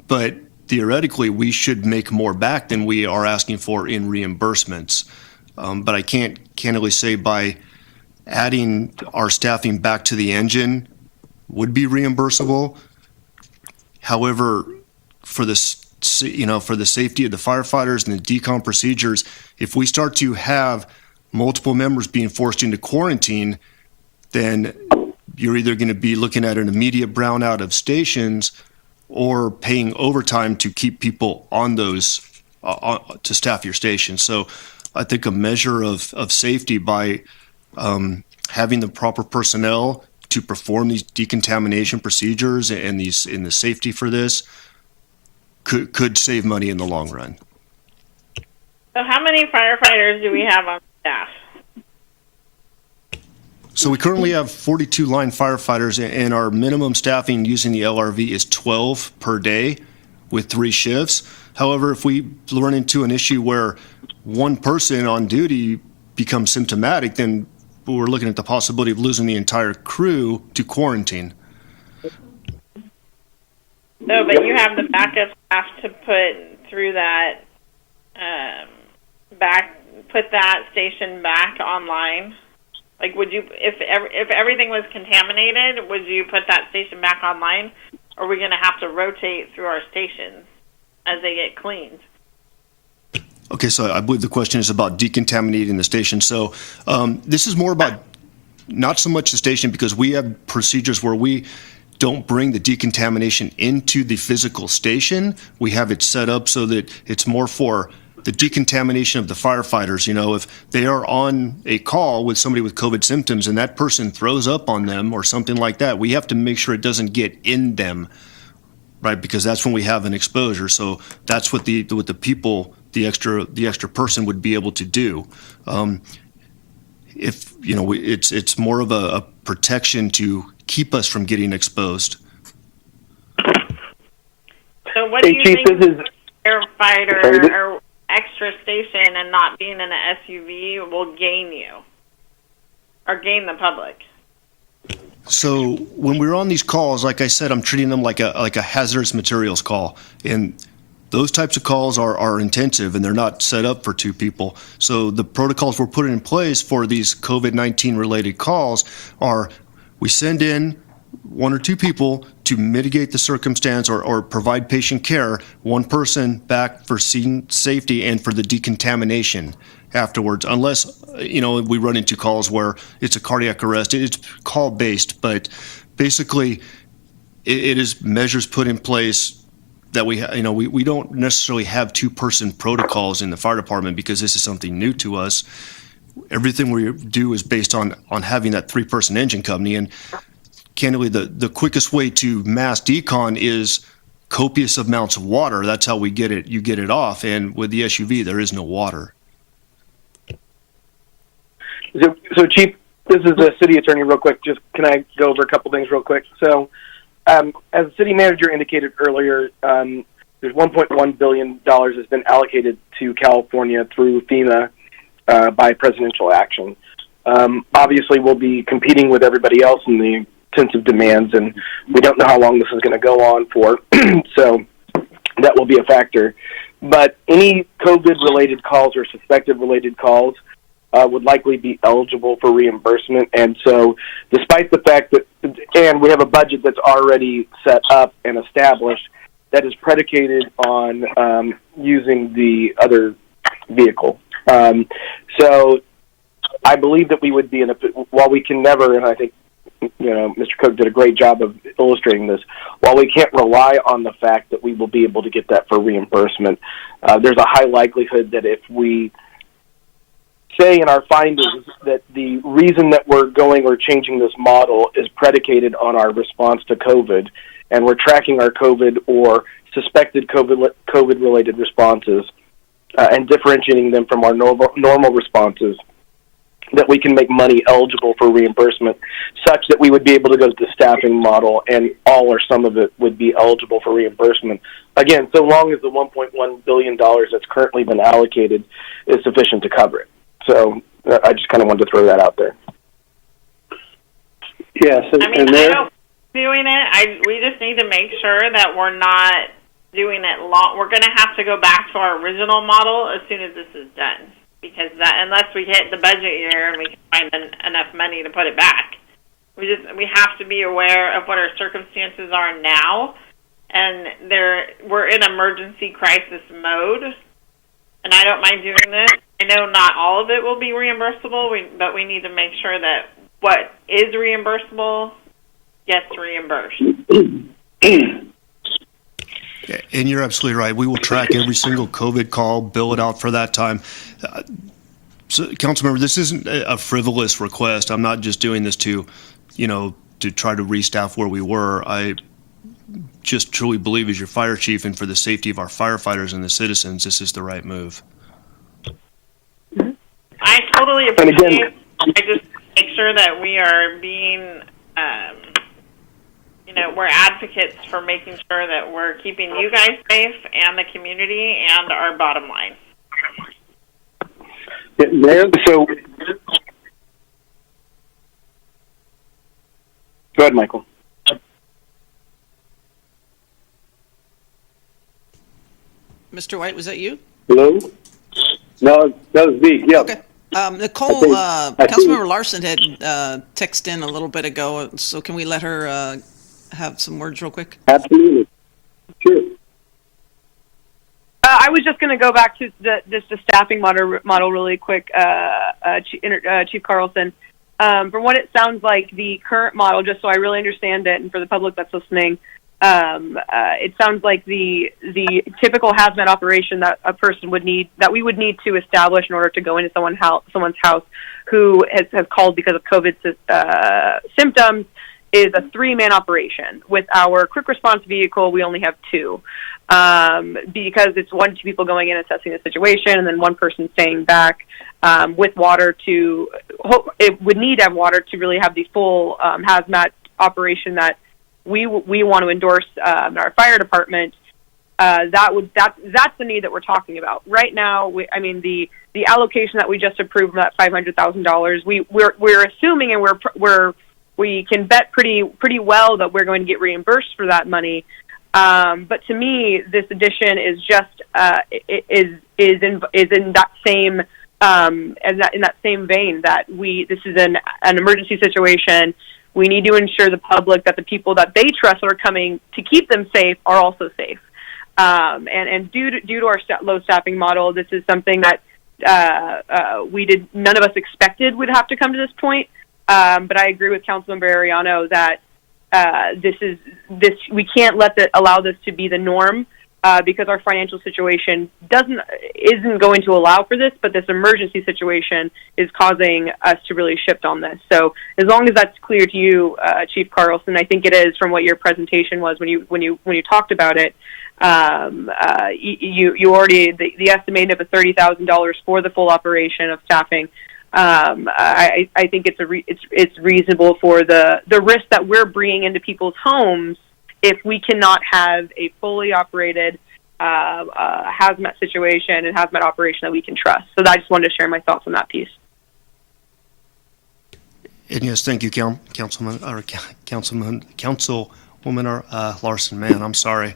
but theoretically we should make more back than we are asking for in reimbursements. But I can't candidly say by adding our staffing back to the engine would be reimbursable. However, for the safety of the firefighters and the decon procedures, if we start to have multiple members being forced into quarantine, then you're either going to be looking at an immediate brownout of stations or paying overtime to keep people on those to staff your stations. So I think a measure of safety by having the proper personnel to perform these decontamination procedures and the safety for this could save money in the long run. So how many firefighters do we have on staff? So we currently have 42 line firefighters, and our minimum staffing using the LRV is 12 per day with 3 shifts. However, if we run into an issue where one person on duty becomes symptomatic, then we're looking at the possibility of losing the entire crew to quarantine. No, but you have the backup staff to put through that, put that station back online. Like, would you, if everything was contaminated, would you put that station back online? Or are we going to have to rotate through our stations as they get cleaned? Okay, so I believe the question is about decontaminating the station. So this is more about not so much the station, because we have procedures where we don't bring the decontamination into the physical station. We have it set up so that it's more for the decontamination of the firefighters. You know, if they are on a call with somebody with COVID symptoms and that person throws up on them or something like that, we have to make sure it doesn't get in them, right? Because that's when we have an exposure. So that's what the people, the extra person would be able to do. If you know, it's more of a protection to keep us from getting exposed. So what do you think firefighter or extra station and not being in an SUV will gain you or gain the public? So when we're on these calls, like I said, I'm treating them like a hazardous materials call, and those types of calls are intensive and they're not set up for 2 people. So the protocols we're putting in place for these COVID-19 related calls are we send in 1 or 2 people to mitigate the circumstance or provide patient care, 1 person back for scene safety and for the decontamination afterwards, unless, you know, we run into calls where it's a cardiac arrest. It's call based, but basically it is measures put in place that we don't necessarily have 2-person protocols in the fire department because this is something new to us. Everything we do is based on having that 3-person engine company. And candidly, the quickest way to mass decon is copious amounts of water. That's how we get it. You get it off. And with the SUV, there is no water. So Chief, this is the city attorney real quick. Just can I go over a couple things real quick? So as the city manager indicated earlier, there's $1.1 billion has been allocated to California through FEMA by presidential action. Obviously, we'll be competing with everybody else in the intensive demands, and we don't know how long this is going to go on for, so that will be a factor. But any COVID-related calls or suspected-related calls would likely be eligible for reimbursement. And so despite the fact that, and we have a budget that's already set up and established that is predicated on using the other vehicle. So I believe that we would be in a, while we can never, and I think, Mr. Cook did a great job of illustrating this, while we can't rely on the fact that we will be able to get that for reimbursement, there's a high likelihood that if we say in our findings that the reason that we're going or changing this model is predicated on our response to COVID, and we're tracking our COVID or suspected COVID-related responses and differentiating them from our normal responses, that we can make money eligible for reimbursement such that we would be able to go to the staffing model and all or some of it would be eligible for reimbursement. Again, so long as the $1.1 billion that's currently been allocated is sufficient to cover it. So I just kind of wanted to throw that out there. Yes, I mean, I don't doing it. We just need to make sure that we're not doing it long. We're going to have to go back to our original model as soon as this is done, because unless we hit the budget year and we can find enough money to put it back, we have to be aware of what our circumstances are now, and we're in emergency crisis mode. And I don't mind doing this. I know not all of it will be reimbursable, but we need to make sure that what is reimbursable gets reimbursed. And you're absolutely right. We will track every single COVID call, bill it out for that time. So, Councilmember, this isn't a frivolous request. I'm not just doing this to try to restaff where we were. I just truly believe, as your fire chief and for the safety of our firefighters and the citizens, this is the right move. I totally appreciate it. I just make sure that we are being, we're advocates for making sure that we're keeping you guys safe and the community and our bottom line. So, go ahead, Michael. Mr. White, was that you? Hello? No, that was me. Yeah. Okay. Nicole, Councilmember Larson had texted in a little bit ago, so can we let her have some words real quick? Absolutely. Sure. I was just going to go back to the staffing model really quick, Chief Carlson. From what it sounds like, the current model, just so I really understand it, and for the public that's listening, it sounds like the typical hazmat operation that a person would need, that we would need to establish in order to go into someone's house who has called because of COVID symptoms, is a 3-man operation. With our quick response vehicle, we only have 2. Because it's 1 to 2 people going in assessing the situation, and then 1 person staying back with water it would need to have water to really have the full hazmat operation that we want to endorse in our fire department. That's the need that we're talking about right now. The allocation that we just approved, that $500,000, we're assuming, and we can bet pretty well that we're going to get reimbursed for that money. But to me, this addition is just is in that same in that same vein that this is an emergency situation. We need to ensure the public that the people that they trust that are coming to keep them safe are also safe. And due to our low staffing model, this is something that none of us expected would have to come to this point. But I agree with Councilmember Ariano that we can't allow this to be the norm, because our financial situation isn't going to allow for this, but this emergency situation is causing us to really shift on this. So as long as that's clear to you, Chief Carlson, I think it is from what your presentation was when you talked about it. You already the estimate of $30,000 for the full operation of staffing. I think it's reasonable for the risk that we're bringing into people's homes if we cannot have a fully operated hazmat situation and hazmat operation that we can trust. So I just wanted to share my thoughts on that piece. And yes, thank you, Councilwoman Larson. Man, I'm sorry.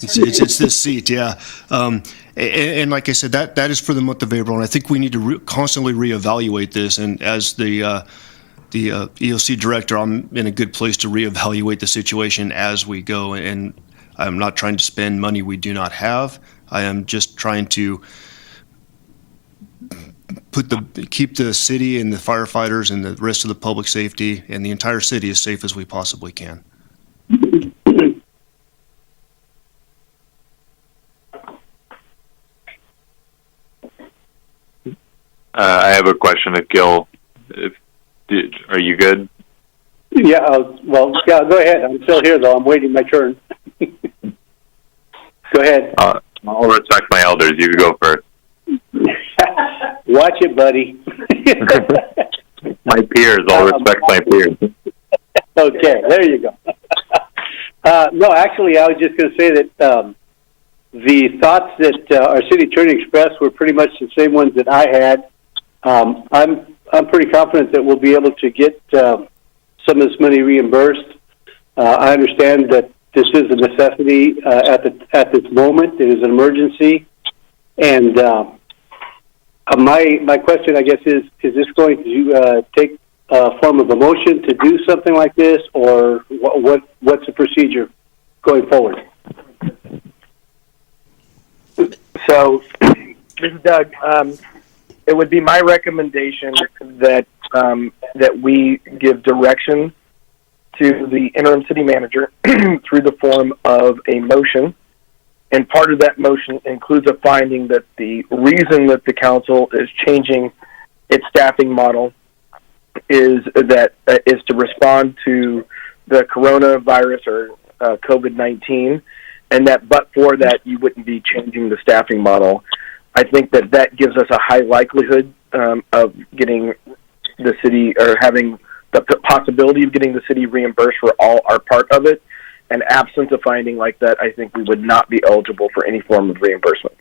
It's this seat, yeah. And like I said, that is for the month of April, and I think we need to constantly reevaluate this. And as the EOC director, I'm in a good place to reevaluate the situation as we go. And I'm not trying to spend money we do not have. I am just trying to keep the city and the firefighters and the rest of the public safety and the entire city as safe as we possibly can. I have a question of Gil. Are you good? Yeah, well, yeah, go ahead. I'm still here, though. I'm waiting my turn. Go ahead. I'll respect my elders. You go first. Watch it, buddy. My peers. I'll respect my peers. Okay, there you go. No, actually, I was just going to say that the thoughts that our city attorney expressed were pretty much the same ones that I had. I'm pretty confident that we'll be able to get some of this money reimbursed. I understand that this is a necessity at this moment. It is an emergency, and my question, I guess, is this going to take form of a motion to do something like this, or what's the procedure going forward? So, this is Doug. It would be my recommendation that that we give direction to the interim city manager through the form of a motion. And part of that motion includes a finding that the reason that the council is changing its staffing model is to respond to the coronavirus or COVID-19, and that but for that you wouldn't be changing the staffing model. I think that gives us a high likelihood of getting the city, or having the possibility of getting the city reimbursed for all our part of it. And absent a finding like that, I think we would not be eligible for any form of reimbursement.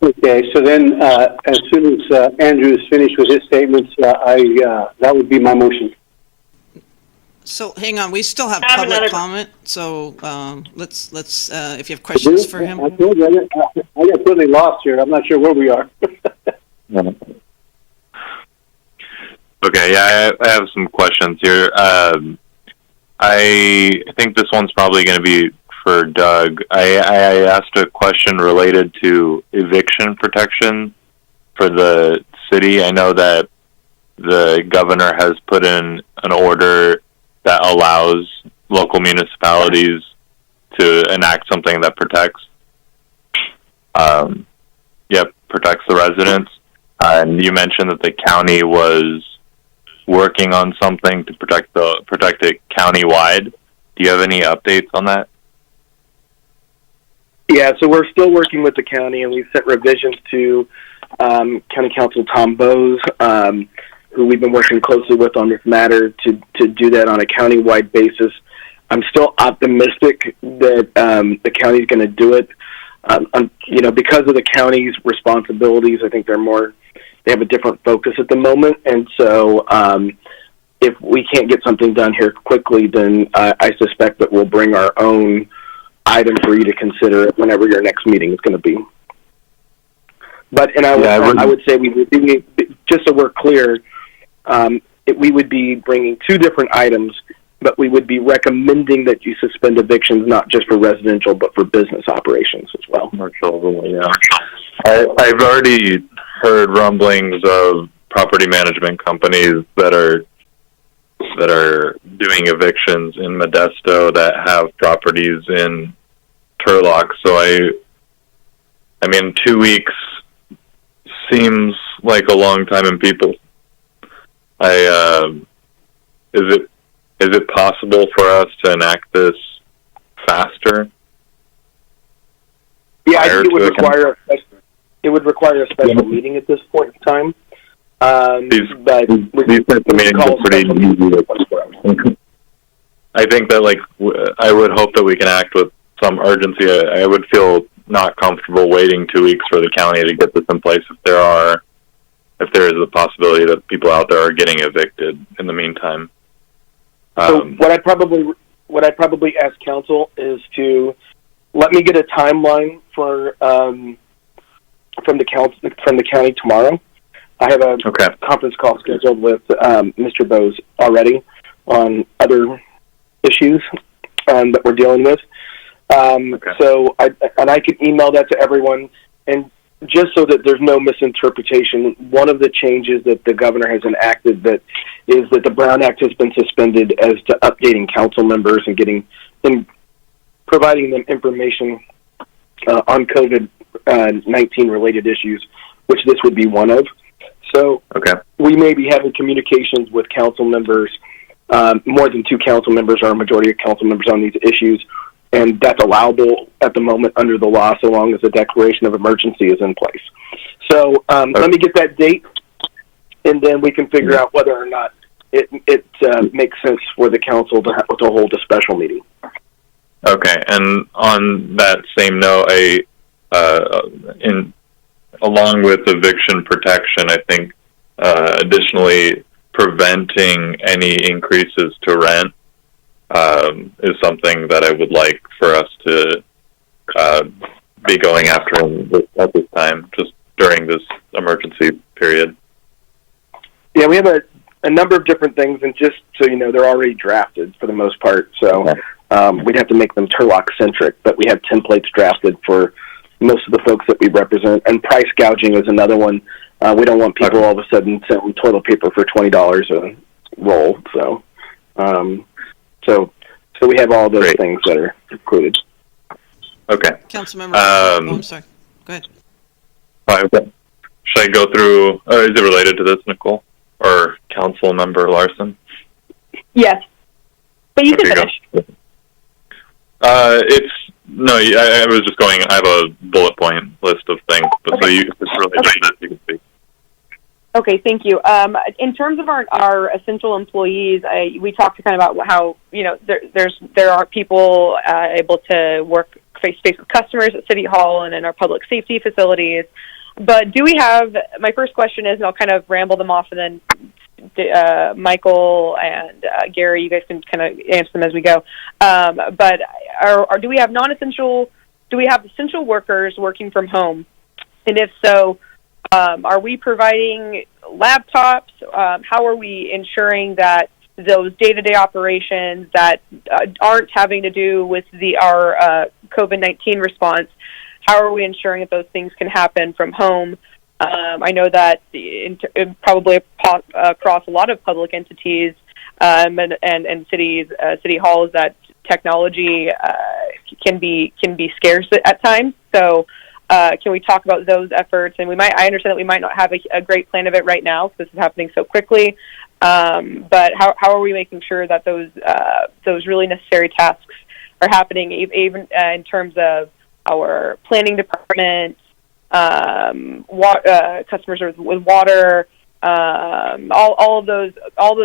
Okay, so then as soon as Andrew is finished with his statements, that would be my motion. So hang on, we still have public comment. So let's if you have questions for him. I got totally lost here. I'm not sure where we are. Okay, yeah, I have some questions here. I think this one's probably going to be for Doug. I asked a question related to eviction protection for the city. I know that the governor has put in an order that allows local municipalities to enact something that protects the residents. And you mentioned that the county was working on something to protect it countywide. Do you have any updates on that? Yeah, so we're still working with the county, and we've sent revisions to County Council Tom Bowes, who we've been working closely with on this matter to do that on a countywide basis. I'm still optimistic that the county's going to do it. Because of the county's responsibilities, I think they have a different focus at the moment. And so if we can't get something done here quickly, then I suspect that we'll bring our own item for you to consider whenever your next meeting is going to be. But I would say we would be, just so we're clear, we would be bringing two different items, but we would be recommending that you suspend evictions not just for residential but for business operations as well. Commercial, yeah. I've already heard rumblings of property management companies that are doing evictions in Modesto that have properties in Turlock. So I mean, 2 weeks seems like a long time, and people. Is it possible for us to enact this faster? Yeah, I think it would require a special meeting at this point in time. These meetings are pretty easy. I think that I would hope that we can act with some urgency. I would feel not comfortable waiting 2 weeks for the county to get this in place if there is a possibility that people out there are getting evicted in the meantime. So what I'd probably ask council is to let me get a timeline for from the county tomorrow. I have a conference call scheduled with Mr. Bose already on other issues that we're dealing with. So I can email that to everyone, and just so that there's no misinterpretation, one of the changes that the governor has enacted that is that the Brown Act has been suspended as to updating council members and providing them information on COVID-19 related issues, which this would be one of. So we may be having communications with council members, more than 2 council members or a majority of council members on these issues, and that's allowable at the moment under the law so long as the declaration of emergency is in place. So let me get that date, and then we can figure out whether or not it makes sense for the council to hold a special meeting. Okay, and on that same note, along with eviction protection, I think additionally preventing any increases to rent is something that I would like for us to be going after at this time, just during this emergency period. Yeah, we have a number of different things, and just so you know, they're already drafted for the most part, so we'd have to make them Turlock-centric, but we have templates drafted for most of the folks that we represent, and price gouging is another one. We don't want people all of a sudden selling toilet paper for $20 a roll, so we have all those things that are included. Okay. Councilmember. I'm sorry. Go ahead. Okay. Should I go through? Is it related to this, Nicole, or Council Member Larson? Yes, but you can finish. I was just going. I have a bullet point list of things, but so it's related to this. You can speak. Okay, thank you. In terms of our essential employees, we talked kind of about how there are people able to work face to face with customers at City Hall and in our public safety facilities. But do we have? My first question is, and I'll kind of ramble them off, and then Michael and Gary, you guys can kind of answer them as we go. But do we have non-essential? Do we have essential workers working from home? And if so, are we providing laptops? How are we ensuring that those day-to-day operations that aren't having to do with our COVID-19 response, how are we ensuring that those things can happen from home? I know that probably across a lot of public entities and cities, city halls, that technology can be scarce at times. So can we talk about those efforts? And I understand that we might not have a great plan of it right now because this is happening so quickly. But how are we making sure that those really necessary tasks are happening, even in terms of our planning department, customers with water, all of those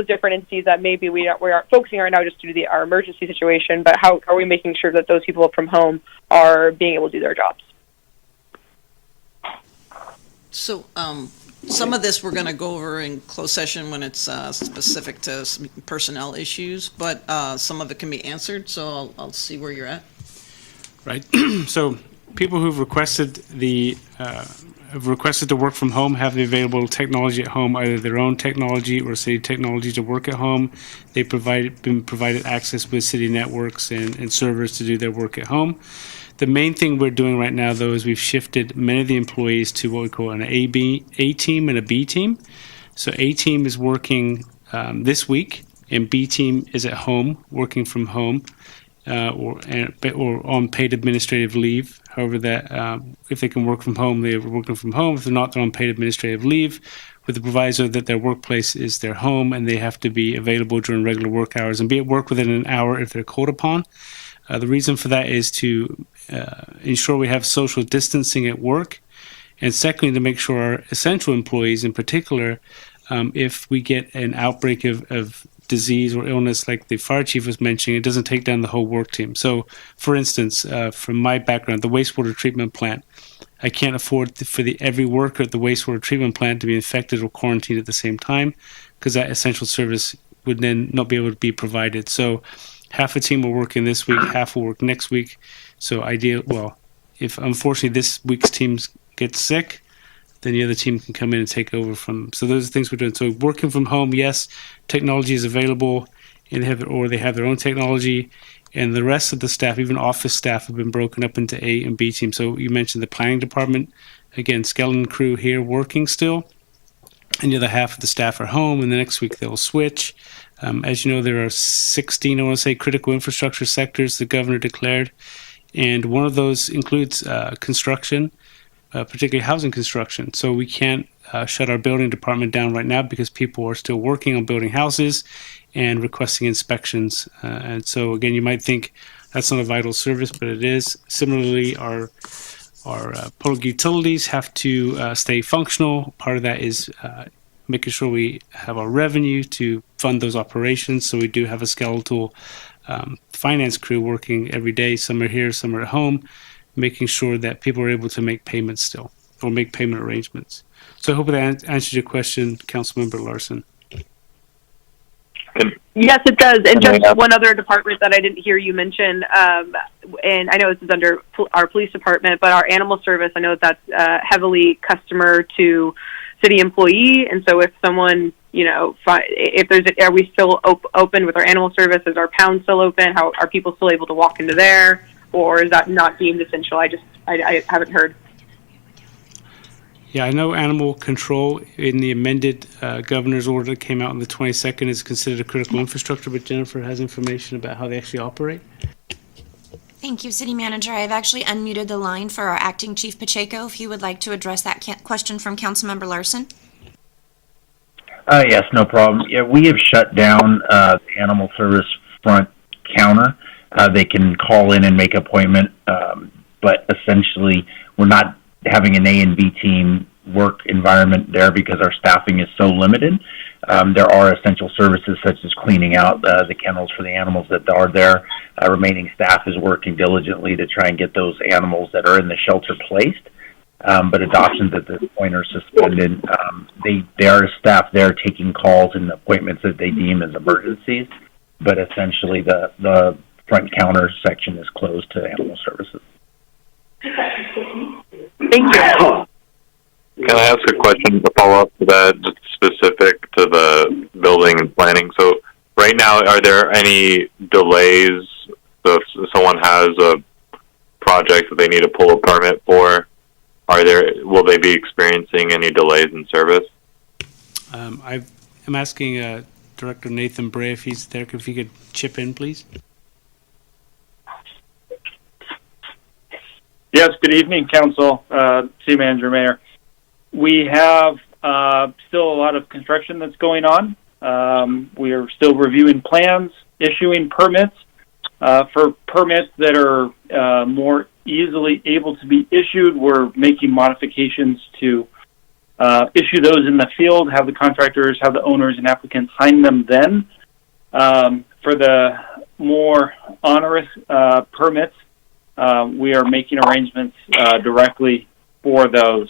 different entities that maybe we aren't focusing on right now just due to our emergency situation. But how are we making sure that those people from home are being able to do their jobs? So some of this we're going to go over in closed session when it's specific to some personnel issues, but some of it can be answered. So I'll see where you're at. Right. So people who've requested to work from home have the available technology at home, either their own technology or city technology to work at home. They've been provided access with city networks and servers to do their work at home. The main thing we're doing right now, though, is we've shifted many of the employees to what we call an A team and a B team. So A team is working this week, and B team is at home, working from home, or on paid administrative leave. However, that if they can work from home, they're working from home. If they're not, they're on paid administrative leave, with the proviso that their workplace is their home and they have to be available during regular work hours and be at work within an hour if they're called upon. The reason for that is to ensure we have social distancing at work, and secondly, to make sure our essential employees in particular, if we get an outbreak of disease or illness like the fire chief was mentioning, it doesn't take down the whole work team. So, for instance, from my background, the wastewater treatment plant, I can't afford for every worker at the wastewater treatment plant to be infected or quarantined at the same time, because that essential service would then not be able to be provided. So half a team will work in this week, half will work next week. So if unfortunately this week's team gets sick, then the other team can come in and take over from. So those are things we're doing. So working from home, yes, technology is available, and they have their own technology. And the rest of the staff, even office staff, have been broken up into A and B teams. So you mentioned the planning department. Again, skeleton crew here working still. And the other half of the staff are home, and the next week they'll switch. As you know, there are 16, I want to say, critical infrastructure sectors the governor declared. And one of those includes construction, particularly housing construction. So we can't shut our building department down right now because people are still working on building houses and requesting inspections. And so, again, you might think that's not a vital service, but it is. Similarly, our public utilities have to stay functional. Part of that is making sure we have our revenue to fund those operations. So we do have a skeletal finance crew working every day. Some are here, some are at home, making sure that people are able to make payments still or make payment arrangements. So I hope that answers your question, Councilmember Larson. Yes, it does. And just one other department that I didn't hear you mention, and I know this is under our police department, but our animal service, I know that's heavily customer to city employee. And so if someone, are we still open with our animal service? Is our pound still open? How are people still able to walk into there? Or is that not deemed essential? I haven't heard. Yeah, I know animal control in the amended governor's order that came out on the 22nd is considered a critical infrastructure, but Jennifer has information about how they actually operate. Thank you, City Manager. I've actually unmuted the line for our Acting Chief Pacheco if he would like to address that question from Councilmember Larson. Yes, no problem. Yeah, we have shut down the animal service front counter. They can call in and make appointment, but essentially we're not having an A and B team work environment there because our staffing is so limited. There are essential services such as cleaning out the kennels for the animals that are there. Remaining staff is working diligently to try and get those animals that are in the shelter placed. But adoptions at this point are suspended. There are staff there taking calls and appointments that they deem as emergencies. But essentially the front counter section is closed to animal services. Thank you. Can I ask a question to follow up to that, just specific to the building and planning? So right now, are there any delays? So if someone has a project that they need to pull a permit for, will they be experiencing any delays in service? I'm asking Director Nathan Bray if he's there, if he could chip in, please. Yes, good evening, Council, City Manager, Mayor. We have still a lot of construction that's going on. We are still reviewing plans, issuing permits. For permits that are more easily able to be issued, we're making modifications to issue those in the field, have the contractors, have the owners and applicants sign them then. For the more onerous permits, we are making arrangements directly for those.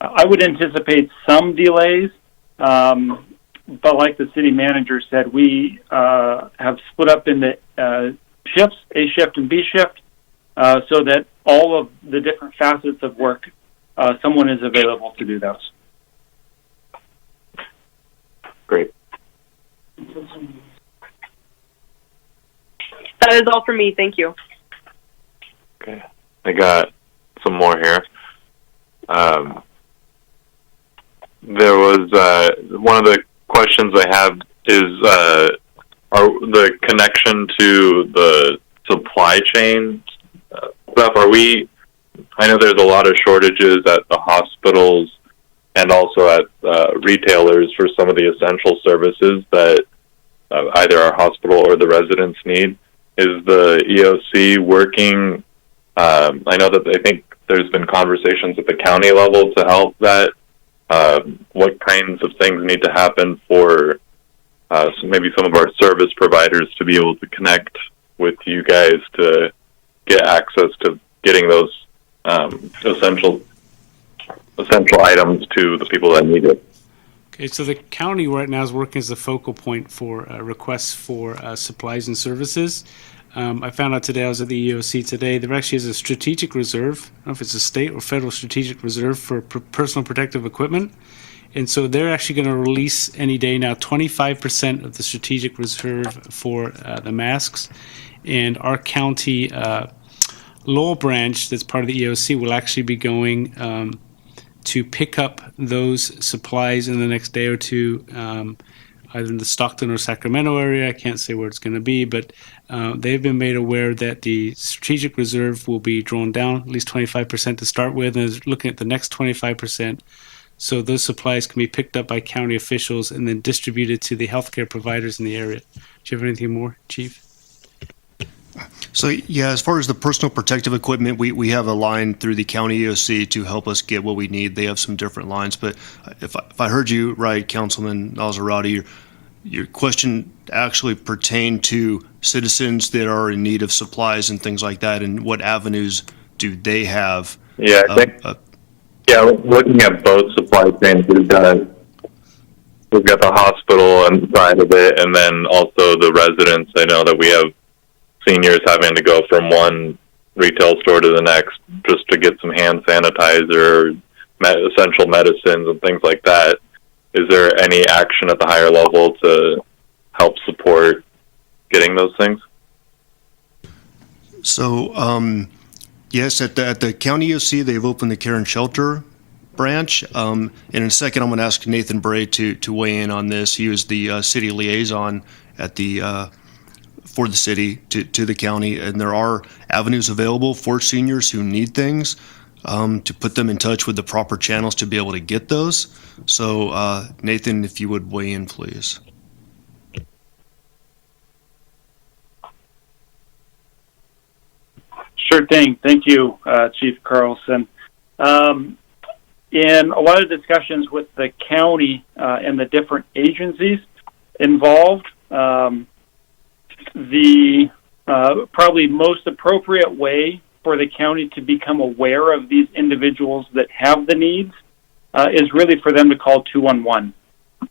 I would anticipate some delays, but like the city manager said, we have split up into shifts, A shift and B shift, so that all of the different facets of work, someone is available to do those. Great. That is all for me. Thank you. Okay. I got some more here. There was one of the questions I have is the connection to the supply chain stuff. I know there's a lot of shortages at the hospitals and also at retailers for some of the essential services that either our hospital or the residents need. Is the EOC working? I know that I think there's been conversations at the county level to help that. What kinds of things need to happen for so maybe some of our service providers to be able to connect with you guys to get access to getting those essential items to the people that need it. Okay, so the county right now is working as the focal point for requests for supplies and services. I found out today, I was at the EOC today, there actually is a strategic reserve. I don't know if it's a state or federal strategic reserve for personal protective equipment. And so they're actually going to release any day now 25% of the strategic reserve for the masks. And our county Lowell branch, that's part of the EOC, will actually be going to pick up those supplies in the next day or two, either in the Stockton or Sacramento area. I can't say where it's going to be, but they've been made aware that the strategic reserve will be drawn down, at least 25% to start with, and is looking at the next 25%. So those supplies can be picked up by county officials and then distributed to the healthcare providers in the area. Do you have anything more, Chief? So, yeah, as far as the personal protective equipment, we have a line through the county EOC to help us get what we need. They have some different lines. But if I heard you right, Councilman Nazarati, your question actually pertained to citizens that are in need of supplies and things like that, and what avenues do they have? Yeah, I think, looking at both supply chains, we've got the hospital side of it, and then also the residents. I know that we have seniors having to go from one retail store to the next just to get some hand sanitizer, essential medicines, and things like that. Is there any action at the higher level to help support getting those things? So, yes, at the county EOC, they've opened the Care and Shelter branch. And in a second, I'm going to ask Nathan Bray to weigh in on this. He was the city liaison at the for the city to the county, and there are avenues available for seniors who need things to put them in touch with the proper channels to be able to get those. So, Nathan, if you would weigh in, please. Sure thing. Thank you, Chief Carlson. In a lot of discussions with the county and the different agencies involved, the probably most appropriate way for the county to become aware of these individuals that have the needs is really for them to call 211.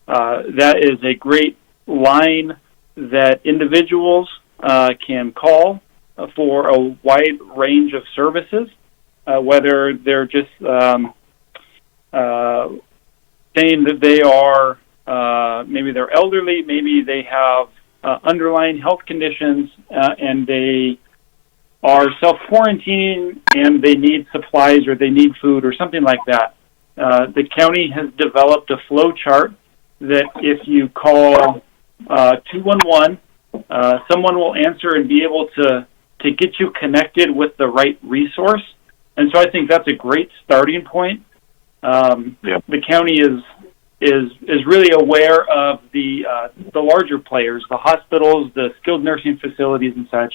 That is a great line that individuals can call for a wide range of services, whether they're just saying that they are, maybe they're elderly, maybe they have underlying health conditions, and they are self-quarantining and they need supplies or they need food or something like that. The county has developed a flow chart that if you call 211, someone will answer and be able to get you connected with the right resource. And so I think that's a great starting point. The county is really aware of the larger players, the hospitals, the skilled nursing facilities and such.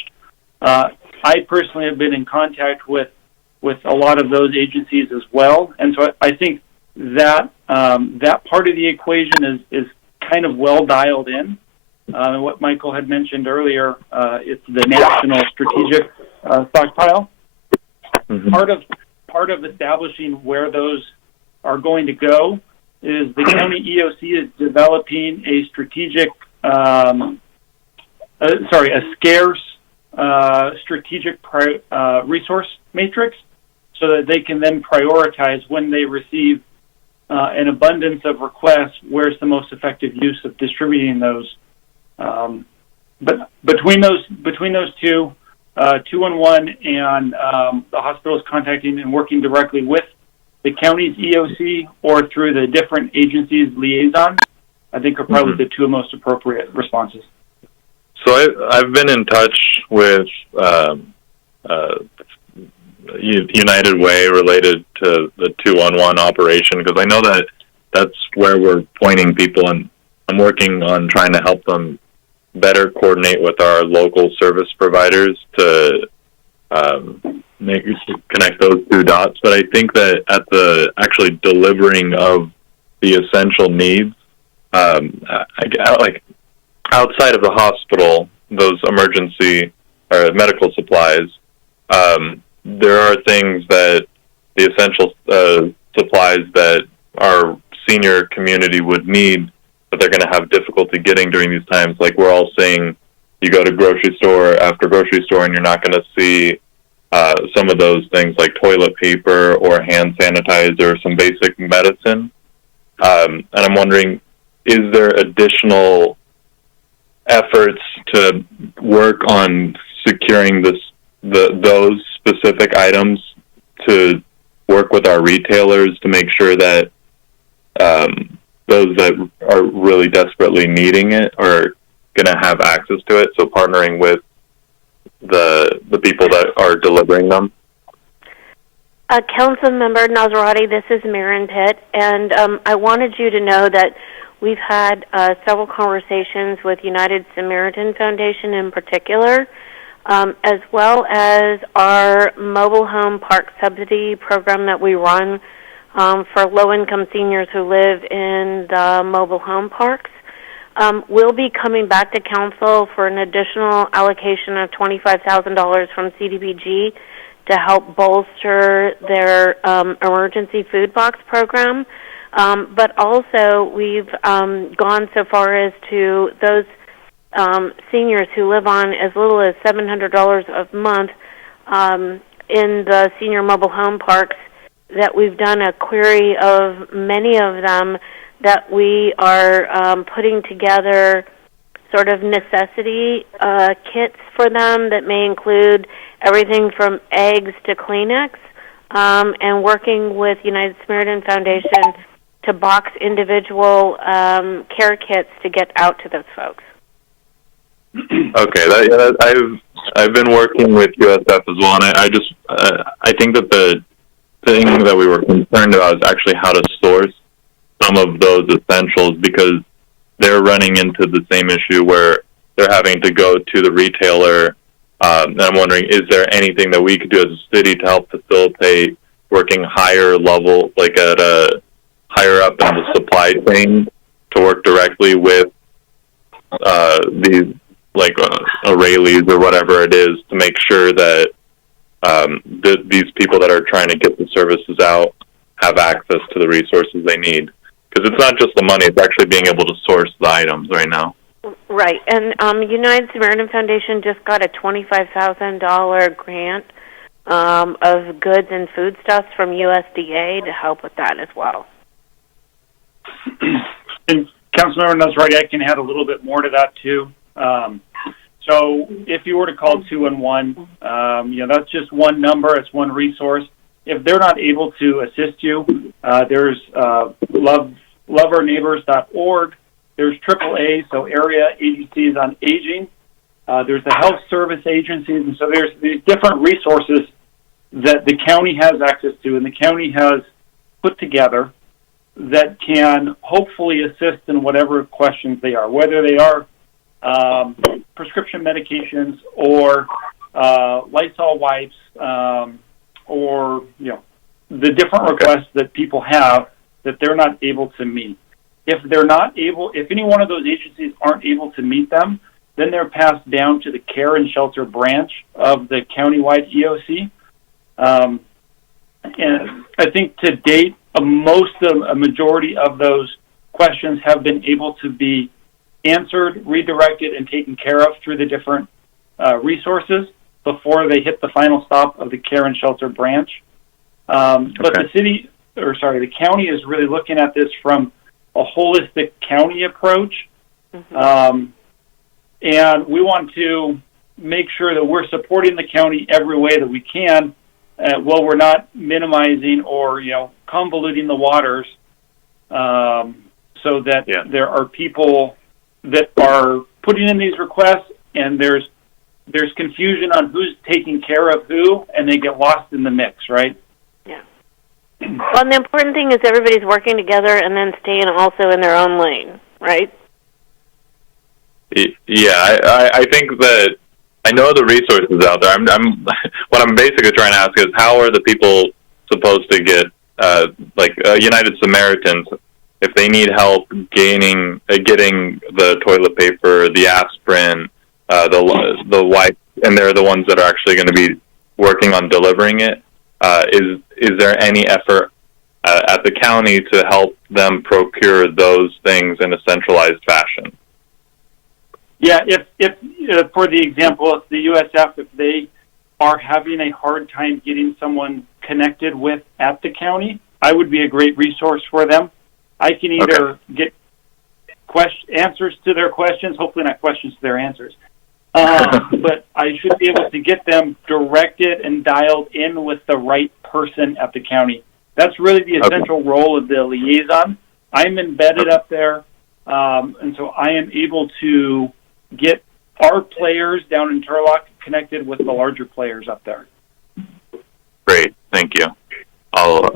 I personally have been in contact with a lot of those agencies as well. And so I think that that part of the equation is kind of well dialed in. And what Michael had mentioned earlier, it's the national strategic stockpile. Mm-hmm. Part of establishing where those are going to go is the county EOC is developing a strategic, a scarce strategic resource matrix, so that they can then prioritize when they receive an abundance of requests, where's the most effective use of distributing those. But between those two, 211 and the hospitals contacting and working directly with the county's EOC or through the different agencies' liaison, I think are probably the two most appropriate responses. So I've been in touch with United Way related to the 211 operation, because I know that that's where we're pointing people, and I'm working on trying to help them better coordinate with our local service providers to connect those two dots. But I think that at the actually delivering of the essential needs, outside of the hospital, those emergency or medical supplies, there are things that the essential supplies that our senior community would need that they're going to have difficulty getting during these times. Like we're all seeing, you go to grocery store after grocery store and you're not going to see some of those things like toilet paper or hand sanitizer or some basic medicine. And I'm wondering, is there additional efforts to work on securing those specific items to work with our retailers to make sure that those that are really desperately needing it are going to have access to it? So partnering with the people that are delivering them. Councilmember Nazarati, this is Marin Pitt, and I wanted you to know that we've had several conversations with United Samaritan Foundation in particular, as well as our mobile home park subsidy program that we run for low-income seniors who live in the mobile home parks. We'll be coming back to council for an additional allocation of $25,000 from CDBG to help bolster their emergency food box program. But also, we've gone so far as to those seniors who live on as little as $700 a month in the senior mobile home parks, that we've done a query of many of them, that we are putting together sort of necessity kits for them that may include everything from eggs to Kleenex, and working with United Samaritan Foundation to box individual care kits to get out to those folks. Okay, I've been working with USF as well, and I think that the thing that we were concerned about is actually how to source some of those essentials, because they're running into the same issue where they're having to go to the retailer. And I'm wondering, is there anything that we could do as a city to help facilitate working higher level, like at a higher up in the supply chain, to work directly with these, like O'Reilly's or whatever it is, to make sure that these people that are trying to get the services out have access to the resources they need? Because it's not just the money, it's actually being able to source the items right now. Right, and United Samaritan Foundation just got a $25,000 grant of goods and foodstuffs from USDA to help with that as well. And Councilmember Nazarati, I can add a little bit more to that too. So if you were to call 211, that's just one number, it's one resource. If they're not able to assist you, there's loveourneighbors.org. There's AAA, so Area Agencies on Aging. There's the health service agencies, and so there's these different resources that the county has access to and the county has put together that can hopefully assist in whatever questions they are, whether they are prescription medications or Lysol wipes, or the different requests that people have that they're not able to meet. If any one of those agencies aren't able to meet them, then they're passed down to the care and shelter branch of the countywide EOC. And I think to date, a majority of those questions have been able to be answered, redirected, and taken care of through the different resources before they hit the final stop of the care and shelter branch. But the county is really looking at this from a holistic county approach. And we want to make sure that we're supporting the county every way that we can, while we're not minimizing or convoluting the waters, so that there are people that are putting in these requests and there's confusion on who's taking care of who, and they get lost in the mix, right? Yeah. Well, and the important thing is everybody's working together and then staying also in their own lane, right? Yeah, I think that I know the resources out there. What I'm basically trying to ask is, how are the people supposed to get, United Samaritans, if they need help getting the toilet paper, the aspirin, the wipes, and they're the ones that are actually going to be working on delivering it, is there any effort at the county to help them procure those things in a centralized fashion? Yeah, if for the example, if the USF, if they are having a hard time getting someone connected with at the county, I would be a great resource for them. I can either get answers to their questions, hopefully not questions to their answers, but I should be able to get them directed and dialed in with the right person at the county. That's really the essential role of the liaison. I'm embedded up there, and so I am able to get our players down in Turlock connected with the larger players up there. Great, thank you. I'll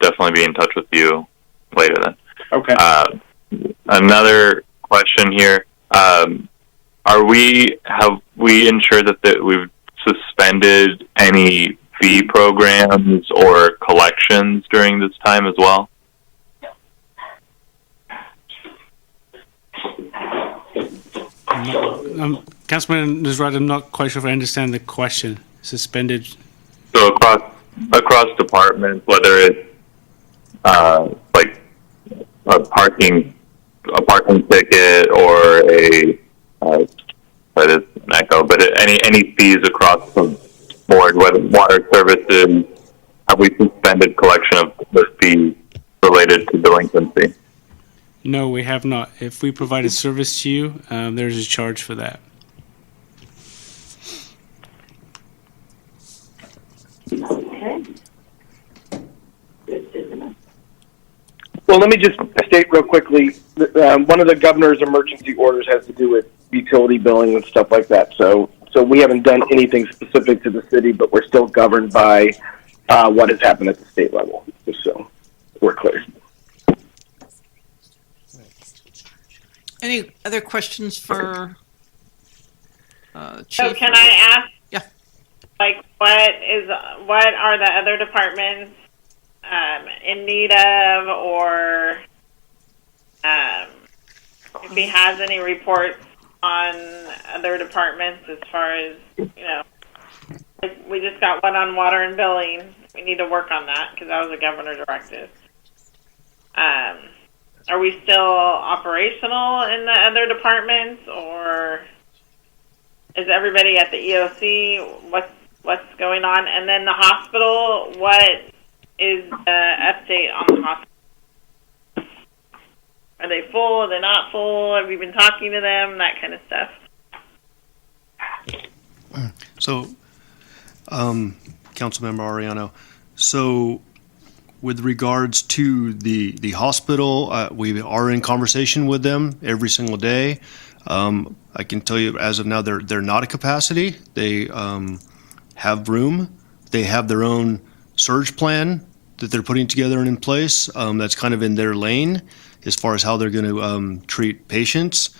definitely be in touch with you later then. Okay. Another question here. Have we ensured that we've suspended any fee programs or collections during this time as well? Councilman Nazrati, I'm not quite sure if I understand the question. Suspended. So across departments, whether it's like a parking ticket or that is an echo, but any fees across the board, whether water services, have we suspended collection of the fees related to delinquency? No, we have not. If we provide a service to you, there's a charge for that. Okay. Well, let me just state real quickly, one of the governor's emergency orders has to do with utility billing and stuff like that. So we haven't done anything specific to the city, but we're still governed by what has happened at the state level, just so we're clear. Any other questions for Chief? So can I ask? Yeah. Like, what are the other departments in need of, or if he has any reports on other departments as far as, like we just got one on water and billing. We need to work on that because that was a governor directive. Are we still operational in the other departments, or is everybody at the EOC? What's going on? And then the hospital, what is the update on the hospital? Are they full? Are they not full? Have you been talking to them? That kind of stuff. So, Councilmember Ariano, so with regards to the hospital, we are in conversation with them every single day. I can tell you as of now, they're not at capacity. They have room. They have their own surge plan that they're putting together and in place. That's kind of in their lane as far as how they're going to treat patients.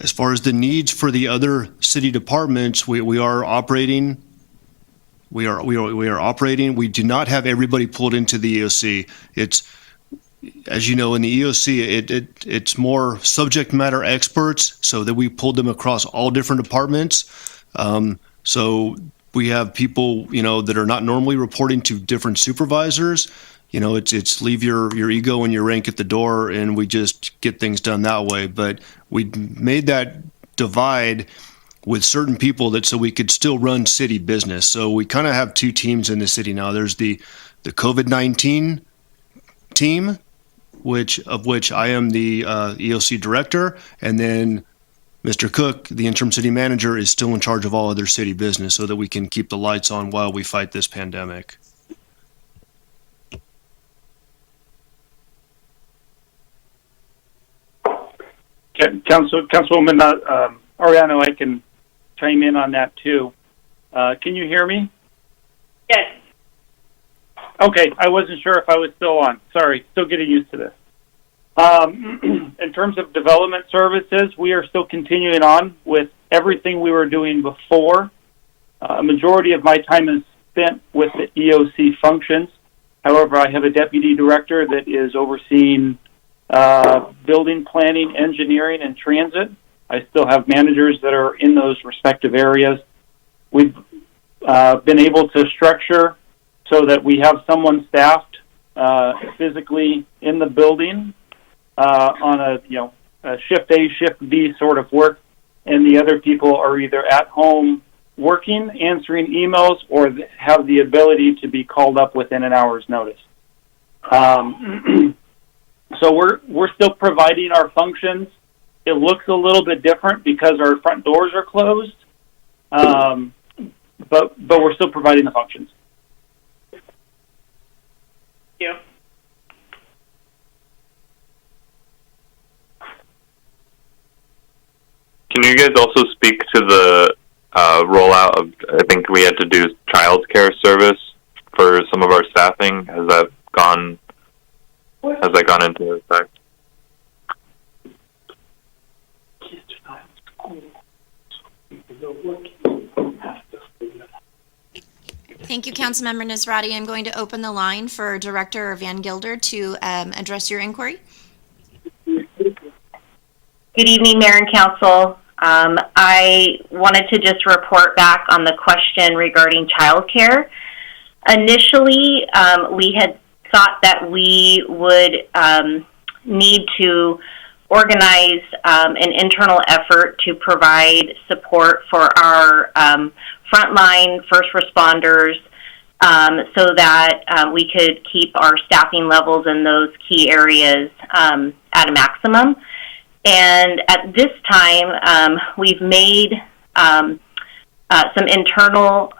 As far as the needs for the other city departments, we are operating. We are operating. We do not have everybody pulled into the EOC. It's, as you know, in the EOC, it's more subject matter experts, so that we pulled them across all different departments. So we have people, that are not normally reporting to different supervisors. It's leave your ego and your rank at the door, and we just get things done that way. But we made that divide with certain people so we could still run city business. So we kind of have two teams in the city now. There's the COVID-19 team, of which I am the EOC director, and then Mr. Cook, the interim city manager, is still in charge of all other city business so that we can keep the lights on while we fight this pandemic. Councilwoman Ariano, I can chime in on that too. Can you hear me? Yes. Okay, I wasn't sure if I was still on. Sorry, still getting used to this. In terms of development services, we are still continuing on with everything we were doing before. A majority of my time is spent with the EOC functions. However, I have a deputy director that is overseeing building, planning, engineering, and transit. I still have managers that are in those respective areas. We've been able to structure so that we have someone staffed physically in the building on a shift A, shift B sort of work, and the other people are either at home working, answering emails, or have the ability to be called up within an hour's notice. So we're still providing our functions. It looks a little bit different because our front doors are closed, but we're still providing the functions. Thank you. Can you guys also speak to the rollout of, I think we had to do childcare service for some of our staffing? Has that gone into effect? Thank you, Councilmember Nazrati. I'm going to open the line for Director Van Gilder to address your inquiry. Good evening, Mayor and Council. I wanted to just report back on the question regarding childcare. Initially, we had thought that we would need to organize an internal effort to provide support for our frontline first responders so that we could keep our staffing levels in those key areas at a maximum. And at this time, we've made some internal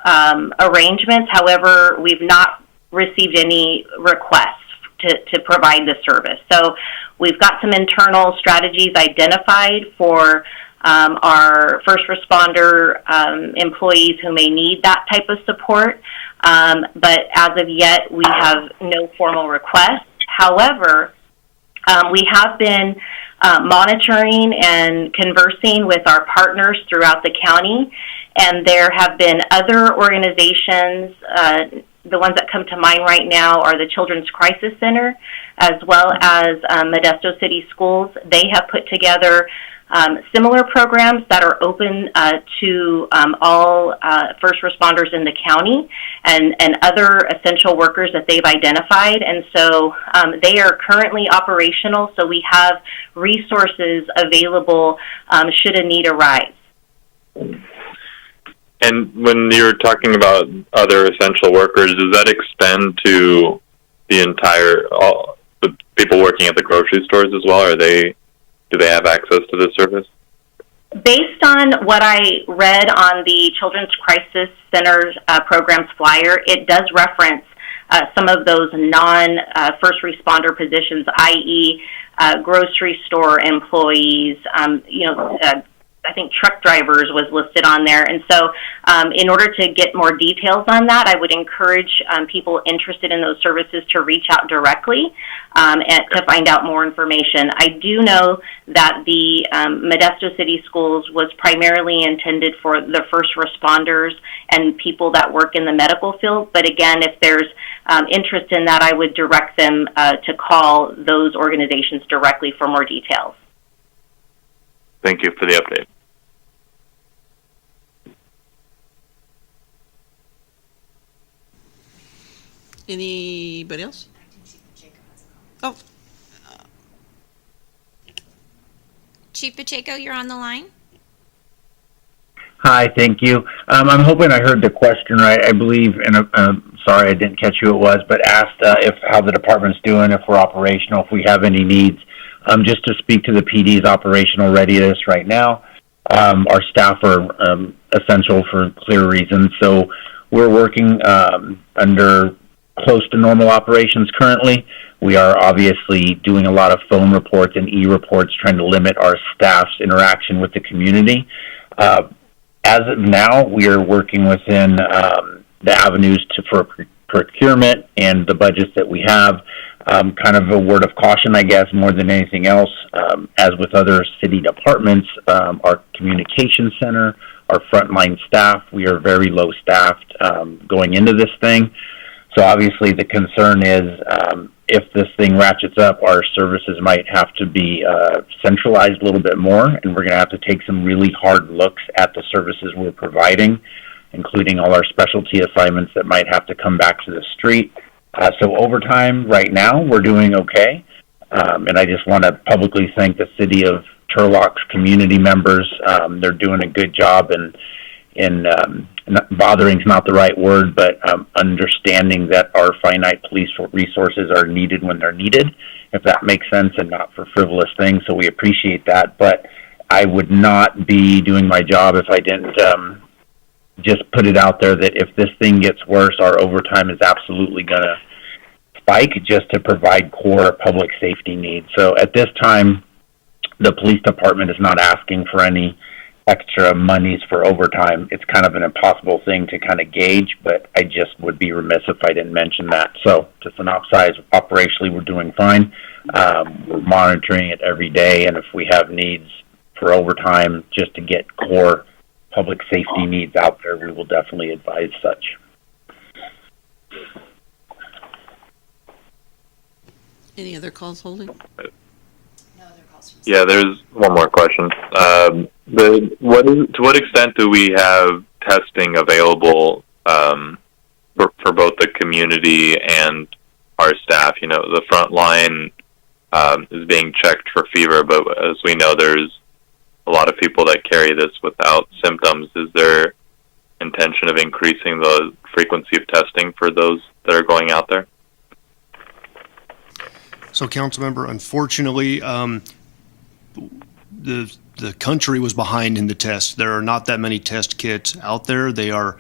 arrangements. However, we've not received any requests to provide the service. So we've got some internal strategies identified for our first responder employees who may need that type of support. But as of yet, we have no formal requests. However, we have been monitoring and conversing with our partners throughout the county, and there have been other organizations. The ones that come to mind right now are the Children's Crisis Center, as well as Modesto City Schools. They have put together similar programs that are open to all first responders in the county and other essential workers that they've identified. And so they are currently operational, so we have resources available should a need arise. And when you're talking about other essential workers, does that extend to the the people working at the grocery stores as well? Do they have access to this service? Based on what I read on the Children's Crisis Center's programs flyer, it does reference some of those non-first responder positions, i.e. Grocery store employees, I think truck drivers was listed on there. And so in order to get more details on that, I would encourage people interested in those services to reach out directly and to find out more information. I do know that the Modesto City Schools was primarily intended for the first responders and people that work in the medical field. But again, if there's interest in that, I would direct them to call those organizations directly for more details. Thank you for the update. Anybody else? Oh. Chief Pacheco, you're on the line. Hi, thank you. I'm hoping I heard the question right. I believe, and sorry I didn't catch who it was, but asked if how the department's doing, if we're operational, if we have any needs. Just to speak to the PD's operational readiness right now, our staff are essential for clear reasons. So we're working under close to normal operations currently. We are obviously doing a lot of phone reports and e-reports, trying to limit our staff's interaction with the community. As of now, we are working within the avenues for procurement and the budgets that we have. Kind of a word of caution, I guess, more than anything else. As with other city departments, our communication center, our frontline staff, we are very low staffed going into this thing. So obviously the concern is if this thing ratchets up, our services might have to be centralized a little bit more, and we're going to have to take some really hard looks at the services we're providing, including all our specialty assignments that might have to come back to the street. So overtime right now, we're doing okay. And I just want to publicly thank the city of Turlock's community members. They're doing a good job in bothering is not the right word, but understanding that our finite police resources are needed when they're needed, if that makes sense, and not for frivolous things. So we appreciate that. But I would not be doing my job if I didn't just put it out there that if this thing gets worse, our overtime is absolutely going to spike just to provide core public safety needs. So at this time, the police department is not asking for any extra monies for overtime. It's kind of an impossible thing to kind of gauge, but I just would be remiss if I didn't mention that. So to synopsize, operationally, we're doing fine. We're monitoring it every day, and if we have needs for overtime just to get core public safety needs out there, we will definitely advise such. Any other calls holding? Yeah, there's one more question. To what extent do we have testing available for both the community and our staff? You know, the front line is being checked for fever, but as we know, there's a lot of people that carry this without symptoms. Is there intention of increasing the frequency of testing for those that are going out there? So, Councilmember, unfortunately, the country was behind in the test. There are not that many test kits out there. They are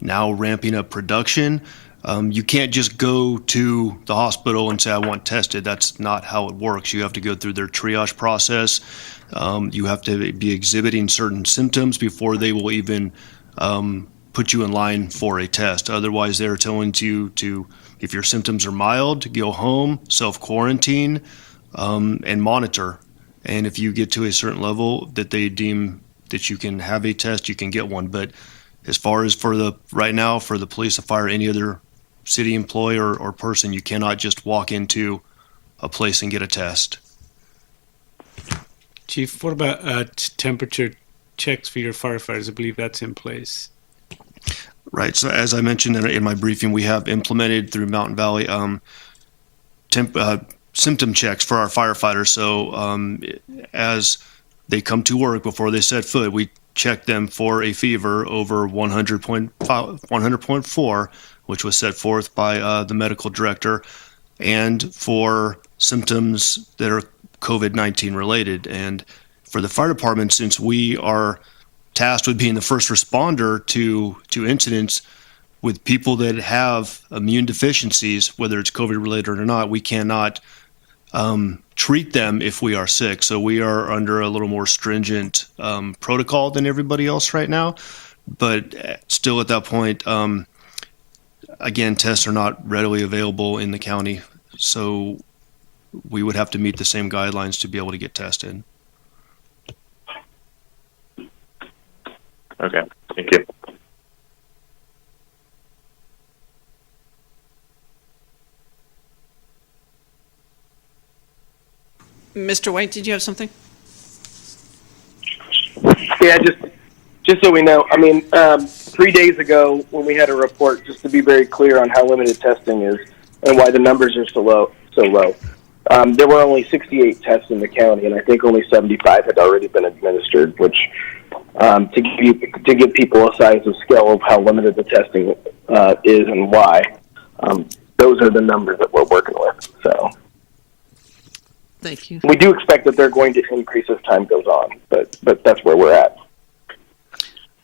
now ramping up production. You can't just go to the hospital and say, I want tested. That's not how it works. You have to go through their triage process. You have to be exhibiting certain symptoms before they will even put you in line for a test. Otherwise, they're telling you to, if your symptoms are mild, to go home, self-quarantine, and monitor. And if you get to a certain level that they deem that you can have a test, you can get one. But as far as for the right now, for the police, the fire, any other city employee or person, you cannot just walk into a place and get a test. Chief, what about temperature checks for your firefighters? I believe that's in place. Right. So as I mentioned in my briefing, we have implemented through Mountain Valley symptom checks for our firefighters. So as they come to work, before they set foot, we check them for a fever over 100.4, which was set forth by the medical director, and for symptoms that are COVID-19 related. And for the fire department, since we are tasked with being the first responder to incidents with people that have immune deficiencies, whether it's COVID related or not, we cannot treat them if we are sick. So we are under a little more stringent protocol than everybody else right now. But still at that point, again, tests are not readily available in the county. So we would have to meet the same guidelines to be able to get tested. Okay, thank you. Mr. White, did you have something? Yeah, just so we know, I mean, 3 days ago when we had a report, just to be very clear on how limited testing is and why the numbers are so low, there were only 68 tests in the county, and I think only 75 had already been administered, which to give people a size of scale of how limited the testing is and why, those are the numbers that we're working with. So. Thank you. We do expect that they're going to increase as time goes on, but that's where we're at.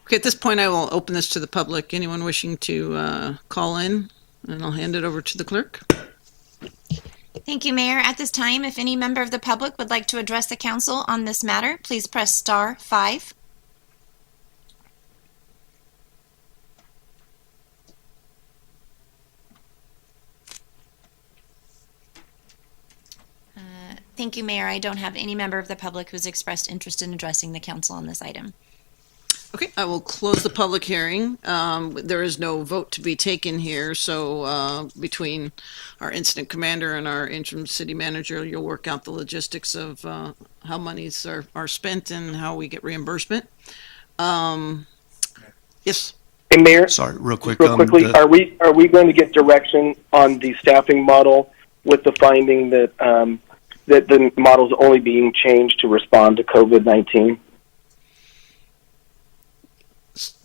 Okay, at this point, I will open this to the public. Anyone wishing to call in, and I'll hand it over to the clerk. Thank you, Mayor. At this time, if any member of the public would like to address the council on this matter, please press star 5. Thank you, Mayor. I don't have any member of the public who's expressed interest in addressing the council on this item. Okay, I will close the public hearing. There is no vote to be taken here, so between our incident commander and our interim city manager, you'll work out the logistics of how monies are spent and how we get reimbursement. Yes. Hey, Mayor. Sorry, real quick. Real quickly, are we going to get direction on the staffing model with the finding that that the model's only being changed to respond to COVID-19?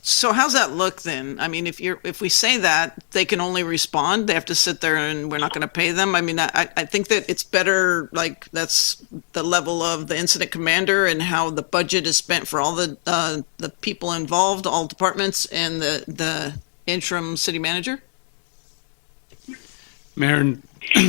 So how's that look then? I mean, if we say that they can only respond, they have to sit there and we're not going to pay them. I mean, I think that it's better, like that's the level of the incident commander and how the budget is spent for all the people involved, all departments, and the interim city manager. Mayor and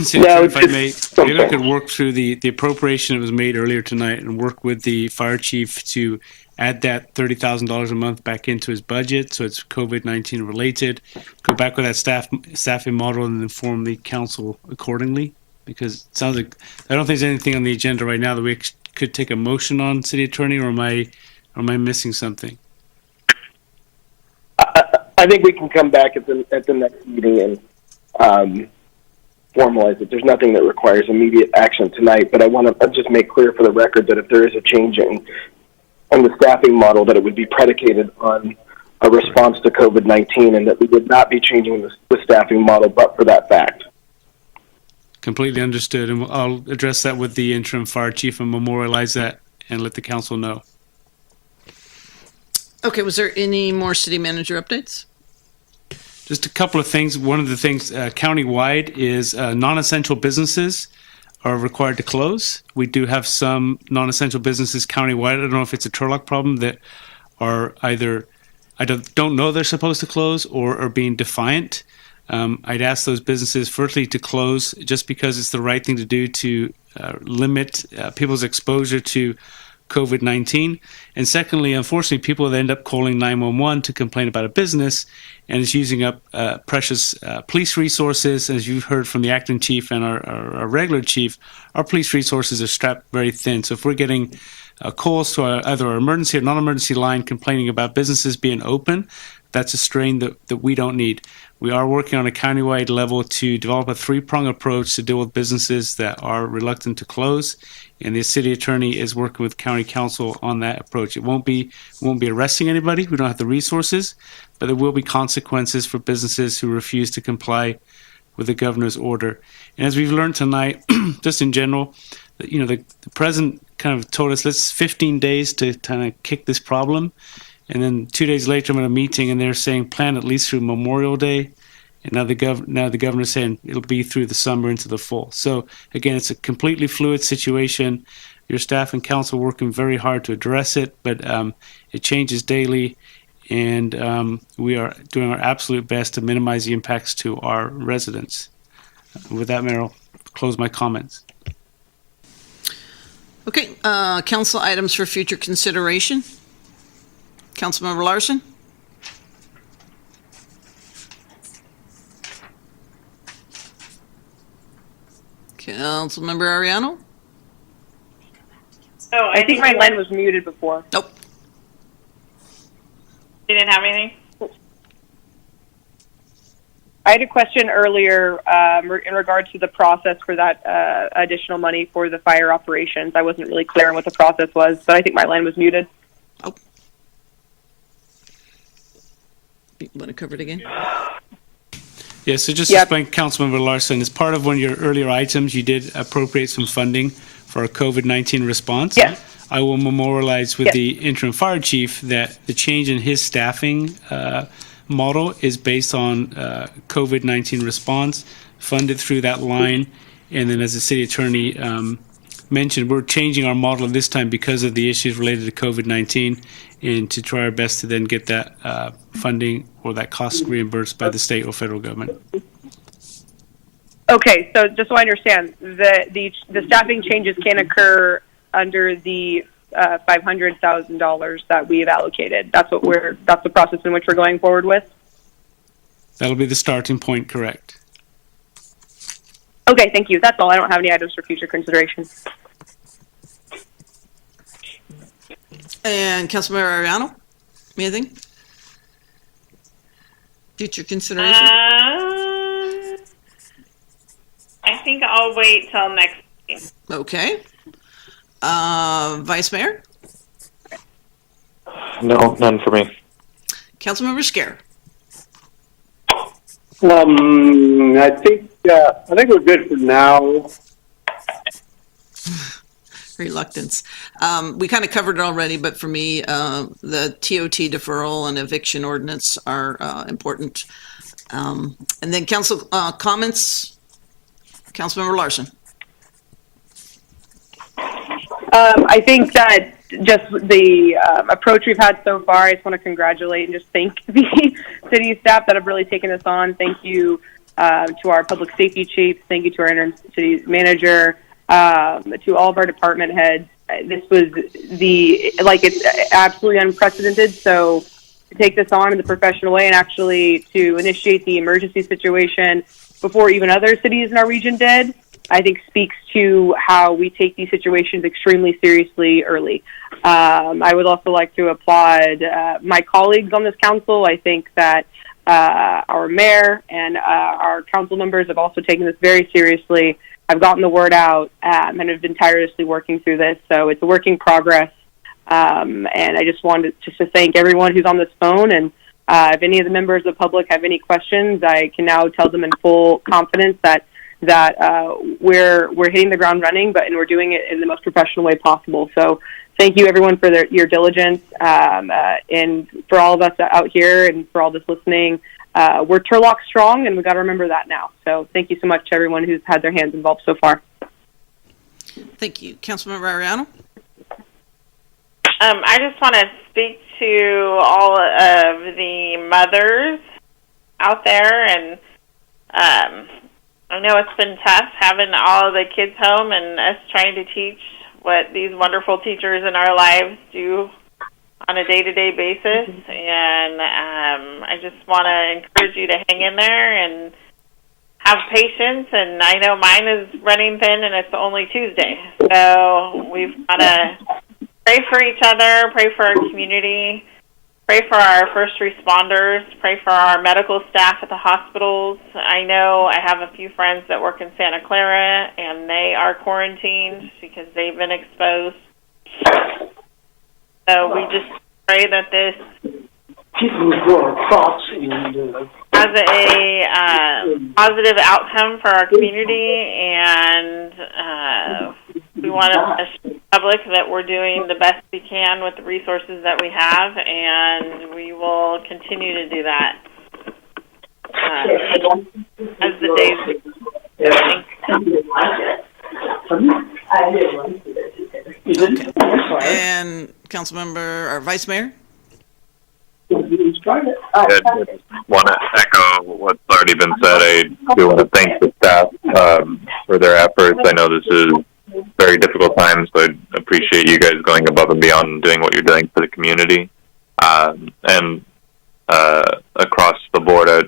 City Attorney, if I may, maybe I could work through the appropriation that was made earlier tonight and work with the fire chief to add that $30,000 a month back into his budget, so it's COVID-19 related. Go back with that staffing model and inform the council accordingly. Because it sounds like I don't think there's anything on the agenda right now that we could take a motion on, City Attorney, or am I missing something? I think we can come back at the next meeting and formalize it. There's nothing that requires immediate action tonight, but I want to just make clear for the record that if there is a change in the staffing model, that it would be predicated on a response to COVID-19 and that we would not be changing the staffing model but for that fact. Completely understood, and I'll address that with the interim fire chief and memorialize that and let the council know. Okay, was there any more city manager updates? Just a couple of things. One of the things countywide is non-essential businesses are required to close. We do have some non-essential businesses countywide. I don't know if it's a Turlock problem that are either I don't know they're supposed to close or are being defiant. I'd ask those businesses firstly to close just because it's the right thing to do to limit people's exposure to COVID-19. And secondly, unfortunately, people end up calling 911 to complain about a business, and it's using up precious police resources. As you've heard from the acting chief and our regular chief, our police resources are strapped very thin. So if we're getting calls to either our emergency or non-emergency line complaining about businesses being open, that's a strain that we don't need. We are working on a countywide level to develop a three-prong approach to deal with businesses that are reluctant to close, and the city attorney is working with county council on that approach. It won't be arresting anybody. We don't have the resources, but there will be consequences for businesses who refuse to comply with the governor's order. And as we've learned tonight, just in general, the president kind of told us let's 15 days to kind of kick this problem. And then 2 days later, I'm at a meeting, and they're saying plan at least through Memorial Day. And now the governor's saying it'll be through the summer into the fall. So again, it's a completely fluid situation. Your staff and council working very hard to address it, but it changes daily, and we are doing our absolute best to minimize the impacts to our residents. With that, Mayor, I'll close my comments. Okay, council items for future consideration. Councilmember Larson? Councilmember Ariano? Oh, I think my line was muted before. Nope. You didn't have anything? I had a question earlier in regard to the process for that additional money for the fire operations. I wasn't really clear on what the process was, but I think my line was muted. Oh. You want to cover it again? Yeah, so just to explain, Councilmember Larson, as part of one of your earlier items, you did appropriate some funding for our COVID-19 response. Yes. I will memorialize with the interim fire chief that the change in his staffing model is based on COVID-19 response, funded through that line. And then as the city attorney mentioned, we're changing our model this time because of the issues related to COVID-19 and to try our best to then get that funding or that cost reimbursed by the state or federal government. Okay, so just so I understand, the staffing changes can occur under the $500,000 that we have allocated. That's the process in which we're going forward with. That'll be the starting point, correct? Okay, thank you. That's all. I don't have any items for future consideration. And Councilmember Ariano? Anything? Future consideration? I think I'll wait till next meeting. Okay. Vice Mayor? No, none for me. Councilmember Scare? I think we're good for now. Reluctance. We kind of covered it already, but for me, the TOT deferral and eviction ordinance are important. And then council comments. Councilmember Larson. I think that just the approach we've had so far, I just want to congratulate and just thank the city staff that have really taken this on. Thank you to our public safety chiefs. Thank you to our interim city manager, to all of our department heads. This was it's absolutely unprecedented. So to take this on in the professional way and actually to initiate the emergency situation before even other cities in our region did, I think speaks to how we take these situations extremely seriously early. I would also like to applaud my colleagues on this council. I think that our mayor and our council members have also taken this very seriously. I've gotten the word out and have been tirelessly working through this. So it's a work in progress. And I just wanted to thank everyone who's on this phone. And if any of the members of the public have any questions, I can now tell them in full confidence that we're hitting the ground running, and we're doing it in the most professional way possible. So thank you, everyone, for your diligence, and for all of us out here and for all this listening. We're Turlock strong, and we've got to remember that now. So thank you so much to everyone who's had their hands involved so far. Thank you. Councilmember Ariano? I just want to speak to all of the mothers out there, and I know it's been tough having all the kids home and us trying to teach what these wonderful teachers in our lives do on a day-to-day basis. And I just want to encourage you to hang in there and have patience. And I know mine is running thin, and it's only Tuesday. So we've got to pray for each other, pray for our community, pray for our first responders, pray for our medical staff at the hospitals. I know I have a few friends that work in Santa Clara, and they are quarantined because they've been exposed. So we just pray that this has a positive outcome for our community, and we want to assure the public that we're doing the best we can with the resources that we have, and we will continue to do that as the days Okay. And Councilmember or Vice Mayor? I just want to echo what's already been said. I do want to thank the staff for their efforts. I know this is very difficult times, so I appreciate you guys going above and beyond and doing what you're doing for the community. And across the board, I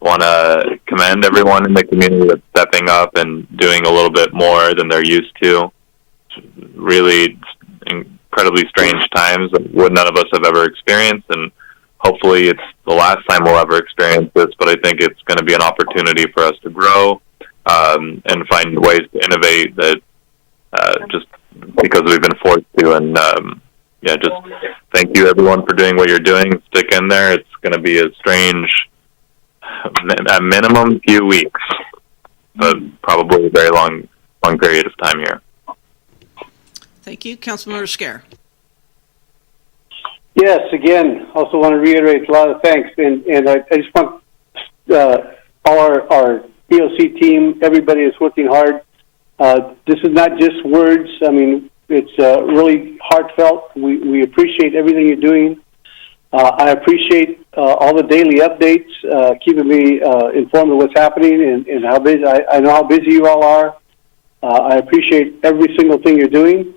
want to commend everyone in the community that's stepping up and doing a little bit more than they're used to. It's really incredibly strange times that none of us have ever experienced, and hopefully it's the last time we'll ever experience this, but I think it's going to be an opportunity for us to grow and find ways to innovate that just because we've been forced to. And just thank you everyone for doing what you're doing. Stick in there. It's going to be a strange, at minimum, few weeks, but probably a very long period of time here. Thank you. Councilmember Scare. Yes, again, also want to reiterate a lot of thanks, and I just want all our POC team, everybody is working hard. This is not just words. I mean, it's really heartfelt. We appreciate everything you're doing. I appreciate all the daily updates, keeping me informed of what's happening and how busy. I know how busy you all are. I appreciate every single thing you're doing.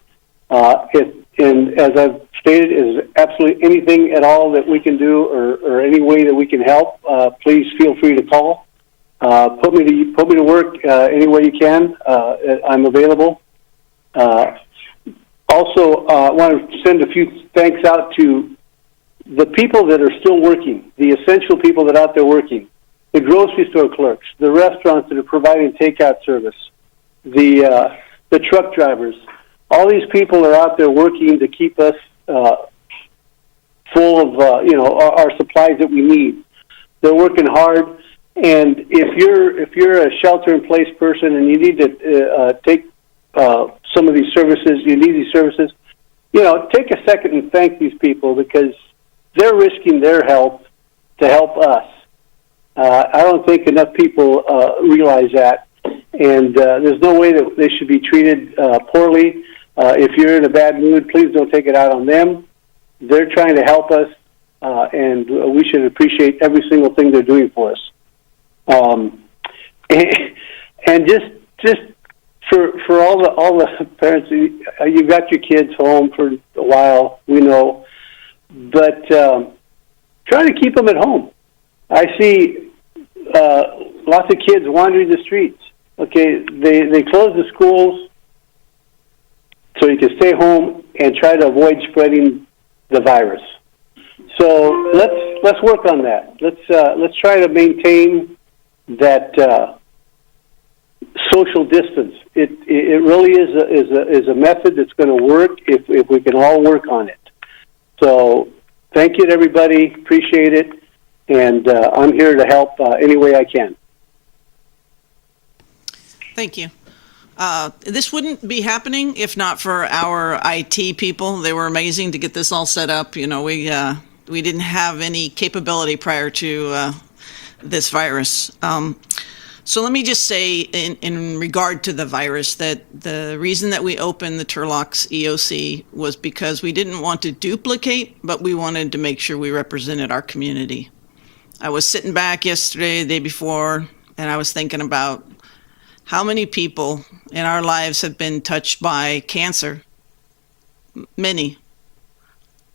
And as I've stated, is absolutely anything at all that we can do or any way that we can help, please feel free to call. Put me to work any way you can. I'm available. Also, I want to send a few thanks out to the people that are still working, the essential people that are out there working, the grocery store clerks, the restaurants that are providing takeout service, the truck drivers, all these people are out there working to keep us full of our supplies that we need. They're working hard, and if you're a shelter-in-place person and you need to take some of these services, you need these services, take a second and thank these people because they're risking their health to help us. I don't think enough people realize that, and there's no way that they should be treated poorly. If you're in a bad mood, please don't take it out on them. They're trying to help us, and we should appreciate every single thing they're doing for us. And just for all the parents, you've got your kids home for a while, we know, but try to keep them at home. I see lots of kids wandering the streets. Okay, they close the schools so you can stay home and try to avoid spreading the virus. So let's work on that. Let's try to maintain that social distance. It really is a method that's going to work if we can all work on it. So thank you to everybody. Appreciate it, and I'm here to help any way I can. Thank you. This wouldn't be happening if not for our IT people. They were amazing to get this all set up. We didn't have any capability prior to this virus. So let me just say in regard to the virus that the reason that we opened the Turlock's EOC was because we didn't want to duplicate, but we wanted to make sure we represented our community. I was sitting back yesterday, the day before, and I was thinking about how many people in our lives have been touched by cancer. Many.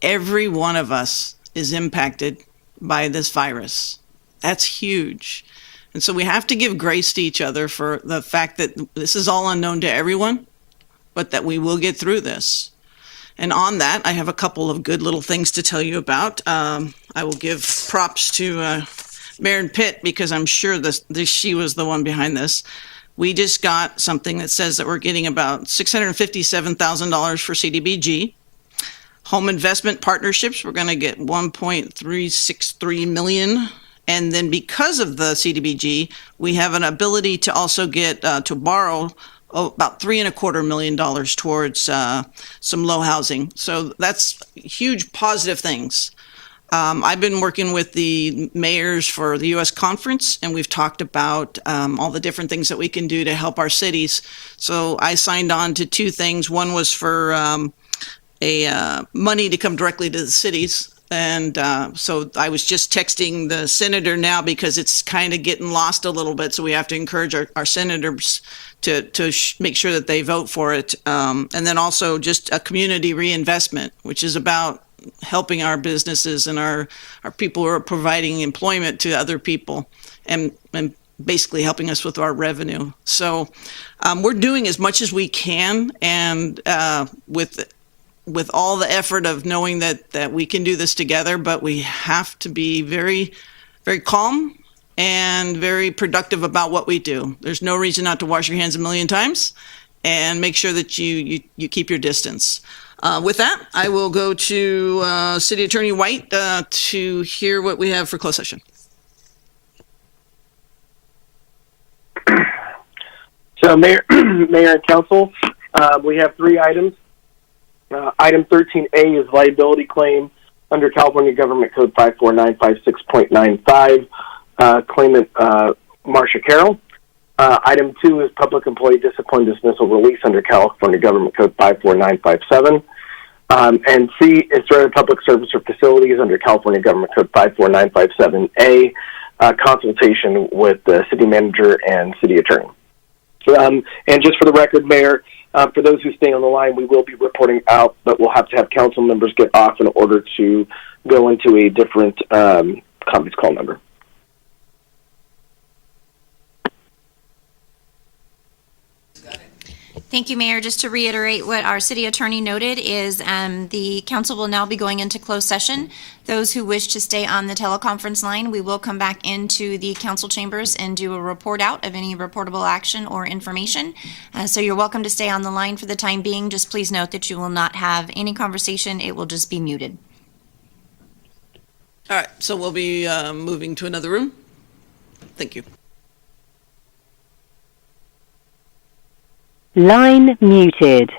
Every one of us is impacted by this virus. That's huge. And so we have to give grace to each other for the fact that this is all unknown to everyone, but that we will get through this. And on that, I have a couple of good little things to tell you about. I will give props to Maren Pitt because I'm sure she was the one behind this. We just got something that says that we're getting about $657,000 for CDBG. Home investment partnerships, we're going to get $1.363 million. And then because of the CDBG, we have an ability to also get to borrow about $3.25 million towards some low housing. So that's huge positive things. I've been working with the mayors for the U.S. conference, and we've talked about all the different things that we can do to help our cities. So I signed on to two things. One was for money to come directly to the cities. And so I was just texting the senator now because it's kind of getting lost a little bit. So we have to encourage our senators to make sure that they vote for it. And then also just a community reinvestment, which is about helping our businesses and our people who are providing employment to other people and basically helping us with our revenue. So we're doing as much as we can, and with all the effort of knowing that we can do this together, but we have to be very, very calm and very productive about what we do. There's no reason not to wash your hands a million times and make sure that you keep your distance. With that, I will go to City Attorney White to hear what we have for closed session. So, Mayor and Council, we have three items. Item 13A is liability claim under California Government Code 54956.95, claimant Marcia Carroll. Item 2 is public employee discipline dismissal release under California Government Code 54957. And C is threat of public service or facilities under California Government Code 54957A, consultation with the city manager and city attorney. And just for the record, Mayor, for those who stay on the line, we will be reporting out, but we'll have to have council members get off in order to go into a different conference call number. Thank you, Mayor. Just to reiterate what our city attorney noted is the council will now be going into closed session. Those who wish to stay on the teleconference line, we will come back into the council chambers and do a report out of any reportable action or information. So you're welcome to stay on the line for the time being. Just please note that you will not have any conversation. It will just be muted. All right, so we'll be moving to another room. Thank you. Line muted.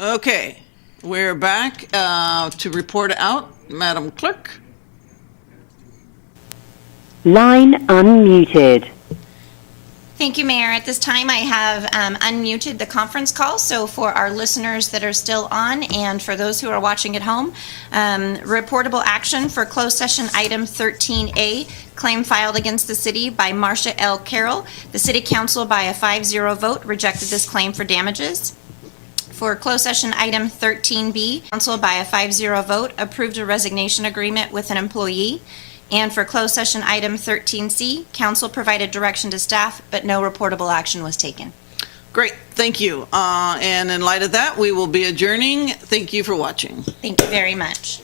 Okay, we're back to report out. Madam Clerk? Line unmuted. Thank you, Mayor. At this time, I have unmuted the conference call. So for our listeners that are still on and for those who are watching at home, reportable action for closed session item 13A, claim filed against the city by Marcia L. Carroll. The City Council, by a 5-0 vote, rejected this claim for damages. For closed session item 13B, Council, by a 5-0 vote, approved a resignation agreement with an employee. And for closed session item 13C, council provided direction to staff, but no reportable action was taken. Great, thank you. And in light of that, we will be adjourning. Thank you for watching. Thank you very much.